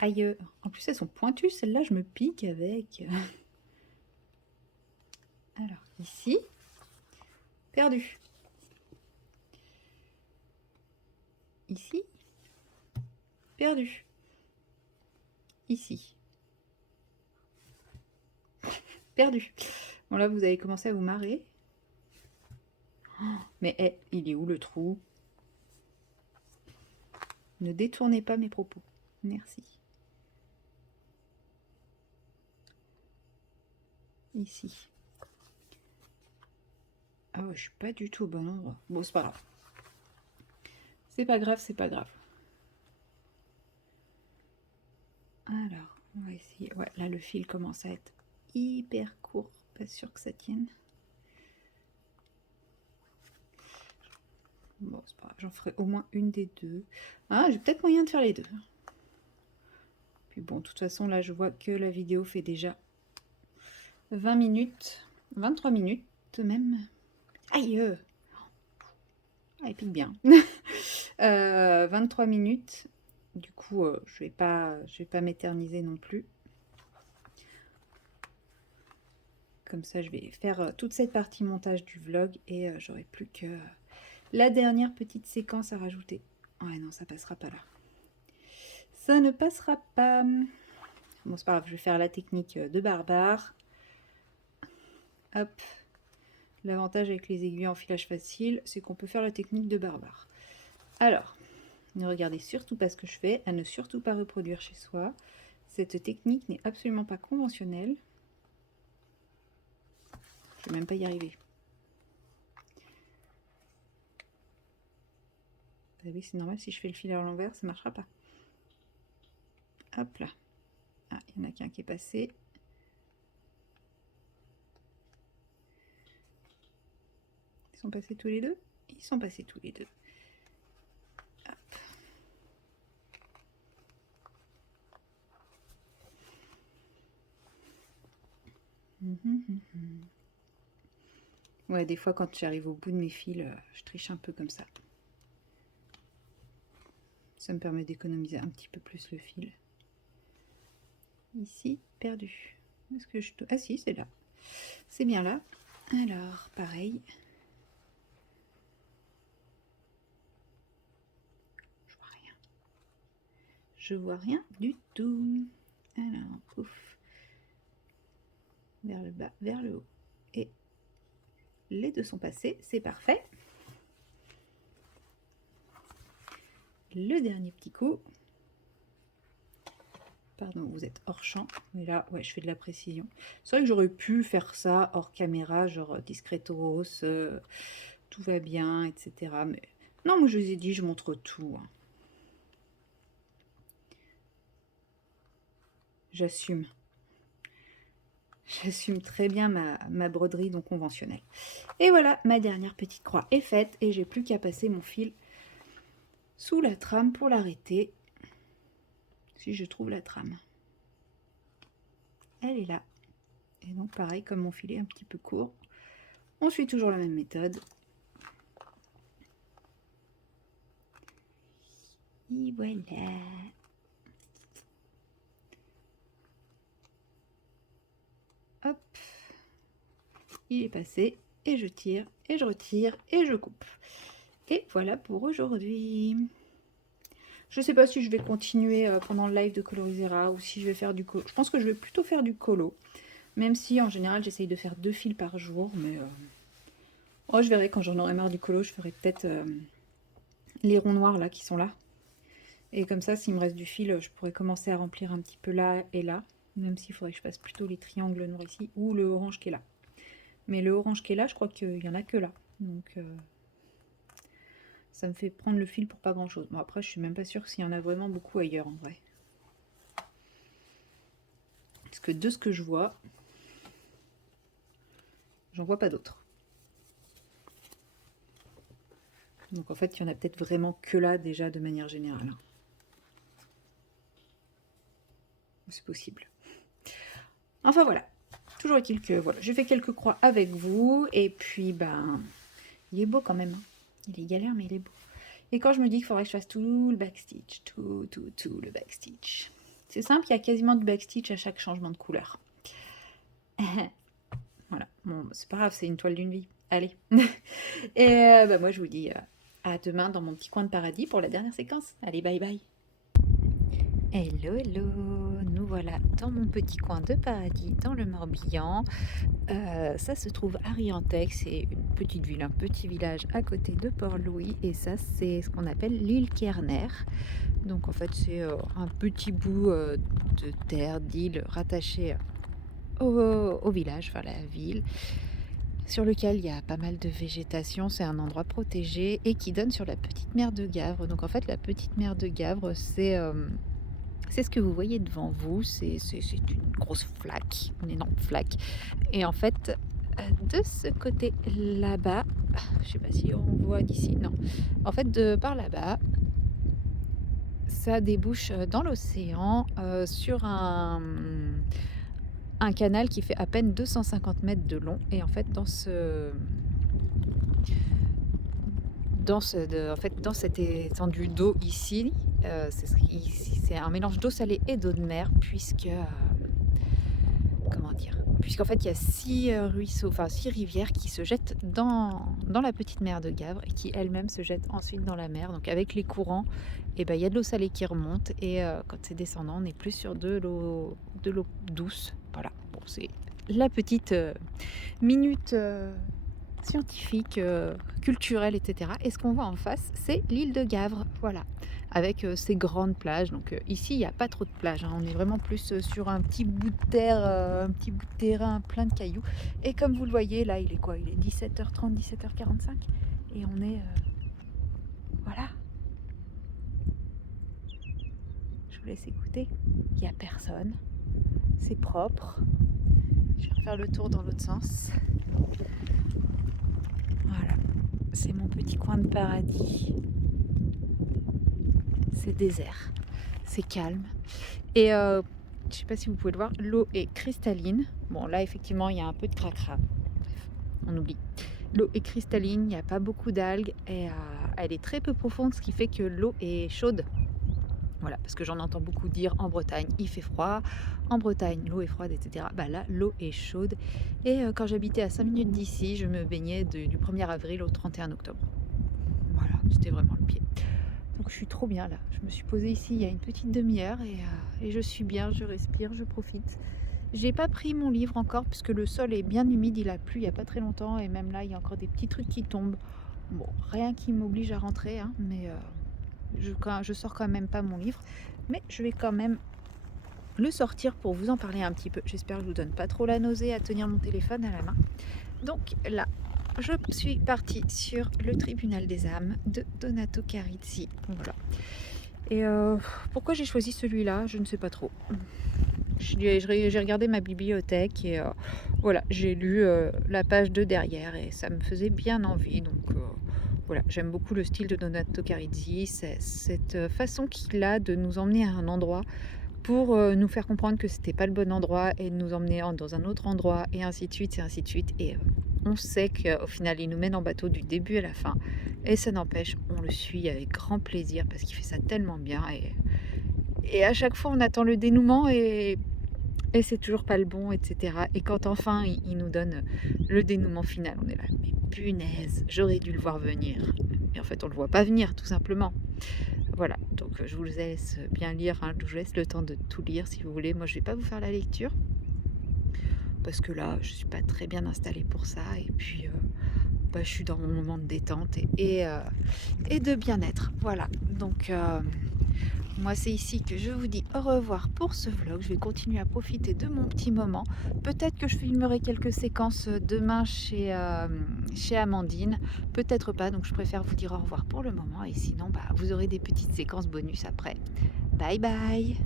Aïe. En plus, elles sont pointues. Celles-là, je me pique avec. Alors, ici. Perdu. Ici. Perdu. Ici. Perdu. Bon, là, vous avez commencé à vous marrer. Mais il est où le trou? Ne détournez pas mes propos. Merci. ici. Ah ouais, je suis pas du tout au bon endroit. Bon, c'est pas grave. C'est pas grave, c'est pas grave. Alors, on va essayer. Ouais, là, le fil commence à être hyper court. Pas sûr que ça tienne. Bon, c'est pas grave. J'en ferai au moins une des deux. Ah, j'ai peut-être moyen de faire les deux. Puis bon, de toute façon, là, je vois que la vidéo fait déjà 20 minutes. 23 minutes même. Aïe! Ah, elle pique bien. 23 minutes. Du coup, je vais pas m'éterniser non plus. Comme ça, je vais faire toute cette partie montage du vlog et j'aurai plus que la dernière petite séquence à rajouter. Ouais, non, ça passera pas là. Ça ne passera pas. Bon, c'est pas grave, je vais faire la technique de barbare. Hop. L'avantage avec les aiguilles en filage facile, c'est qu'on peut faire la technique de barbare. Alors, ne regardez surtout pas ce que je fais, à ne surtout pas reproduire chez soi. Cette technique n'est absolument pas conventionnelle. Je vais même pas y arriver. Bah oui, c'est normal, si je fais le fil à l'envers, ça ne marchera pas. Hop là. Ah, il y en a qu'un qui est passé. Ils sont passés tous les deux? Ils sont passés tous les deux. Hop. Ouais, des fois, quand j'arrive au bout de mes fils, je triche un peu comme ça. Ça me permet d'économiser un petit peu plus le fil. Ici, perdu. Est-ce que je... Ah si, c'est là. C'est bien là. Alors, pareil. Je vois rien. Je vois rien du tout. Alors, pouf. Vers le bas, vers le haut. Et les deux sont passés, c'est parfait. Le dernier petit coup. Pardon, vous êtes hors champ. Mais là, ouais, je fais de la précision. C'est vrai que j'aurais pu faire ça hors caméra, genre discretos, tout va bien, etc. Mais non, moi je vous ai dit, je montre tout. Hein. J'assume. J'assume très bien ma broderie donc conventionnelle. Et voilà, ma dernière petite croix est faite et j'ai plus qu'à passer mon fil sous la trame pour l'arrêter. Si je trouve la trame. Elle est là. Et donc pareil, comme mon fil est un petit peu court, on suit toujours la même méthode. Et voilà. Hop. Il est passé. Et je tire, et je retire, et je coupe. Et voilà pour aujourd'hui. Je sais pas si je vais continuer pendant le live de Colorisera ou si je vais faire du colo. Je pense que je vais plutôt faire du colo. Même si en général j'essaye de faire 2 fils par jour. Mais oh, je verrai quand j'en aurai marre du colo. Je ferai peut-être les ronds noirs là qui sont là. Et comme ça, s'il me reste du fil, je pourrais commencer à remplir un petit peu là et là. Même s'il faudrait que je fasse plutôt les triangles noirs ici ou le orange qui est là. Mais le orange qui est là, je crois qu'il n'y en a que là. Donc ça me fait prendre le fil pour pas grand chose. Bon après, je suis même pas sûre s'il y en a vraiment beaucoup ailleurs en vrai. Parce que de ce que je vois, j'en vois pas d'autres. Donc en fait, il y en a peut-être vraiment que là déjà de manière générale. C'est possible. Enfin voilà. Toujours est-il que voilà, j'ai fait quelques croix avec vous. Et puis ben, il est beau quand même. Il est galère mais il est beau. Et quand je me dis qu'il faudrait que je fasse tout le backstitch, tout le backstitch. C'est simple, il y a quasiment du backstitch à chaque changement de couleur. Voilà, bon, c'est pas grave, c'est une toile d'une vie. Allez. Et bah, moi, je vous dis à demain dans mon petit coin de paradis pour la dernière séquence. Allez, bye bye. Hello, hello. Nous voilà dans mon petit coin de paradis dans le Morbihan. Ça se trouve à Riantec, c'est une petite ville, un petit village à côté de Port-Louis. Et ça, c'est ce qu'on appelle l'île Kerner. Donc en fait, c'est un petit bout de terre, d'île rattachée au village, enfin la ville, sur lequel il y a pas mal de végétation. C'est un endroit protégé et qui donne sur la petite mer de Gavre. Donc en fait, la petite mer de Gavre, c'est ce que vous voyez devant vous. C'est une grosse flaque, une énorme flaque. Et en fait, de ce côté là-bas, je sais pas si on voit d'ici, non. En fait, de par là-bas, ça débouche dans l'océan sur un canal qui fait à peine 250 mètres de long. Et en fait, en fait, dans cette étendue d'eau ici, c'est un mélange d'eau salée et d'eau de mer, comment dire, puisqu'en fait il y a 6 ruisseaux, enfin 6 rivières qui se jettent dans la petite mer de Gavre et qui elles-mêmes se jettent ensuite dans la mer. Donc avec les courants, et ben, il y a de l'eau salée qui remonte et quand c'est descendant, on est plus sur de l'eau douce. Voilà, bon, c'est la petite minute scientifique, culturelle, etc. Et ce qu'on voit en face, c'est l'île de Gavre, voilà, avec ses grandes plages. Donc ici, il n'y a pas trop de plages, hein. On est vraiment plus sur un petit bout de terre, un petit bout de terrain plein de cailloux. Et comme vous le voyez, là, il est quoi? Il est 17h30, 17h45. Et on est... voilà. Je vous laisse écouter. Il n'y a personne. C'est propre. Je vais refaire le tour dans l'autre sens. Voilà. C'est mon petit coin de paradis. C'est désert. C'est calme. Et je ne sais pas si vous pouvez le voir, l'eau est cristalline. Bon, là, effectivement, il y a un peu de cracra. Bref, on oublie. L'eau est cristalline, il n'y a pas beaucoup d'algues et elle est très peu profonde, ce qui fait que l'eau est chaude. Voilà, parce que j'en entends beaucoup dire en Bretagne, il fait froid. En Bretagne, l'eau est froide, etc. Bah là, l'eau est chaude. Et quand j'habitais à 5 minutes d'ici, je me baignais du 1er avril au 31 octobre. Voilà, c'était vraiment le pied. Donc je suis trop bien là. Je me suis posée ici il y a une petite demi-heure et je suis bien, je respire, je profite. J'ai pas pris mon livre encore puisque le sol est bien humide, il a plu il y a pas très longtemps et même là il y a encore des petits trucs qui tombent. Bon, rien qui m'oblige à rentrer, hein, mais je sors quand même pas mon livre. Mais je vais quand même le sortir pour vous en parler un petit peu. J'espère que je vous donne pas trop la nausée à tenir mon téléphone à la main. Donc là, je suis partie sur le tribunal des âmes de Donato Carizzi. Voilà. Et pourquoi j'ai choisi celui-là, je ne sais pas trop. J'ai regardé ma bibliothèque et voilà, j'ai lu la page 2 derrière et ça me faisait bien envie. Donc voilà, j'aime beaucoup le style de Donato Carizzi, cette façon qu'il a de nous emmener à un endroit pour nous faire comprendre que c'était pas le bon endroit et de nous emmener dans un autre endroit et ainsi de suite et ainsi de suite. Et on sait qu'au final, il nous mène en bateau du début à la fin. Et ça n'empêche, on le suit avec grand plaisir parce qu'il fait ça tellement bien. Et à chaque fois, on attend le dénouement et c'est toujours pas le bon, etc. Et quand enfin, il nous donne le dénouement final, on est là, mais punaise, j'aurais dû le voir venir. Et en fait, on le voit pas venir, tout simplement. Voilà, donc je vous laisse bien lire, hein, je vous laisse le temps de tout lire si vous voulez. Moi, je vais pas vous faire la lecture parce que là, je suis pas très bien installée pour ça. Et puis, je suis dans mon moment de détente et de bien-être. Voilà, donc moi, c'est ici que je vous dis au revoir pour ce vlog. Je vais continuer à profiter de mon petit moment. Peut-être que je filmerai quelques séquences demain chez Amandine. Peut-être pas, donc je préfère vous dire au revoir pour le moment. Et sinon, vous aurez des petites séquences bonus après. Bye bye!